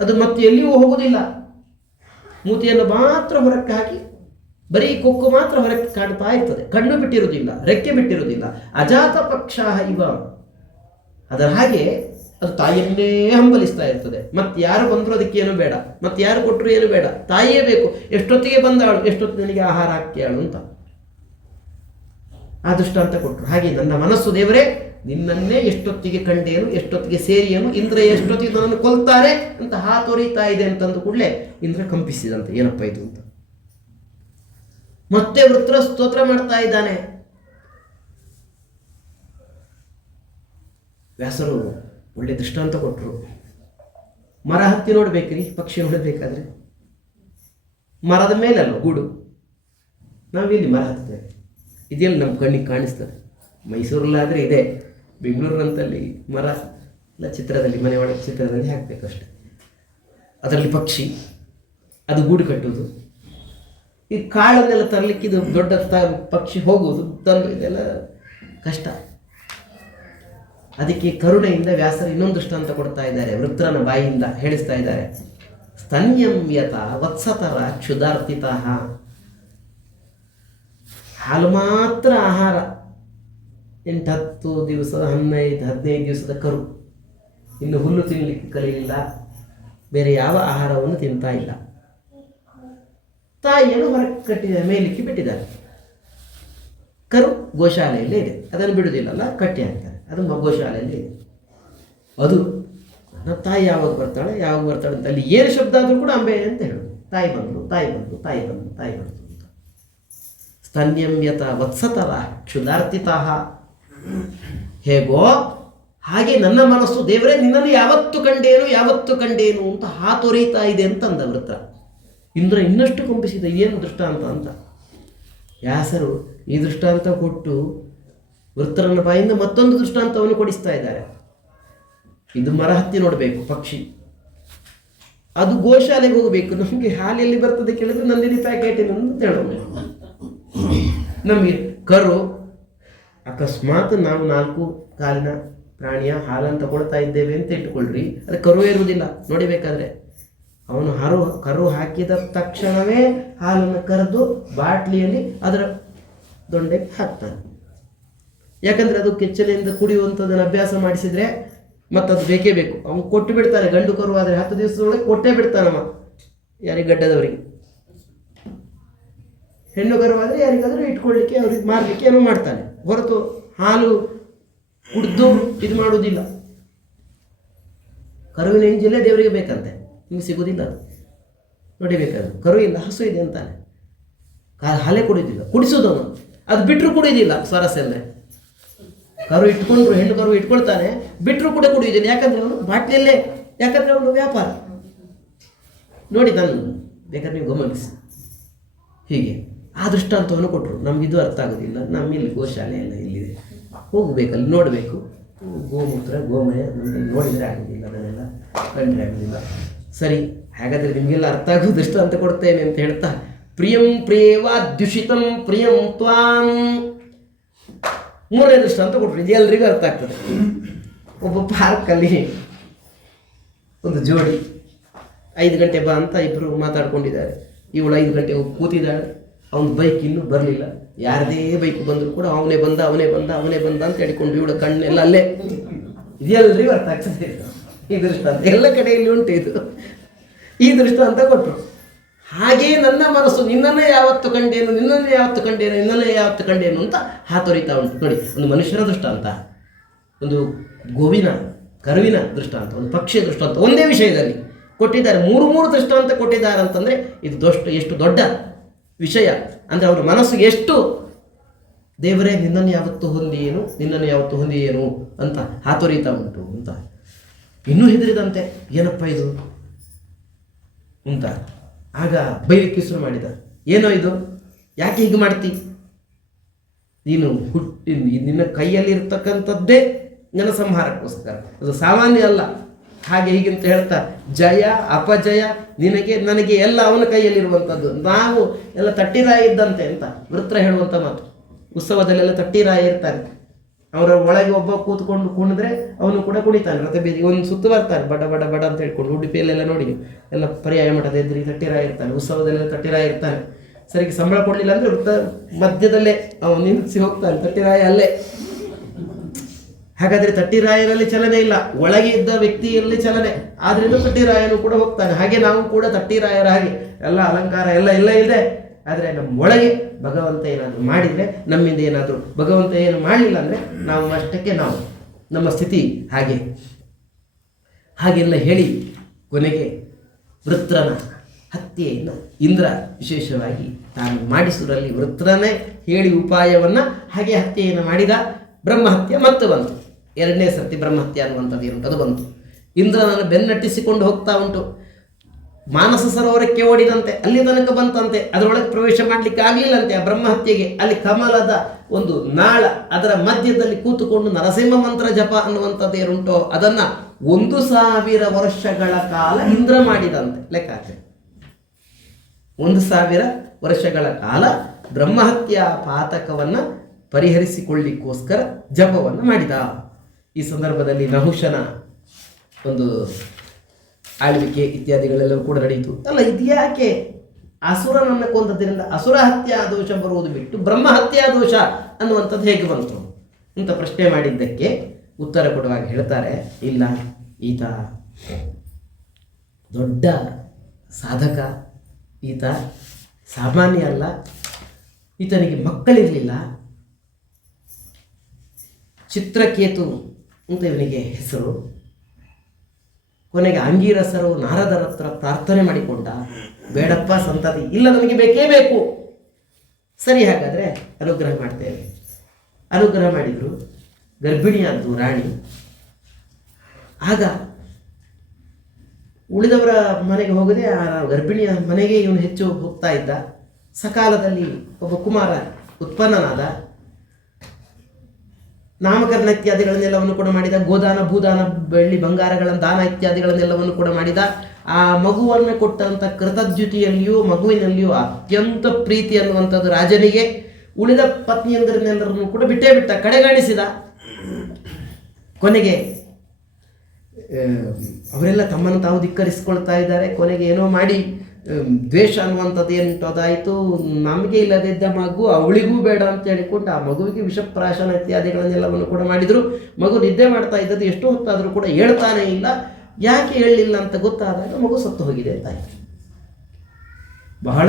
ಅದು ಮತ್ತೆ ಎಲ್ಲಿಯೂ ಹೋಗುವುದಿಲ್ಲ. ಮೂತಿಯನ್ನು ಮಾತ್ರ ಹೊರಕ್ಕೆ ಹಾಕಿ ಬರೀ ಕೊಕ್ಕು ಮಾತ್ರ ಹೊರಕ್ಕೆ ಕಾಣ್ತಾ ಇರ್ತದೆ. ಕಣ್ಣು ಬಿಟ್ಟಿರುವುದಿಲ್ಲ, ರೆಕ್ಕೆ ಬಿಟ್ಟಿರುವುದಿಲ್ಲ. ಅಜಾತ ಪಕ್ಷ ಇವ. ಅದರ ಹಾಗೆ ಅದು ತಾಯಿಯನ್ನೇ ಹಂಬಲಿಸ್ತಾ ಇರ್ತದೆ. ಮತ್ತೆ ಯಾರು ಬಂದರೂ ಅದಕ್ಕೇನು ಬೇಡ, ಮತ್ತೆ ಯಾರು ಕೊಟ್ಟರು ಏನು ಬೇಡ, ತಾಯಿಯೇ ಬೇಕು. ಎಷ್ಟೊತ್ತಿಗೆ ಬಂದಾಳು, ಎಷ್ಟೊತ್ತು ನನಗೆ ಆಹಾರ ಹಾಕ್ಯಾಳು ಅಂತ. ಆ ದೃಷ್ಟಾಂತ ಕೊಟ್ಟರು. ಹಾಗೆ ನನ್ನ ಮನಸ್ಸು ದೇವರೇ ನಿನ್ನನ್ನೇ ಎಷ್ಟೊತ್ತಿಗೆ ಕಂಡೇನು, ಎಷ್ಟೊತ್ತಿಗೆ ಸೇರಿಯೇನು, ಇಂದ್ರ ಎಷ್ಟೊತ್ತಿಗೆ ನನ್ನನ್ನು ಕೊಲ್ತಾರೆ ಅಂತ ಹಾತೊರಿತಾ ಇದೆ ಅಂತಂದು ಕೂಡಲೇ ಇಂದ್ರ ಕಂಪಿಸಿದಂತೆ, ಏನಪ್ಪ ಇದು ಅಂತ. ಮತ್ತೆ ವೃತ್ರ ಸ್ತೋತ್ರ ಮಾಡ್ತಾ ಇದ್ದಾನೆ. ವ್ಯಾಸರು ಒಳ್ಳೆ ದೃಷ್ಟಾಂತ ಕೊಟ್ಟರು. ಮರ ಹತ್ತಿ ನೋಡ್ಬೇಕ್ರಿ, ಪಕ್ಷಿ ನೋಡಬೇಕಾದ್ರೆ ಮರದ ಮೇಲಲ್ಲ ಗೂಡು. ನಾವಿಲ್ಲಿ ಮರ ಹತ್ತೇವೆ, ಇದೆಲ್ಲ ನಮ್ಮ ಕಣ್ಣಿಗೆ ಕಾಣಿಸ್ತದೆ. ಮೈಸೂರಲ್ಲಾದರೆ ಇದೆ, ಬೆಂಗಳೂರಿನಂತಲ್ಲಿ ಮರ ಎಲ್ಲ ಚಿತ್ರದಲ್ಲಿ, ಮನೆ ಒಳಗೆ ಚಿತ್ರದಲ್ಲಿ ಹಾಕಬೇಕಷ್ಟೆ. ಅದರಲ್ಲಿ ಪಕ್ಷಿ ಅದು ಗೂಡು ಕಟ್ಟುವುದು, ಈ ಕಾಳನ್ನೆಲ್ಲ ತರಲಿಕ್ಕಿದು ದೊಡ್ಡ ಪಕ್ಷಿ ಹೋಗುವುದು ತಂದು ಇದೆಲ್ಲ ಕಷ್ಟ. ಅದಕ್ಕೆ ಕರುಣೆಯಿಂದ ವ್ಯಾಸರು ಇನ್ನೊಂದು ದೃಷ್ಟಾಂತ ಕೊಡ್ತಾ ಇದ್ದಾರೆ. ವೃತ್ರನ ಬಾಯಿಯಿಂದ ಹೇಳಿಸ್ತಾ ಇದ್ದಾರೆ. ಸ್ತನ್ಯಂಯತ ವತ್ಸತರ ಕ್ಷುಧಾರ್ತಿತಃ. ಹಾಲು ಮಾತ್ರ ಆಹಾರ, 8-10 ದಿವಸದ 15 ದಿವಸದ ಕರು, ಇನ್ನು ಹುಲ್ಲು ತಿನ್ನಲಿಕ್ಕೆ ಕಲಿಯಿಲ್ಲ, ಬೇರೆ ಯಾವ ಆಹಾರವನ್ನು ತಿಂತಾ ಇಲ್ಲ. ತಾಯಿಯನ್ನು ಹೊರಗೆ ಕಟ್ಟಿದ ಮೇಲಿಕ್ಕೆ ಬಿಟ್ಟಿದ್ದಾರೆ. ಕರು ಗೋಶಾಲೆಯಲ್ಲೇ ಇದೆ, ಅದನ್ನು ಬಿಡುವುದಿಲ್ಲಲ್ಲ, ಕಟ್ಟಿ ಹಾಕ್ತಾರೆ. ಅದು ಗೋಶಾಲೆಯಲ್ಲಿ ಇದೆ. ಅದು ನನ್ನ ತಾಯಿ ಯಾವಾಗ ಬರ್ತಾಳೆ ಅಂತ ಅಲ್ಲಿ ಏನು ಶಬ್ದ ಆದರೂ ಕೂಡ ಅಂಬೆ ಅಂತ ಹೇಳೋದು. ತಾಯಿ ಬಂದು ಅಂತ. ಸ್ತನ್ಯಂಯತ ವತ್ಸತರ ಕ್ಷುಧಾರ್ತಿತಃ. ಹೇಗೋ ಹಾಗೆ ನನ್ನ ಮನಸ್ಸು ದೇವರೇ ನಿನ್ನನ್ನು ಯಾವತ್ತು ಕಂಡೇನು ಅಂತ ಹಾತೊರೀತಾ ಇದೆ ಅಂತಂದ ವೃತ್ರ. ಇಂದ್ರ ಇನ್ನಷ್ಟು ಕಂಪಿಸಿದ, ಏನು ದೃಷ್ಟಾಂತ ಅಂತ. ವ್ಯಾಸರು ಈ ದೃಷ್ಟಾಂತ ಕೊಟ್ಟು ವೃತ್ರನ ಬಾಯಿಂದ ಮತ್ತೊಂದು ದೃಷ್ಟಾಂತವನ್ನು ಕೊಡಿಸ್ತಾ ಇದ್ದಾರೆ. ಇದು ಮರ ಹತ್ತಿ ನೋಡಬೇಕು ಪಕ್ಷಿ, ಅದು ಗೋಶಾಲೆಗೆ ಹೋಗಬೇಕು. ನಮಗೆ ಹಾಲೆಲ್ಲಿ ಬರ್ತದೆ ಕೇಳಿದ್ರೆ ನಂದಿನಿ ಪ್ಯಾಕೆಟಿನ ಅಂತ ಹೇಳೋದು. ನಮಗೆ ಕರು ಅಕಸ್ಮಾತ್ ನಾವು 4 ಕಾಲಿನ ಪ್ರಾಣಿಯ ಹಾಲನ್ನು ತಗೊಳ್ತಾ ಇದ್ದೇವೆ ಅಂತ ಇಟ್ಟುಕೊಳ್ರಿ, ಅದು ಕರು ಇರುವುದಿಲ್ಲ ನೋಡಿಬೇಕಾದ್ರೆ. ಅವನು ಕರು ಹಾಕಿದ ತಕ್ಷಣವೇ ಹಾಲನ್ನು ಕರೆದು ಬಾಟ್ಲಿಯಲ್ಲಿ ಅದರ ದೊಂಡೆಗೆ ಹಾಕ್ತಾನೆ. ಯಾಕಂದರೆ ಅದು ಕೆಚ್ಚಲೆಯಿಂದ ಕುಡಿಯುವಂಥದ್ದನ್ನು ಅಭ್ಯಾಸ ಮಾಡಿಸಿದರೆ ಮತ್ತು ಅದು ಬೇಕೇ ಬೇಕು. ಅವನು ಕೊಟ್ಟು ಬಿಡ್ತಾನೆ. ಗಂಡು ಕರು ಆದರೆ 10 ದಿವಸದೊಳಗೆ ಕೊಟ್ಟೇ ಬಿಡ್ತಾನವ, ಯಾರಿಗೆ ಗಡ್ಡದವರಿಗೆ. ಹೆಣ್ಣು ಕರು ಆದರೆ ಯಾರಿಗಾದರೂ ಇಟ್ಕೊಳ್ಳಿಕ್ಕೆ, ಅವ್ರಿಗೆ ಮಾರಲಿಕ್ಕೆ ಏನೋ ಮಾಡ್ತಾನೆ, ಹೊರತು ಹಾಲು ಕುಡಿದು ಇದು ಮಾಡುವುದಿಲ್ಲ. ಕರುವಿನ ಎಂಜಿಲ್ಲೇ ದೇವರಿಗೆ ಬೇಕಂತೆ, ನಿಮ್ಗೆ ಸಿಗೋದಿಲ್ಲ ಅದು ನೋಡಿಬೇಕಾದ್ರೆ. ಕರು ಇಲ್ಲ, ಹಸು ಇದೆ ಅಂತಾನೆ, ಹಾಲೆ ಕುಡಿಯೋದಿಲ್ಲ, ಕುಡಿಸೋದವನು. ಅದು ಬಿಟ್ಟರು ಕುಡಿಯೋದಿಲ್ಲ. ಸ್ವಾರಸ್ಯ ಅಂದರೆ ಕರು ಇಟ್ಕೊಂಡ್ರು, ಹೆಣ್ಣು ಕರು ಇಟ್ಕೊಳ್ತಾನೆ, ಬಿಟ್ಟರು ಕೂಡ ಕುಡಿಯೋದಿಲ್ಲ. ಯಾಕಂದರೆ ಅವನು ಬಾಟ್ಲಿಯಲ್ಲೇ, ಯಾಕಂದರೆ ಅವನು ವ್ಯಾಪಾರ ನೋಡಿ. ನಾನು ಬೇಕಾದ್ರೆ ನೀವು ಗಮನಿಸಿ. ಹೀಗೆ ಆ ದೃಷ್ಟಾಂತವನ್ನು ಕೊಟ್ಟರು. ನಮಗಿದು ಅರ್ಥ ಆಗೋದಿಲ್ಲ. ನಮ್ಮಲ್ಲಿ ಗೋಶಾಲೆ ಎಲ್ಲ ಇಲ್ಲಿದೆ, ಹೋಗಬೇಕಲ್ಲಿ ನೋಡಬೇಕು. ಗೋಮೂತ್ರ ಗೋಮಯ ನಮಗೆ ನೋಡಿದರೆ ಆಗೋದಿಲ್ಲ, ಅದನ್ನೆಲ್ಲ ಕಂಡ್ರೆ ಆಗೋದಿಲ್ಲ. ಸರಿ, ಹಾಗಾದರೆ ನಿಮಗೆಲ್ಲ ಅರ್ಥ ಆಗೋ ದೃಷ್ಟಾಂತ ಕೊಡ್ತೇನೆ ಅಂತ ಹೇಳ್ತಾ, ಪ್ರಿಯಂ ಪ್ರಿಯವಾದ್ಯುಷಿತಂ ಪ್ರಿಯಂ ತ್ವಾಂ. 3ನೇ ದೃಷ್ಟಾಂತ ಕೊಟ್ಟರು. ಇದು ಎಲ್ರಿಗೂ ಅರ್ಥ ಆಗ್ತದೆ. ಒಬ್ಬ ಪಾರ್ಕಲ್ಲಿ ಒಂದು ಜೋಡಿ 5 ಗಂಟೆ ಬಾ ಅಂತ ಇಬ್ಬರು ಮಾತಾಡ್ಕೊಂಡಿದ್ದಾರೆ. ಇವಳು 5 ಗಂಟೆ ಹೋಗಿ ಕೂತಿದ್ದಾಳೆ. ಅವನ ಬೈಕ್ ಇನ್ನೂ ಬರಲಿಲ್ಲ. ಯಾರದೇ ಬೈಕ್ ಬಂದರೂ ಕೂಡ ಅವನೇ ಬಂದ ಅಂತ ಹೇಳಿಕೊಂಡು ಇವಳ ಕಣ್ಣೆಲ್ಲ ಅಲ್ಲೇ. ಇದೆಲ್ಲರಿಗೂ ಅರ್ಥ ಆಗ್ತದೆ ಈ ದೃಷ್ಟಾಂತ, ಎಲ್ಲ ಕಡೆಯಲ್ಲಿ ಉಂಟು ಇದು. ಈ ದೃಷ್ಟಾಂತ ಕೊಟ್ಟರು. ಹಾಗೆಯೇ ನನ್ನ ಮನಸ್ಸು ನಿನ್ನನ್ನೇ ಯಾವತ್ತು ಕಂಡೇನು ಅಂತ ಹಾತೊರಿತಾ ಉಂಟು ನೋಡಿ. ಒಂದು ಮನುಷ್ಯನ ದೃಷ್ಟಾಂತ, ಒಂದು ಗೋವಿನ ಕರುವಿನ ದೃಷ್ಟಾಂತ, ಒಂದು ಪಕ್ಷಿಯ ದೃಷ್ಟಾಂತ, ಒಂದೇ ವಿಷಯದಲ್ಲಿ ಕೊಟ್ಟಿದ್ದಾರೆ. 3 ದೃಷ್ಟಾಂತ ಕೊಟ್ಟಿದ್ದಾರೆ ಅಂತಂದರೆ ಇದು ಎಷ್ಟು ದೊಡ್ಡ ವಿಷಯ ಅಂದರೆ ಅವರ ಮನಸ್ಸು ಎಷ್ಟು ದೇವರೇ ನಿನ್ನನ್ನು ಯಾವತ್ತು ಹೊಂದಿಯೇನು ಅಂತ ಹಾತೊರಿತಾ ಉಂಟು ಅಂತ. ಇನ್ನೂ ಹೆದರಿದಂತೆ, ಏನಪ್ಪ ಇದು ಅಂತ ಆಗ ಬೈಲಿಕ್ಕೆ ಶುರು ಮಾಡಿದ. ಏನೋ ಇದು, ಯಾಕೆ ಹೀಗೆ ಮಾಡ್ತಿ? ನೀನು ನಿನ್ನ ಕೈಯಲ್ಲಿ ಇರ್ತಕ್ಕಂಥದ್ದೇ ನನ್ನ ಸಂಹಾರಕ್ಕೋಸ್ಕರ, ಅದು ಸಾಮಾನ್ಯ ಅಲ್ಲ. ಹಾಗೆ ಹೀಗೆ ಅಂತ ಹೇಳ್ತಾ, ಜಯ ಅಪಜಯ ನನಗೆ ಎಲ್ಲ ಅವನ ಕೈಯಲ್ಲಿರುವಂಥದ್ದು. ನಾವು ಎಲ್ಲ ತಟ್ಟಿರಾಯ ಇದ್ದಂತೆ ಅಂತ ವೃತ್ರ ಹೇಳುವಂಥ ಮಾತು. ಉತ್ಸವದಲ್ಲೆಲ್ಲ ತಟ್ಟಿರಾಯ ಇರ್ತಾನೆ, ಅವರ ಒಳಗೆ ಒಬ್ಬ ಕೂತ್ಕೊಂಡು ಕುಣಿದ್ರೆ ಅವನು ಕೂಡ ಕುಣಿತಾನೆ. ರಥಬೀದಿಗೆ ಒಂದು ಸುತ್ತು ಬರ್ತಾನೆ, ಬಡ ಅಂತ ಹೇಳ್ಕೊಂಡು. ಉಡುಪಿಯಲ್ಲೆಲ್ಲ ನೋಡಿ, ಎಲ್ಲ ಪರ್ಯಾಯ ಮಠದ ಎದುರಿಗೆ ತಟ್ಟಿರಾಯ ಇರ್ತಾನೆ, ಉತ್ಸವದಲ್ಲೆಲ್ಲ ತಟ್ಟಿರಾಯ ಇರ್ತಾನೆ. ಸರಿಗೆ ಸಂಬಳ ಕೊಡಲಿಲ್ಲ ಅಂದರೆ ವೃತ್ತ ಮಧ್ಯದಲ್ಲೇ ಅವನು ನಿಲ್ಲಿಸಿ ಹೋಗ್ತಾನೆ, ತಟ್ಟಿರಾಯ ಅಲ್ಲೇ. ಹಾಗಾದರೆ ತಟ್ಟಿರಾಯನಲ್ಲಿ ಚಲನೆ ಇಲ್ಲ, ಒಳಗೆ ಇದ್ದ ವ್ಯಕ್ತಿಯಲ್ಲಿ ಚಲನೆ. ಆದ್ರಿಂದ ತಟ್ಟಿರಾಯನು ಕೂಡ ಹೋಗ್ತಾನೆ. ಹಾಗೆ ನಾವು ಕೂಡ ತಟ್ಟಿರಾಯರ ಹಾಗೆ ಎಲ್ಲ ಅಲಂಕಾರ ಎಲ್ಲ ಇದೆ, ಆದರೆ ನಮ್ಮೊಳಗೆ ಭಗವಂತ ಏನಾದರೂ ಮಾಡಿದರೆ, ನಮ್ಮಿಂದ ಏನಾದರೂ ಭಗವಂತ ಏನು ಮಾಡಲಿಲ್ಲ ಅಂದರೆ ನಾವು ಅಷ್ಟಕ್ಕೆ ನಾವು, ನಮ್ಮ ಸ್ಥಿತಿ ಹಾಗೆಲ್ಲ ಹೇಳಿ ಕೊನೆಗೆ ವೃತ್ರನ ಹತ್ಯೆಯನ್ನು ಇಂದ್ರ ವಿಶೇಷವಾಗಿ ತಾನು ಮಾಡಿಸುವುದರಲ್ಲಿ ವೃತ್ರನೇ ಹೇಳಿ ಉಪಾಯವನ್ನು ಹಾಗೆ ಹತ್ಯೆಯನ್ನು ಮಾಡಿದ. ಬ್ರಹ್ಮಹತ್ಯೆ ಮತ್ತೆ ಬಂತು, ಎರಡನೇ ಸರ್ತಿ ಬ್ರಹ್ಮಹತ್ಯೆ ಅನ್ನುವಂಥದ್ದು ಇರುವಂಥದ್ದು ಬಂತು. ಇಂದ್ರನನ್ನು ಬೆನ್ನಟ್ಟಿಸಿಕೊಂಡು ಹೋಗ್ತಾ ಉಂಟು. ಮಾನಸ ಸರೋವರಕ್ಕೆ ಓಡಿದಂತೆ ಅಲ್ಲಿ ತನಕ ಬಂತಂತೆ, ಅದರೊಳಗೆ ಪ್ರವೇಶ ಮಾಡಲಿಕ್ಕೆ ಆಗಲಿಲ್ಲಂತೆ ಆ ಬ್ರಹ್ಮಹತ್ಯೆಗೆ. ಅಲ್ಲಿ ಕಮಲದ ಒಂದು ನಾಳ, ಅದರ ಮಧ್ಯದಲ್ಲಿ ಕೂತುಕೊಂಡು ನರಸಿಂಹ ಮಂತ್ರ ಜಪ ಅನ್ನುವಂಥದ್ದು ಏನುಂಟೋ ಅದನ್ನು 1000 ವರ್ಷಗಳ ಕಾಲ ಇಂದ್ರ ಮಾಡಿದಂತೆ ಲೆಕ್ಕಾಚಾರ. 1000 ವರ್ಷಗಳ ಕಾಲ ಬ್ರಹ್ಮಹತ್ಯಾ ಪಾತಕವನ್ನು ಪರಿಹರಿಸಿಕೊಳ್ಳಿಕ್ಕೋಸ್ಕರ ಜಪವನ್ನು ಮಾಡಿದ. ಈ ಸಂದರ್ಭದಲ್ಲಿ ನಹುಷನ ಒಂದು ಆಳ್ವಿಕೆ ಇತ್ಯಾದಿಗಳೆಲ್ಲವೂ ಕೂಡ ನಡೆಯಿತು. ಅಲ್ಲ, ಇದ್ಯಾಕೆ ಅಸುರನನ್ನು ಕೊಂದದ್ದರಿಂದ ಅಸುರ ಹತ್ಯಾ ದೋಷ ಬರುವುದು ಬಿಟ್ಟು ಬ್ರಹ್ಮಹತ್ಯಾ ದೋಷ ಅನ್ನುವಂಥದ್ದು ಹೇಗೆ ಬಂತು ಅಂತ ಪ್ರಶ್ನೆ ಮಾಡಿದ್ದಕ್ಕೆ ಉತ್ತರ ಕೊಡುವಾಗ ಹೇಳ್ತಾರೆ, ಇಲ್ಲ, ಈತ ದೊಡ್ಡ ಸಾಧಕ, ಈತ ಸಾಮಾನ್ಯ ಅಲ್ಲ, ಈತನಿಗೆ ಮಕ್ಕಳಿರಲಿಲ್ಲ. ಚಿತ್ರಕೇತು ಅಂತ ಇವನಿಗೆ ಹೆಸರು. ಕೊನೆಗೆ ಅಂಗೀರಸರು ನಾರದರ ಹತ್ರ ಪ್ರಾರ್ಥನೆ ಮಾಡಿಕೊಂಡ, ಬೇಡಪ್ಪ ಸಂತತಿ ಇಲ್ಲ, ನನಗೆ ಬೇಕೇ ಬೇಕು. ಸರಿ, ಹಾಗಾದರೆ ಅನುಗ್ರಹ ಮಾಡ್ತೇವೆ. ಅನುಗ್ರಹ ಮಾಡಿದರು. ಗರ್ಭಿಣಿಯಾದ್ದು ರಾಣಿ. ಆಗ ಉಳಿದವರ ಮನೆಗೆ ಹೋಗದೆ ಆ ಗರ್ಭಿಣಿಯ ಮನೆಗೆ ಇವನು ಹೆಚ್ಚು ಹೋಗ್ತಾ ಇದ್ದ. ಸಕಾಲದಲ್ಲಿ ಒಬ್ಬ ಕುಮಾರ ಉತ್ಪನ್ನನಾದ. ನಾಮಕರಣ ಇತ್ಯಾದಿಗಳನ್ನೆಲ್ಲವನ್ನು ಕೂಡ ಮಾಡಿದ. ಗೋದಾನ, ಭೂದಾನ, ಬೆಳ್ಳಿ ಬಂಗಾರಗಳನ್ನು ದಾನ ಇತ್ಯಾದಿಗಳನ್ನೆಲ್ಲವನ್ನು ಕೂಡ ಮಾಡಿದ. ಆ ಮಗುವನ್ನು ಕೊಟ್ಟಂಥ ಕೃತಜ್ಞತೆಯಲ್ಲಿಯೂ ಮಗುವಿನಲ್ಲಿಯೂ ಅತ್ಯಂತ ಪ್ರೀತಿ ಅನ್ನುವಂಥದ್ದು ರಾಜನಿಗೆ. ಉಳಿದ ಪತ್ನಿಯಂದರನ್ನೆಲ್ಲರನ್ನು ಕೂಡ ಬಿಟ್ಟೇ ಬಿಟ್ಟ, ಕಡೆಗಾಣಿಸಿದ. ಕೊನೆಗೆ ಅವರೆಲ್ಲ ತಮ್ಮನ್ನು ತಾವು ಧಿಕ್ಕರಿಸಿಕೊಳ್ತಾ ಇದ್ದಾರೆ. ಕೊನೆಗೆ ಏನೋ ಮಾಡಿ ದ್ವೇಷ ಅನ್ನುವಂಥದ್ದು ಏನುಂಟು ಅದಾಯಿತು. ನಮಗೆ ಇಲ್ಲದಿದ್ದ ಮಗು ಅವಳಿಗೂ ಬೇಡ ಅಂತ ಹೇಳಿಕೊಂಡು ಆ ಮಗುವಿಗೆ ವಿಷಪ್ರಾಶನ ಇತ್ಯಾದಿಗಳನ್ನೆಲ್ಲವನ್ನು ಕೂಡ ಮಾಡಿದರು. ಮಗು ನಿದ್ದೆ ಮಾಡ್ತಾ ಇದ್ದದ್ದು ಎಷ್ಟು ಹೊತ್ತಾದರೂ ಕೂಡ ಹೇಳ್ತಾನೇ ಇಲ್ಲ. ಯಾಕೆ ಹೇಳಲಿಲ್ಲ ಅಂತ ಗೊತ್ತಾದಾಗ ಮಗು ಸತ್ತು ಹೋಗಿದೆ ಅಂತಾಯಿತು. ಬಹಳ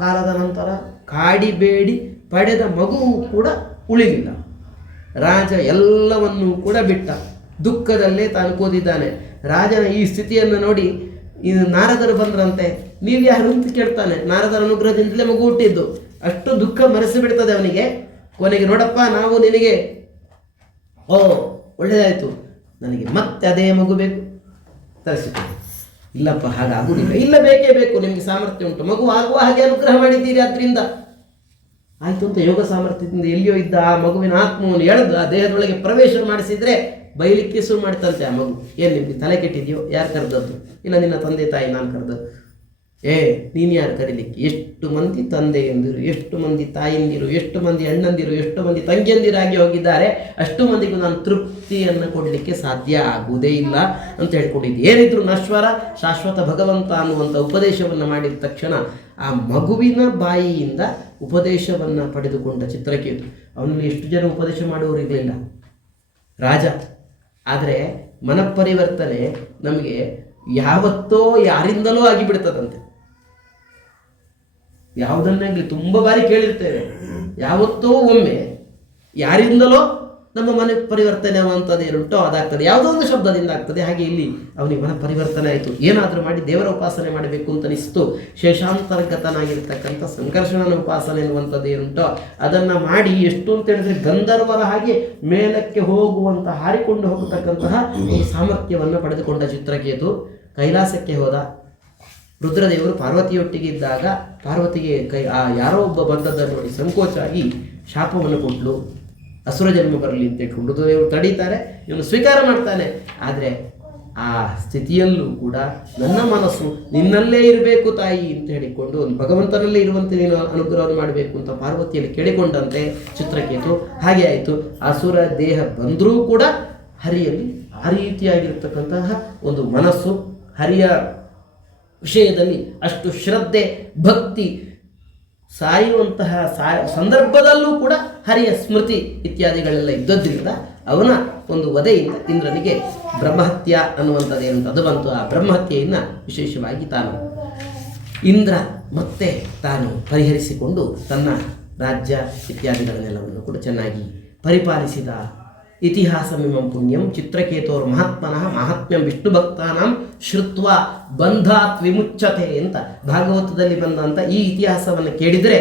ಕಾಲದ ನಂತರ ಕಾಡಿಬೇಡಿ ಪಡೆದ ಮಗುವು ಕೂಡ ಉಳಿಲಿಲ್ಲ. ರಾಜ ಎಲ್ಲವನ್ನೂ ಕೂಡ ಬಿಟ್ಟ, ದುಃಖದಲ್ಲೇ ತಾನು ಕೂದಿದ್ದಾನೆ. ರಾಜನ ಈ ಸ್ಥಿತಿಯನ್ನು ನೋಡಿ ಇದು ನಾರದರು ಬಂದ್ರಂತೆ. ನೀವು ಯಾರು ಅಂತ ಕೇಳ್ತಾನೆ. ನಾರದರ ಅನುಗ್ರಹದಿಂದಲೇ ಮಗು ಹುಟ್ಟಿದ್ದು. ಅಷ್ಟು ದುಃಖ ಮರೆಸಿಬಿಡ್ತದೆ ಅವನಿಗೆ. ಕೊನೆಗೆ, ನೋಡಪ್ಪ, ನಾವು ನಿನಗೆ ಒಳ್ಳೆಯದಾಯಿತು, ನನಗೆ ಮತ್ತೆ ಅದೇ ಮಗು ಬೇಕು, ತರಿಸಿಕೊಳ್ಳಿ. ಇಲ್ಲಪ್ಪ, ಹಾಗಾಗುವುದಿಲ್ಲ. ಇಲ್ಲ, ಬೇಕೇ ಬೇಕು, ನಿಮಗೆ ಸಾಮರ್ಥ್ಯ ಉಂಟು, ಮಗು ಆಗುವ ಹಾಗೆ ಅನುಗ್ರಹ ಮಾಡಿದ್ದೀರಿ, ಆದ್ದರಿಂದ ಆಯಿತು ಅಂತ ಯೋಗ ಸಾಮರ್ಥ್ಯದಿಂದ ಎಲ್ಲಿಯೋ ಇದ್ದ ಆ ಮಗುವಿನ ಆತ್ಮವನ್ನು ಎಳೆದು ಆ ದೇಹದೊಳಗೆ ಪ್ರವೇಶ ಮಾಡಿಸಿದರೆ ಬೈಲಿಕ್ಕೆ ಶುರು ಮಾಡ್ತಂತೆ ಆ ಮಗು. ಏನು ನಿಮಗೆ ತಲೆ ಕೆಟ್ಟಿದೆಯೋ? ಯಾರು ಕರೆದದ್ದು? ಇಲ್ಲ, ನಿನ್ನ ತಂದೆ ತಾಯಿ ನಾನು ಕರೆದದ್ದು. ನೀನು ಯಾರು ಕರೀಲಿಕ್ಕೆ? ಎಷ್ಟು ಮಂದಿ ತಂದೆಯಂದಿರು, ಎಷ್ಟು ಮಂದಿ ತಾಯಿಯಂದಿರು, ಎಷ್ಟು ಮಂದಿ ಅಣ್ಣಂದಿರು, ಎಷ್ಟು ಮಂದಿ ತಂಗಿಯಂದಿರಾಗಿ ಹೋಗಿದ್ದಾರೆ. ಅಷ್ಟು ಮಂದಿಗೂ ನಾನು ತೃಪ್ತಿಯನ್ನು ಕೊಡಲಿಕ್ಕೆ ಸಾಧ್ಯ ಆಗುವುದೇ ಇಲ್ಲ ಅಂತ ಹೇಳ್ಕೊಂಡಿದ್ದೆ. ಏನಿದ್ರು ನಶ್ವರ, ಶಾಶ್ವತ ಭಗವಂತ ಅನ್ನುವಂಥ ಉಪದೇಶವನ್ನು ಮಾಡಿದ ತಕ್ಷಣ ಆ ಮಗುವಿನ ಬಾಯಿಯಿಂದ ಉಪದೇಶವನ್ನು ಪಡೆದುಕೊಂಡ ಚಿತ್ರಕೇತು. ಅವನಲ್ಲಿ ಎಷ್ಟು ಜನ ಉಪದೇಶ ಮಾಡುವವರು ಇರಲಿಲ್ಲ, ರಾಜ. ಆದರೆ ಮನಪರಿವರ್ತನೆ ನಮಗೆ ಯಾವತ್ತೋ ಯಾರಿಂದಲೋ ಆಗಿಬಿಡ್ತದಂತೆ. ಯಾವುದನ್ನಾಗಲಿ ತುಂಬ ಬಾರಿ ಕೇಳಿರ್ತೇವೆ, ಯಾವತ್ತೋ ಒಮ್ಮೆ ಯಾರಿಂದಲೋ ನಮ್ಮ ಮನೆ ಪರಿವರ್ತನೆ ಅನ್ನುವಂಥದ್ದು ಏನುಂಟೋ ಅದಾಗ್ತದೆ, ಯಾವುದೋ ಒಂದು ಶಬ್ದದಿಂದ ಆಗ್ತದೆ. ಹಾಗೆ ಇಲ್ಲಿ ಅವನಿಗೆ ಮನ ಪರಿವರ್ತನೆ ಆಯಿತು. ಏನಾದರೂ ಮಾಡಿ ದೇವರ ಉಪಾಸನೆ ಮಾಡಬೇಕು ಅಂತ ಅನಿಸ್ತು. ಶೇಷಾಂತರ್ಗತನಾಗಿರ್ತಕ್ಕಂಥ ಸಂಕರ್ಷಣನ ಉಪಾಸನೆ ಎನ್ನುವಂಥದ್ದು ಏನುಂಟೋ ಅದನ್ನು ಮಾಡಿ, ಎಷ್ಟು ಅಂತ ಹೇಳಿದ್ರೆ ಗಂಧರ್ವರ ಹಾಗೆ ಮೇಲಕ್ಕೆ ಹೋಗುವಂಥ, ಹಾರಿಕೊಂಡು ಹೋಗತಕ್ಕಂತಹ ಒಂದು ಸಾಮರ್ಥ್ಯವನ್ನು ಪಡೆದುಕೊಂಡ ಚಿತ್ರಕೇತು ಕೈಲಾಸಕ್ಕೆ ಹೋದ. ರುದ್ರದೇವರು ಪಾರ್ವತಿಯೊಟ್ಟಿಗೆ ಇದ್ದಾಗ ಪಾರ್ವತಿಗೆ ಯಾರೋ ಒಬ್ಬ ಬಂದದ್ದನ್ನು ನೋಡಿ ಸಂಕೋಚ ಆಗಿ ಶಾಪವನ್ನು ಕೊಟ್ಟಳು. ಅಸುರ ಜನ್ಮ ಬರಲಿ ಅಂತ ಹೇಳ್ಕೊಂಡು ರುದ್ರದೇವರು ತಡೀತಾರೆ, ಇವನು ಸ್ವೀಕಾರ ಮಾಡ್ತಾನೆ. ಆದರೆ ಆ ಸ್ಥಿತಿಯಲ್ಲೂ ಕೂಡ ನನ್ನ ಮನಸ್ಸು ನಿನ್ನಲ್ಲೇ ಇರಬೇಕು ತಾಯಿ ಅಂತ ಹೇಳಿಕೊಂಡು, ಒಂದು ಭಗವಂತನಲ್ಲೇ ಇರುವಂತೆ ನೀನು ಅನುಗ್ರಹವನ್ನು ಮಾಡಬೇಕು ಅಂತ ಪಾರ್ವತಿಯಲ್ಲಿ ಕೇಳಿಕೊಂಡಂತೆ ಚಿತ್ರಕೇತು. ಹಾಗೆ ಆಯಿತು. ಅಸುರ ದೇಹ ಬಂದರೂ ಕೂಡ ಹರಿಯಲ್ಲಿ ಆ ರೀತಿಯಾಗಿರ್ತಕ್ಕಂತಹ ಒಂದು ಮನಸ್ಸು, ಹರಿಯ ವಿಷಯದಲ್ಲಿ ಅಷ್ಟು ಶ್ರದ್ಧೆ, ಭಕ್ತಿ, ಸಾಯುವಂತಹ ಸಂದರ್ಭದಲ್ಲೂ ಕೂಡ ಹರಿಯ ಸ್ಮೃತಿ ಇತ್ಯಾದಿಗಳೆಲ್ಲ ಇದ್ದದ್ರಿಂದ ಅವನ ಒಂದು ವಧೆಯಿಂದ ಇಂದ್ರನಿಗೆ ಬ್ರಹ್ಮಹತ್ಯ ಅನ್ನುವಂಥದ್ದು ಏನಂತ ಅದು ಬಂತು. ಆ ಬ್ರಹ್ಮಹತ್ಯೆಯನ್ನು ವಿಶೇಷವಾಗಿ ತಾನು ಇಂದ್ರ ಮತ್ತೆ ತಾನು ಪರಿಹರಿಸಿಕೊಂಡು ತನ್ನ ರಾಜ್ಯ ಇತ್ಯಾದಿಗಳನ್ನೆಲ್ಲವನ್ನು ಕೂಡ ಚೆನ್ನಾಗಿ ಪರಿಪಾಲಿಸಿದ. ಇತಿಹಾಸಮಿಮಂ ಪುಣ್ಯಂ ಚಿತ್ರಕೇತೋರ್ ಮಹಾತ್ಮನಃ ಮಹಾತ್ಮ್ಯಂ ವಿಷ್ಣು ಭಕ್ತಾನಾಂ ಶ್ರುತ್ವ ಬಂಧಾತ್ ವಿಮುಚ್ಯತೆ ಅಂತ ಭಾಗವತದಲ್ಲಿ ಬಂದಂಥ ಈ ಇತಿಹಾಸವನ್ನು ಕೇಳಿದರೆ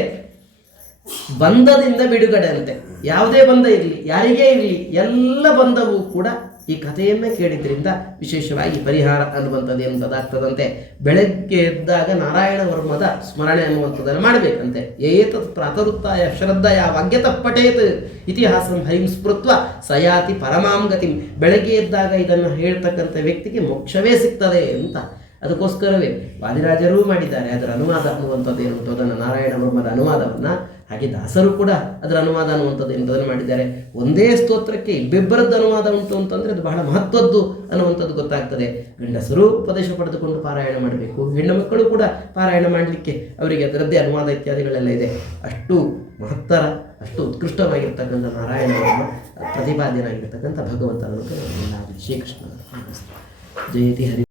ಬಂಧದಿಂದ ಬಿಡುಗಡೆ ಅಂತೆ. ಯಾವುದೇ ಬಂಧ ಇರಲಿ, ಯಾರಿಗೇ ಇರಲಿ, ಎಲ್ಲ ಬಂಧವೂ ಕೂಡ ಈ ಕಥೆಯನ್ನು ಕೇಳಿದ್ರಿಂದ ವಿಶೇಷವಾಗಿ ಪರಿಹಾರ ಅನ್ನುವಂಥದ್ದು ಎಂಥದ್ದಾಗ್ತದಂತೆ. ಬೆಳಗ್ಗೆ ಎದ್ದಾಗ ನಾರಾಯಣ ವರ್ಮದ ಸ್ಮರಣೆ ಅನ್ನುವಂಥದ್ದನ್ನು ಮಾಡಬೇಕಂತೆ. ಏತತ್ ಪ್ರಾತರುತ್ತಾಯ ಶ್ರದ್ಧೆಯ ವಾಗ್ಯತ ಪಠೇತ್ ಇತಿಹಾಸಂ ಹರಿಂ ಸ್ಮೃತ್ವ ಸಯಾತಿ ಪರಮಾಂ ಗತಿಂ. ಬೆಳಗ್ಗೆ ಎದ್ದಾಗ ಇದನ್ನು ಹೇಳ್ತಕ್ಕಂಥ ವ್ಯಕ್ತಿಗೆ ಮೋಕ್ಷವೇ ಸಿಗ್ತದೆ ಅಂತ. ಅದಕ್ಕೋಸ್ಕರವೇ ವಾದಿರಾಜರೂ ಮಾಡಿದ್ದಾರೆ ಅದರ ಅನುವಾದ ಅನ್ನುವಂಥದ್ದು ಏನುಂಟು ಅದನ್ನು, ನಾರಾಯಣ ವರ್ಮದ ಅನುವಾದವನ್ನು. ಹಾಗೆ ದಾಸರು ಕೂಡ ಅದರ ಅನುವಾದ ಅನ್ನುವಂಥದ್ದು ಎಂಥದನ್ನು ಮಾಡಿದ್ದಾರೆ. ಒಂದೇ ಸ್ತೋತ್ರಕ್ಕೆ ಇಬ್ಬೆಬ್ಬರದ್ದು ಅನುವಾದ ಉಂಟು ಅಂತಂದರೆ ಅದು ಬಹಳ ಮಹತ್ವದ್ದು ಅನ್ನುವಂಥದ್ದು ಗೊತ್ತಾಗ್ತದೆ. ಗಂಡಸರು ಉಪದೇಶ ಪಡೆದುಕೊಂಡು ಪಾರಾಯಣ ಮಾಡಬೇಕು, ಹೆಣ್ಣು ಮಕ್ಕಳು ಕೂಡ ಪಾರಾಯಣ ಮಾಡಲಿಕ್ಕೆ ಅವರಿಗೆ ಅದರದ್ದೇ ಅನುವಾದ ಇತ್ಯಾದಿಗಳೆಲ್ಲ ಇದೆ. ಅಷ್ಟು ಮಹತ್ತರ, ಅಷ್ಟು ಉತ್ಕೃಷ್ಟವಾಗಿರ್ತಕ್ಕಂಥ ನಾರಾಯಣ ವರ್ಮ ಪ್ರತಿಪಾದ್ಯನಾಗಿರ್ತಕ್ಕಂಥ ಭಗವಂತನನ್ನು ಶ್ರೀಕೃಷ್ಣ ಜಯತಿ ಹರಿ.